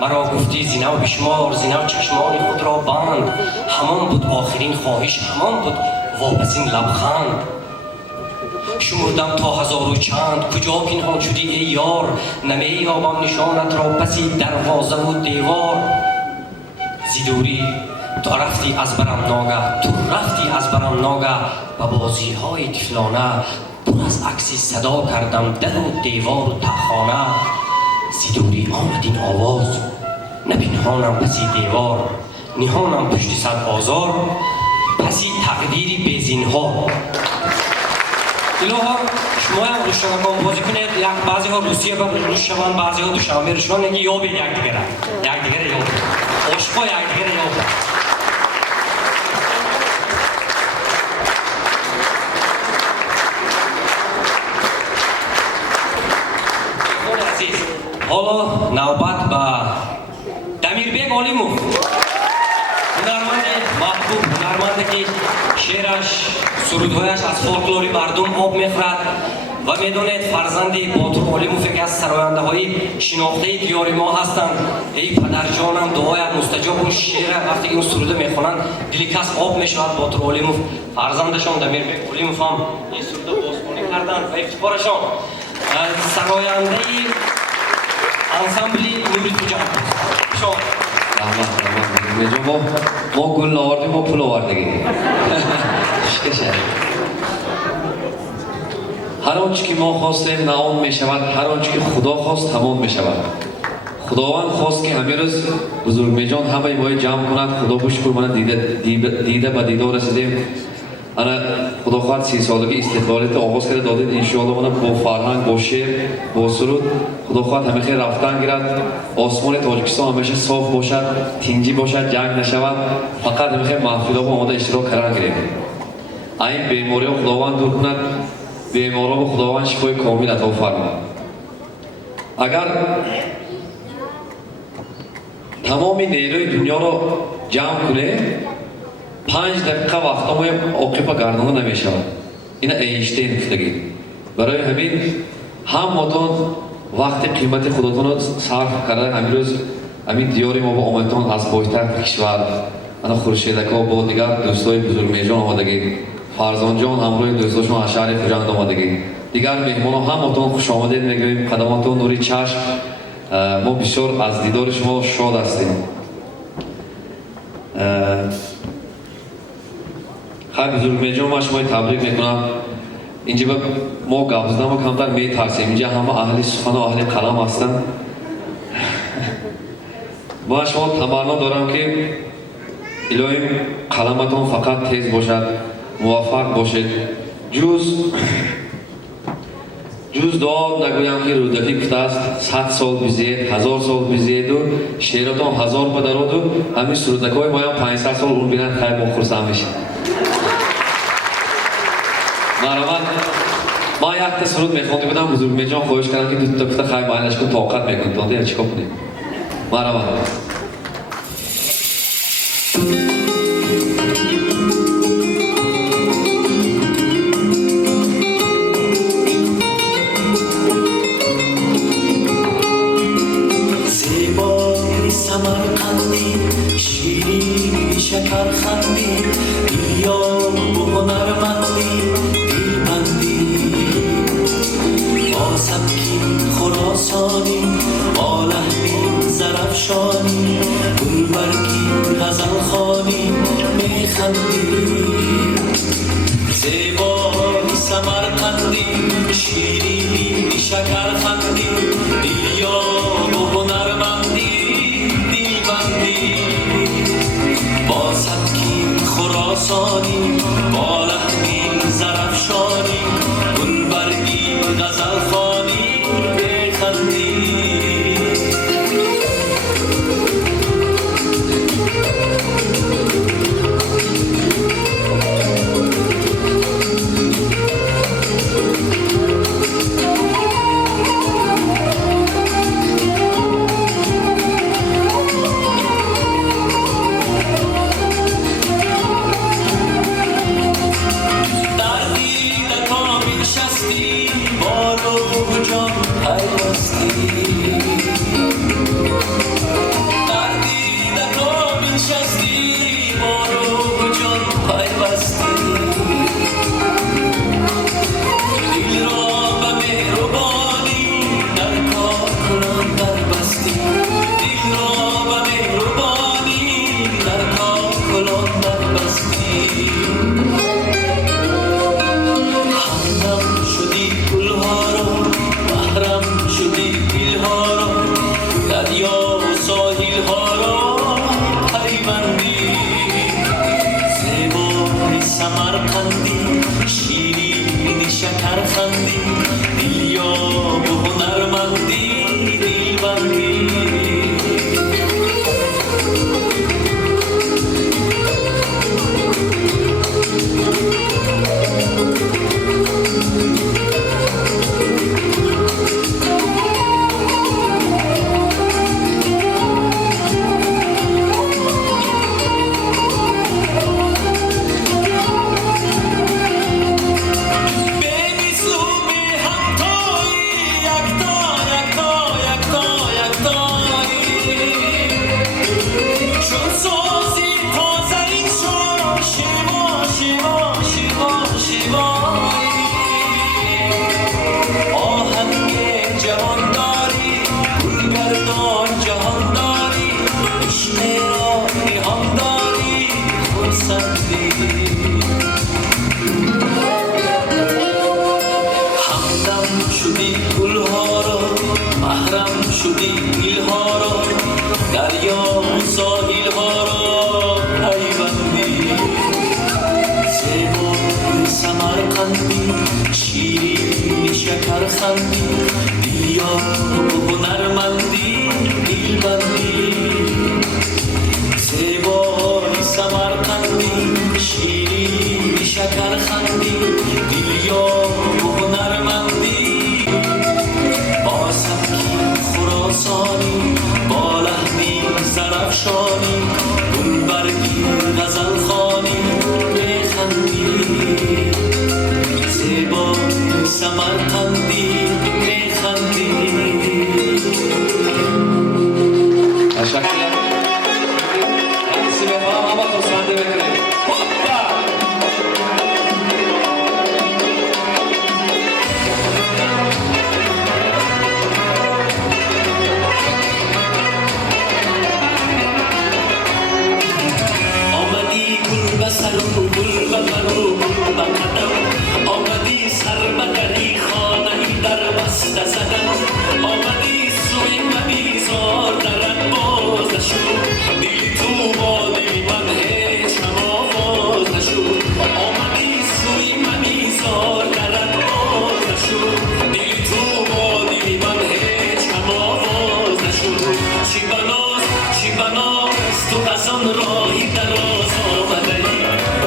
مرا گفتی ز نو بشمار، ز نو چشمان خود را بند. همان بود آخرین خواهش، همان بود واپسین لبخند. شمردم تا هزار و چند، کجا پنهان شدی ای یار. نمییابم نشانت را پسی دروازه و دیوار. زی دوری تو رفتی از برم ناگه، تو رفتی از برم ناگه. و بازی های طفلانه پر از عکسی صدا کردم در و دیوار و تخانه. زی دوری آمد این آواز، نپنهانم پسی دیوار. نهانم پشت صد آزار، پسی تقدیری بیزینها. الها شما هم روزشبکان بازی کنید. یک بعضی ها روسیه بر روزشبان، بعضی ها دوشنبه روزشبان میگه یابید یک دیگره، یک دیگره یابید، عشقا یک دیگره یابید. عزیز حالا نوبت به دمیربگ علیموف، هنرمند محبوب، هنرمندی که شعرش سرودهایش از فولکلوری مردم آب میخورد و میدونید فرزندی باتور علیموف که از سراینده های شناخته دیار ما هستند. ای پدر جانم دعایت مستجاب. اون شعر وقتی که اون سروده میخونند دل کس آب میشود. باتور علیموف فرزندشان دمیربگ علیموف هم این سروده بازخوانی کردند و افتخارشان سراینده انسامبلی نوری توجه شما. ما گل ناوردیم، ما پول آوردگی. هر آنچه که ما خواستیم نهان می شود، هر آنچه که خدا خواست تمام می شود. خداوند خواست که همین روز بزرگ میجان همه ما جمع کند. خدا بشکر من دیده به دیدار رسیدیم انا خدا خواهد 30 سالگی استقلالیت آغاز کرده دادید انشاءالله من با فرهنگ با شعر با سرود خدا خواهد همه خیر رفتن گیرد آسمان تاجیکستان همیشه صاف باشد تنجی باشد جنگ نشود فقط همه خیر محفل ها با آماده اشتراک کردن گیریم این بیماری ها خداوند دور کند بیماری ها به خداوند شفای کامل عطا فرماید اگر تمام نیروی دنیا رو جمع کنه 5 دقیقه وقتا ما عاقبه گردانده نمیشود اینا اینشتین گفتگی برای همین همتون وقت قیمت خودتون رو صرف کرده امروز همین دیاری ما با آمدتان از پایتخت کشور انا خورشیدکا با دیگر دوستای بزرگ میجان آمدگی فرزان جان همراه دوستاشون از شهر خوجند آمدگی دیگر مهمان همتون خوش آمدید میگوییم قدماتون نوری چشم ما بسیار از دیدار شما شاد هستیم خیلی بزرگ میجان ما شما تبریک میکنم اینجا ما گپ زدن ما کمتر میترسیم اینجا همه اهل سخن و اهل قلم هستن ما شما تمنا دارم که الهی قلمتون فقط تیز باشد موفق باشید جز دعا نگویم که رودکی کفته است 100 سال بزید 1000 سال بزید و شعراتون 1000 بدرود و همین سرودنک های ما هم 500 سال اون بینن خیلی ما خرسند میشه ما یک تا سرود میخوندی بودم بزرگ میجان خواهش کردم که دو تا کفته خیلی معنیش کن طاقت میکنی تانده یا چیکار کنیم مرحبا سمرقندی شیرین شکر خندی یا هنرمندی دیلبندی با سبکی خراسانی با لحنی زرفشانی گلبرگی غزل خوانی میخندی زیبای سمرقندی شیرین شکر خندی یا هنرمندی با سبکی خراسانی با لحنی زرفشانی گلبرگی غزل خوانی بخندی چرخندی دیار هنرمندی دلبندی زیبایی سمرقندی شیرین شکرخندی دیار هنرمندی با سبکی خراسانی با لحنی زرفشانی گلبرگی غزلخوانی میخندی زیبا سمرقندی میخندی تشکر همه خورسنده بکنید آمدی گل به سر و گل به پر و گل به قدم آمدی سر به دری خانه در بسته زدم آمدی سوی من زار درت باز نشد دل تو با دل من هیچ هم آواز نشد آمدی سوی من زار درت باز نشد دل تو با دل من هیچ هم آواز نشد چی بناز تو از آن راهی دراز آمده ای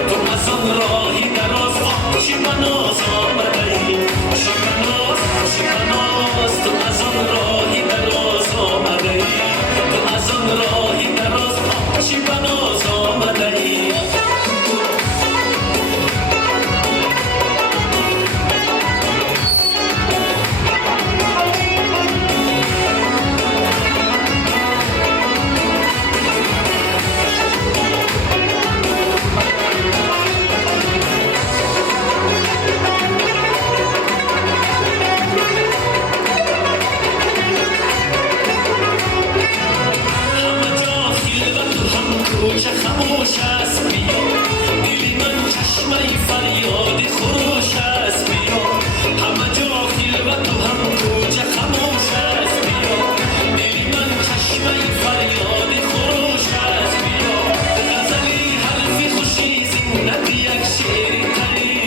تو از آن راهی دراز چی بناز آمده ای چی بناز تو از آن راهی دراز آمده ای تو از آن راهی دراز چی بناز آمده ای کوچه خموش است بیا دل من چشمه فریاد خروش است بیا همه جا خلوت و هم کوچه خموش است بیا دل من چشمه فریاد خروش است بیا غزلی حرفی خوشی زینت یک شعر تری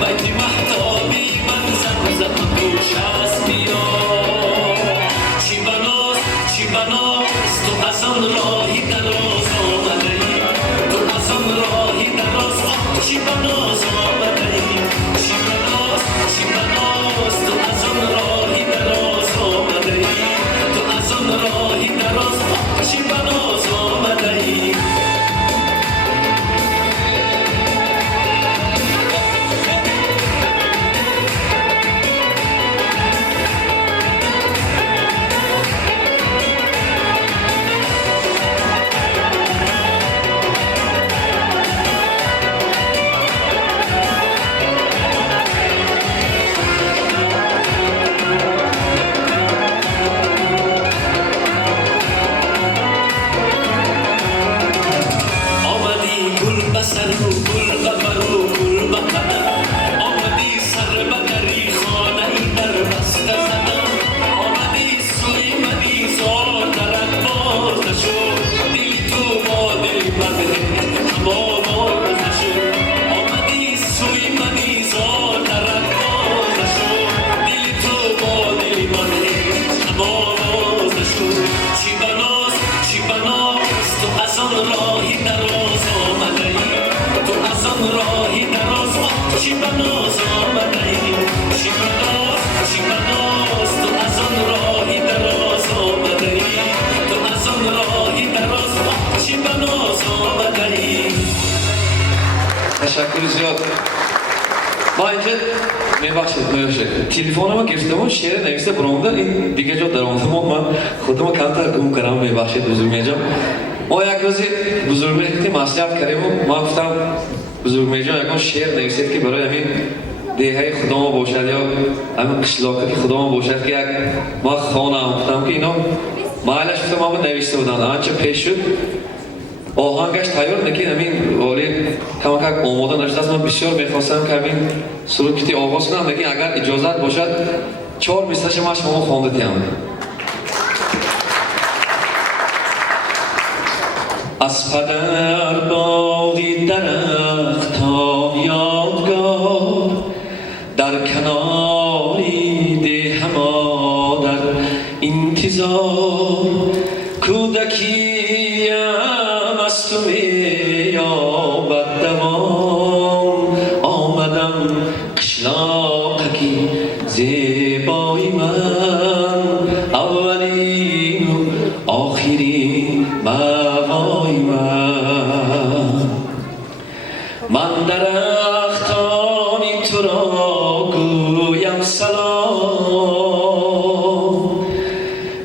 بیت مهتابی من زمزم گوش است بیا چی بناز تو از آن راهی دراز آمده ای تو از آن راهی دراز چی بناز آمده ای چی بناز تو از آن راهی دراز آمده ای تو از آن راهی دراز چی بناز آمده ای سر و گل به پر و گل به قدم آمدی سر به دری خانه در بسته زدم آمدی سوی منی زار درت باز نشد دل تو با دل من هم آواز نشد آمدی سوی منی زار درت باز نشد دل تو با دل من هم آواز نشد چی بناز تو از آن راهی دراز آمده ای تو از آن راهی دراز چی بناز آمده ای چی بناز تو از آن راهی دراز آمده ای تو از آن راهی دراز چی بناز آمده ای تشکر زیاد ما اینجا میبخشید تلفنمو گرفتم شعر نوشته برامده این دیگه جا در آمده من خودم کمتر گم کردم میبخشید بزرگ جان ما یک روزی بزرگ میجا مصرف کردیم ما گفتم بزرگ میجا یکم شعر نویسید که برای همین دیهه خدا ما باشد یا همین قشلاقی خدا ما باشد که یک ما خانه گفتم که اینا محلش گفتم ما نوشته بودن آنچه پیش شد آهنگش تیار نکید همین ولی کمک آماده نشده است من بسیار میخواستم که همین سلوکیتی آغاز کنم لیکن اگر اجازت باشد 4 بیستش ما شما خوانده دیم از پدر باقی درخت ها یادگار در کنار درختانی تو را گویم سلام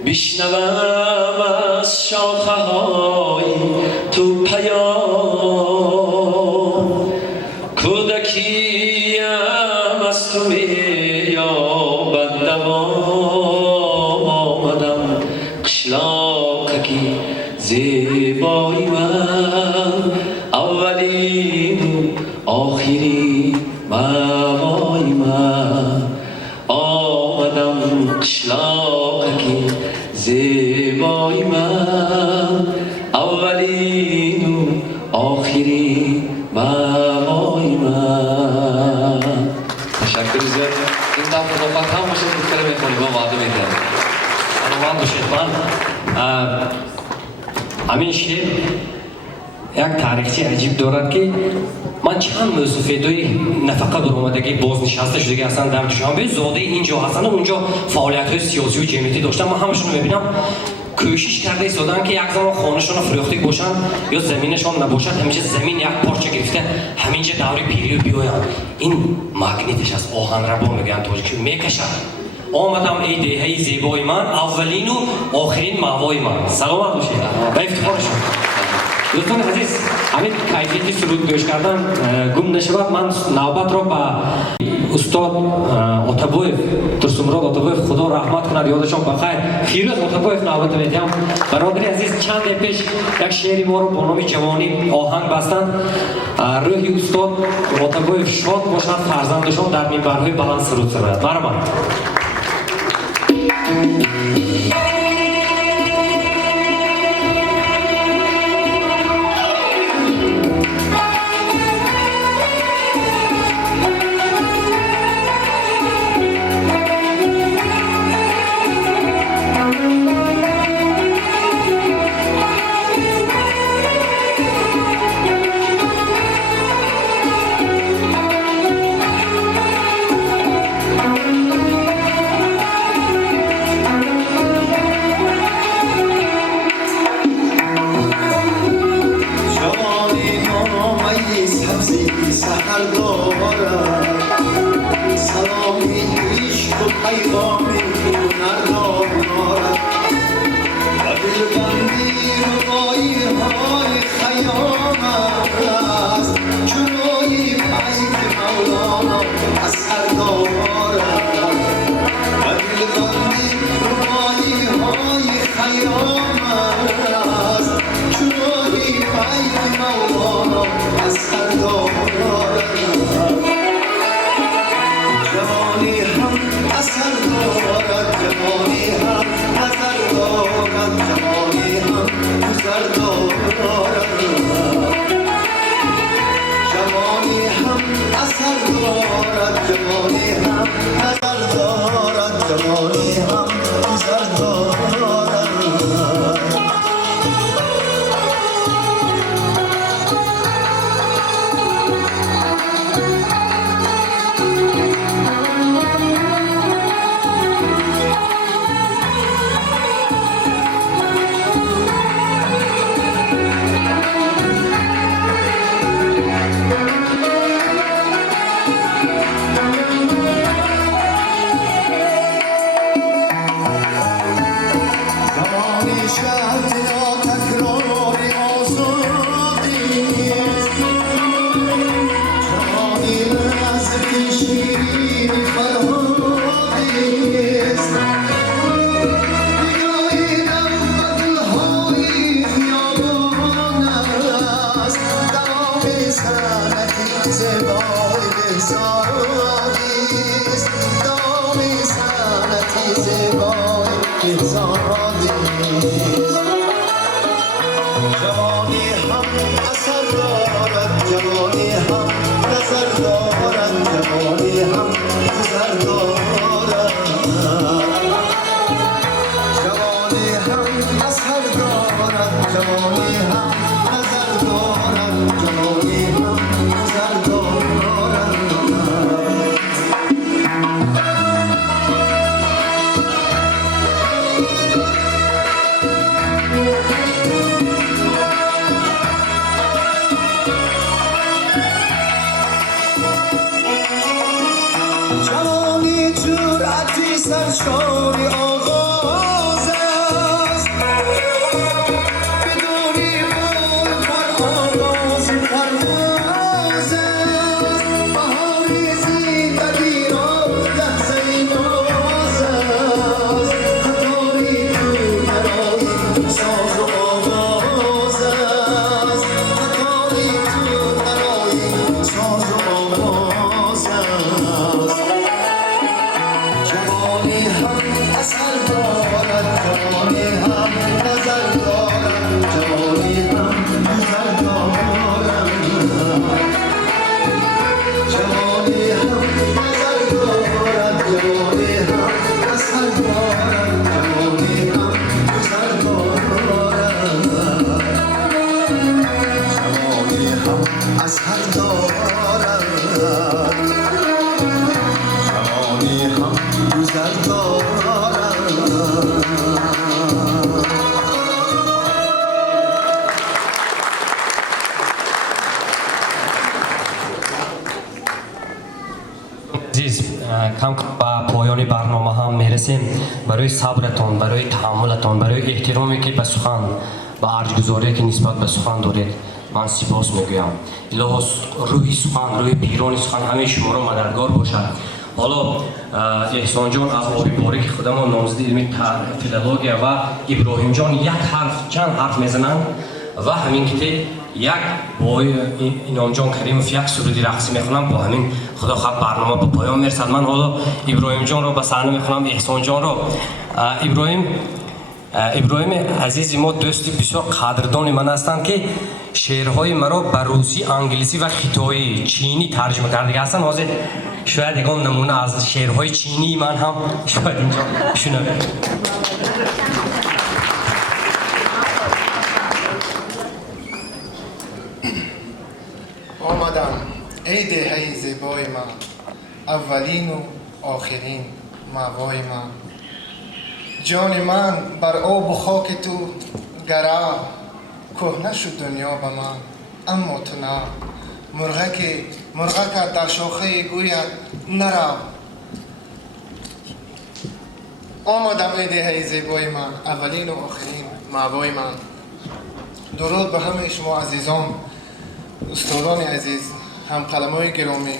بشنوم از شاخه های تو پیام کودکیم از تو مییابد دوام آمدم قشلاقکی زیبایی من اولین و آخری موای من آمدم قشلاقکی زیبای من اولین و آخری موای من. تشکر زیاد. این دفعه خداوند هم باشه دختر میخونیم و وعده میدم. سلامت باشید. من همین شعر یک تاریخچه عجیب دارد که من چند موضوع فیدوی نفقه در اومدگی بازنشسته شدگی اصلا در دوشنبه زاده اینجا هستن و اونجا فعالیت های سیاسی و جمعیتی داشتن. من همشون رو میبینم کوشش کرده ایستادن که یک زمان خانهشون فروخته باشن یا زمینشون نباشد همیشه زمین یک پارچه گرفته همینجا دوری پیری رو بیاین. این مگنیتش از آهن ربا میگن تاجیک میکشن. آمدم ای دهه زیبای من اولین و آخرین موای من. سلامت باشید و افتخار شد. دوستان عزیز همین کیفیتی سرود گوش کردن گم نشود. من نوبت را به استاد آتابویف ترسمراد آتابویف خدا رحمت کند یادشان بخیر فیروز آتابویف نوبت میدم. برادری عزیز چند پیش یک شعری ما رو با نام جوانی آهنگ بستند. روحی استاد آتابویف شاد باشد فرزندشان در منبرهای بلند سرود سراید. مرحبا. جوانی جرأتی سرشار آغاز است بدونی بر آغاز پرواز است بهاری زندگی را لحظه ناز است قطاری تو مرایی ساز و آواز است قطاری تو مرایی ساز و آواز است جوانی هم اصل دارد جوانی هم نظر دارد جوانی هم نظر دارد جوانی هم نظر دارد جوانی هم اصل دارد جوانی هم نظر دارد جوانی هم اصل دارد جوانی هم گذر دارد عزیز کم با پایان برنامه هم میرسیم. برای صبرتان، برای تحملتان، برای احترامی که به سخن و ارجگذاری که نسبت به سخن دارید من سپاس میگویم. الهی روی سخن، روی پیران سخن همه شما را مددگار باشد. حالا احسان جان از آبی باریک خودمان نامزد علمی فیلولوژیا و ابراهیم جان یک حرف چند حرف میزنند و همین که یک با اینام جان کریموف یک سرودی رقصی میخونم با همین خدا خواهد برنامه به پایان میرسد. من حالا ابراهیم جان را به صحنه میخونم، احسان جان را. ابراهیم عزیز ما دوستی بسیار قدردان من هستند که شعرهای مرا به روسی، انگلیسی و خطایی چینی ترجمه کرده هستند. حاضر شاید یکم نمونه از شعرهای چینی من هم شاید اینجا شنویم. آمدم ای دهه زیبای من، اولین و آخرین ماوای من. جان من بر آب و خاک تو گرا، کهنه شد دنیا به من اما تو نه. مرغک در شاخه گوید نرو. آمدم ای دهه زیبای من، اولین و آخرین ماوای من. درود به همه شما عزیزان، استادان عزیز، هم قلمای گرامی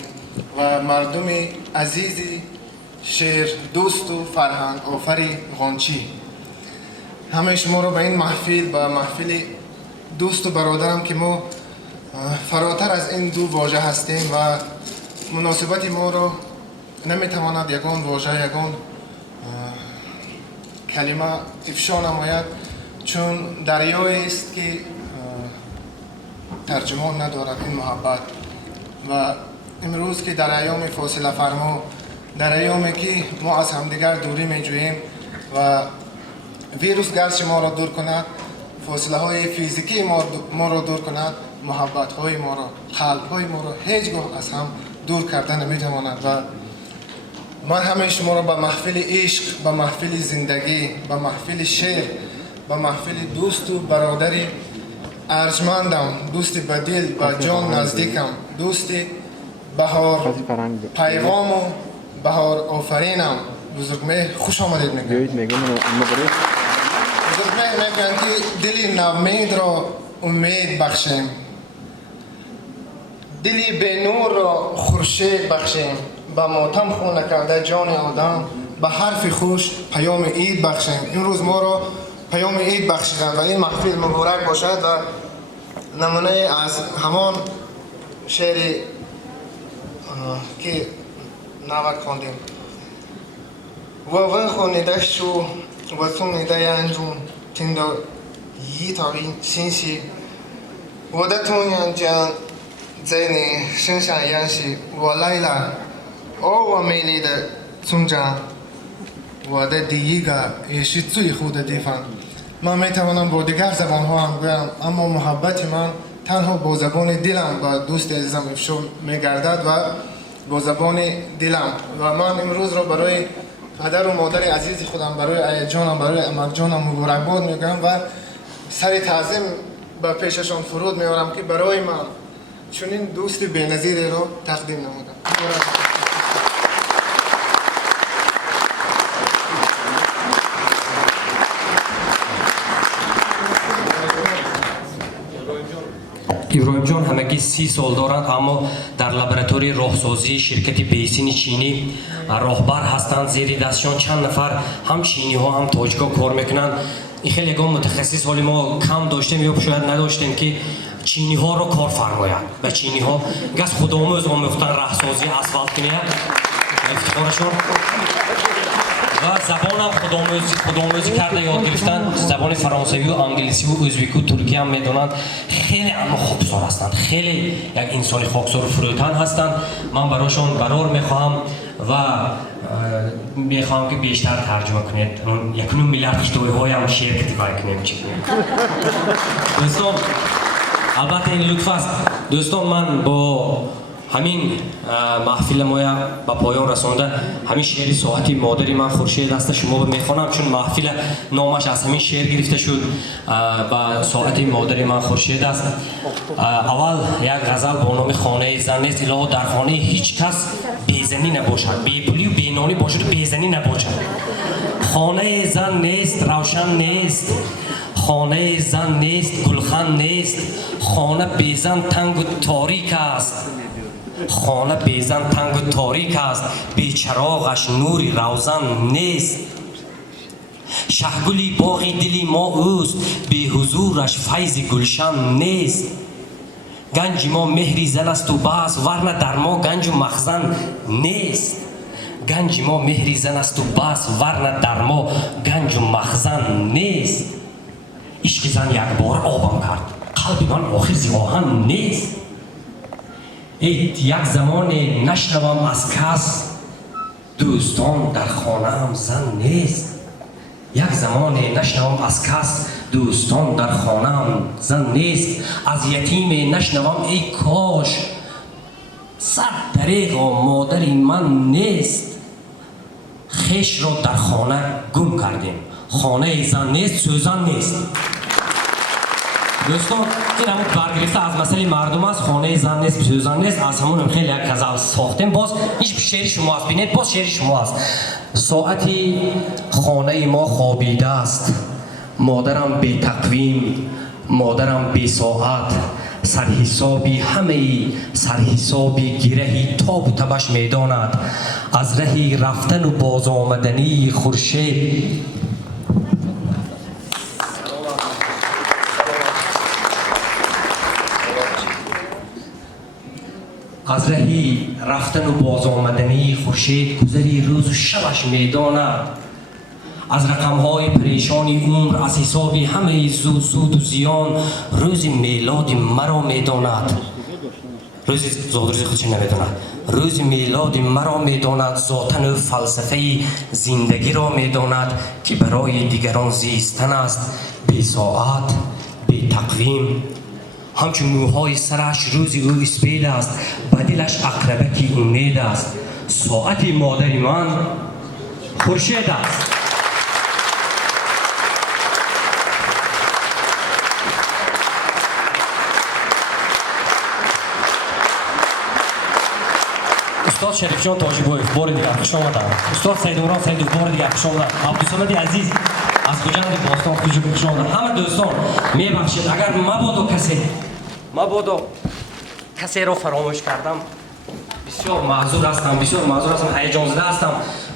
و مردم عزیزی شعر دوست و فرهنگ آفری غانچی. همه شما رو به این محفل، به محفل دوست و برادرم که ما فراتر از این دو واژه هستیم و مناسبت ما رو نمیتواند یگان واژه، یگان کلمه افشا نماید، چون دریایی است که ترجمان ندارد این محبت. و امروز که در ایام فاصله فرما، در ایامی که ما از همدیگر دوری می جوییم و ویروس گرچه ما را دور کند، فاصله های فیزیکی ما را دور کند، محبت های ما را، قلب های ما را هیچگاه از هم دور کرده نمی تواند. و من همه شما را به محفل عشق، به محفل زندگی، به محفل شعر، به محفل دوست و برادری ارجمندم، دوست به دل، به جان نزدیکم، دوست بهار پیغام و بهار آفرینم. بزرگمهر خوش آمدید میگم. بزرگمهر میگن که دلی نومید را امید بخشیم، دلی به نور را خورشید بخشیم، به ماتم خون کرده جان آدم به حرف خوش پیام عید بخشیم. این روز ما را پیام عید بخشیدن و این محفل مبارک باشد و نمونه از همان شعری که نوک خواندیم. و خونیده شو و سونیده انجون تیندا یی تاوین سینسی و ده تونیان جان زینی شنشان یانشی و لیلا او و میلیده سونجان و ده دیگه ایشی توی خود دیفن. من میتوانم با دیگر زبان ها هم بگویم، اما محبت من تنها با زبان دلم با دوست عزیزم افشا میگردد و با زبان دلم. و من امروز را برای پدر و مادر عزیز خودم، برای عیه جانم، برای عمک جانم مبارکباد میگم و سر تعظیم به پیششان فرود میارم که برای من چنین دوست بی‌نظیری را تقدیم نمودم. ابراهیم جان همگی 30 سال دارند اما در لابراتوری راهسازی شرکت بیسین چینی راهبر هستند. زیر دستشان چند نفر هم چینی ها هم تاجیک ها کار میکنند. این خیلی یگان متخصص حالی ما کم داشتیم یا شاید نداشتیم که چینی ها را کار فرمایند و چینی ها گز خودآموز آموختن راهسازی اسفالت کنند افتخارشون و زبان هم خودآموزی کرده یاد گرفتن. زبان فرانسوی و انگلیسی و ازبیک و ترکی هم میدونند. خیلی اما خوبسار هستند، خیلی یک انسانی خاکسار و فروتن هستند. من براشون قرار میخواهم و میخواهم که بیشتر ترجمه کنید. 1 میلیارد خطوی های هم شعر کتیبه کنیم چی دوستان. البته این لطف است دوستان. من با همین محفل ما با پایان رسانده همین شعر ساعتی مادری من خورشید است شما میخوانم، چون محفل نامش از همین شعر گرفته شد. با ساعتی مادری من خورشید است. اول یک غزل با نام خانه زن نیست. الهی در خانه هیچ کس بیزنی نباشد، بیپولی و بینانی باشد و بیزنی نباشد. خانه زن نیست، روشن نیست. خانه زن نیست، گلخن نیست. خانه بیزن تنگ و تاریک است. خانه بیزن تنگ و تاریک است، بیچراغش نوری روزن نیست. شهگلی باغی دلی ما اوست، بی حضورش فیض گلشن نیست. گنج ما مهری زن است و بس، ورنه در ما گنج و مخزن نیست. گنج ما مهری زن است و بس، ورنه در ما گنج و مخزن نیست. عشق زن یک بار آبم کرد، قلب من آخر ز آهن نیست. یک زمان نشنوم از کس، دوستان در خانه هم زن نیست. یک زمان نشنوم از کس، دوستان در خانه هم زن نیست. از یتیم نشنوم ای کاش، صد دریغ و مادری من نیست. خیش را در خانه گم کردیم، خانه زن نیست، سوزن نیست. دوستان این همون برگرفته از مسئله مردم است. خانه زن نیست، سوزن نیست. از همون خیلی یک غزل ساختیم. باز این شعر شما است، بینید باز شعر شما است. ساعتی خانه ما خوابیده است، مادرم بی تقویم، مادرم بی ساعت. سرحسابی همه سرحسابی گرهی تاب و تبش میداند. از رهی رفتن و باز آمدنی خورشید. از رهی رفتن و باز آمدنی خورشید گذری روز و شبش میداند. از رقمهای پریشانی عمر، از حسابی همه سود و زیان روز میلاد مرا میداند. روز زادروز خودش نمیداند، روز میلاد مرا میداند. ذاتن و فلسفه زندگی را میداند که برای دیگران زیستن است بی ساعت بی تقویم. همچون موهای سرش روزی او اسپید است، بدلش اقربکی امید است. ساعت مادری من خورشید است. استاد شریف جان تاجیبویف بار دیگر خوش آمدند. استاد سیدوران سیدوف بار دیگر خوش آمدند. عبدالصمد عزیز از گوجند باستان خوش آمدند. همه دوستان میبخشید اگر مبادا کسی را فراموش کردم، بسیار معذور هستم، هیجان زده هستم.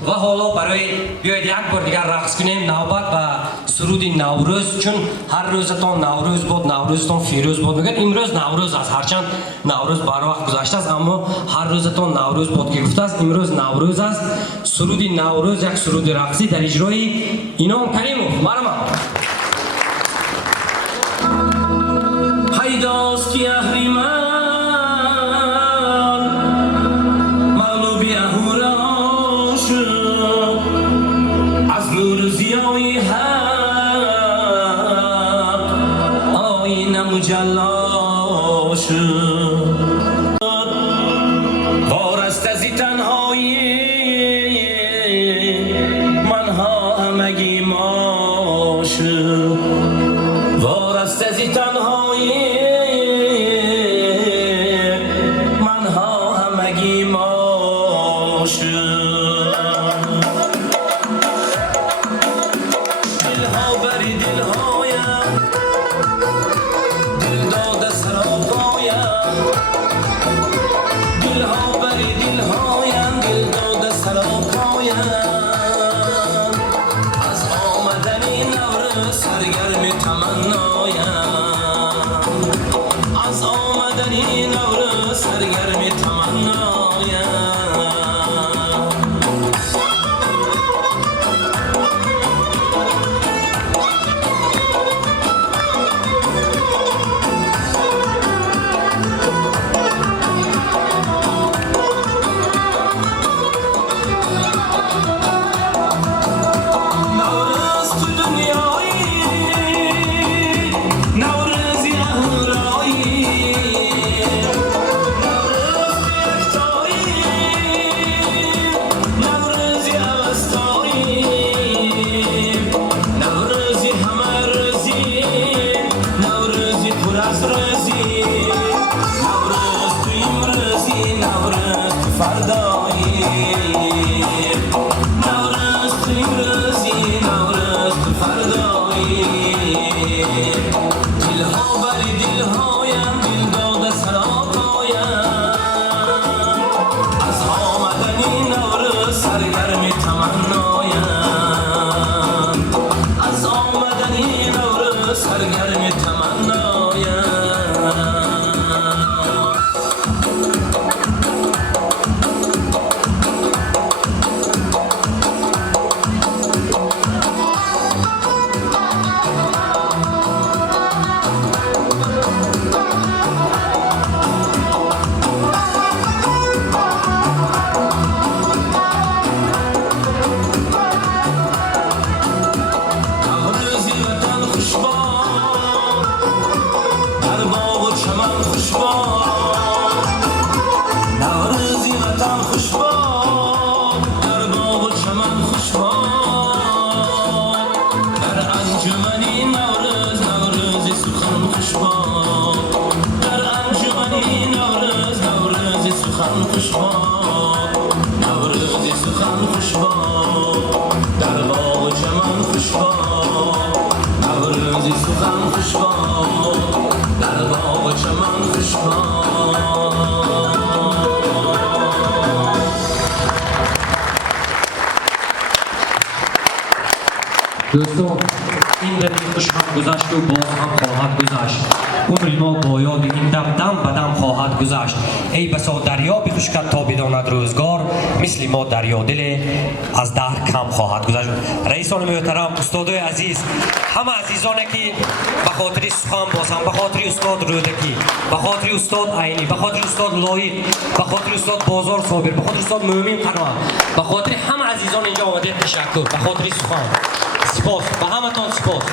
و حالا برای بیاید یک بار دیگر رقص کنیم نوبت و سرود نوروز، چون هر روزتان نوروز بود، نوروزتان فیروز بود. میگن امروز نوروز است، هرچند نوروز بر وقت گذشته است اما هر روزتان نوروز بود که گفته است. امروز نوروز است. سرود نوروز یک سرود رقصی در اجرای اینام کریموف. مرحبا. پیداست که اهریمن مغلوبی اهورا شد، از نور زیای حق آینه مجلا شد. وارست از تنهایی منها همگی ما شد. وارست از تنهایی منها همگی ما شد. دلها بری دلهایم، دل داده سراپا خوش باد در باغ چمن خوش باد نوروزی سخن خوش باد در باغ چمن خوش باد. دوستان این دمی خوش هم گذشت و باز هم خواهد گذشت. عمر ما با یاد این دم دم به دم خواهد گذشت. ای بسا دریا بخشکد تا بداند روزگار، مثل ما دریا دل از دهر کم خواهد گذشت. رئیسان محترم، استادای عزیز، همه عزیزانی که به خاطر سخن بازم، به خاطر استاد رودکی، به خاطر استاد عینی، به خاطر استاد لایق، به خاطر استاد بازار صابر، به خاطر استاد مومن قناعت، به خاطر همه عزیزان اینجا آمده تشکر. به خاطر سخن سپاس، به همتون سپاس.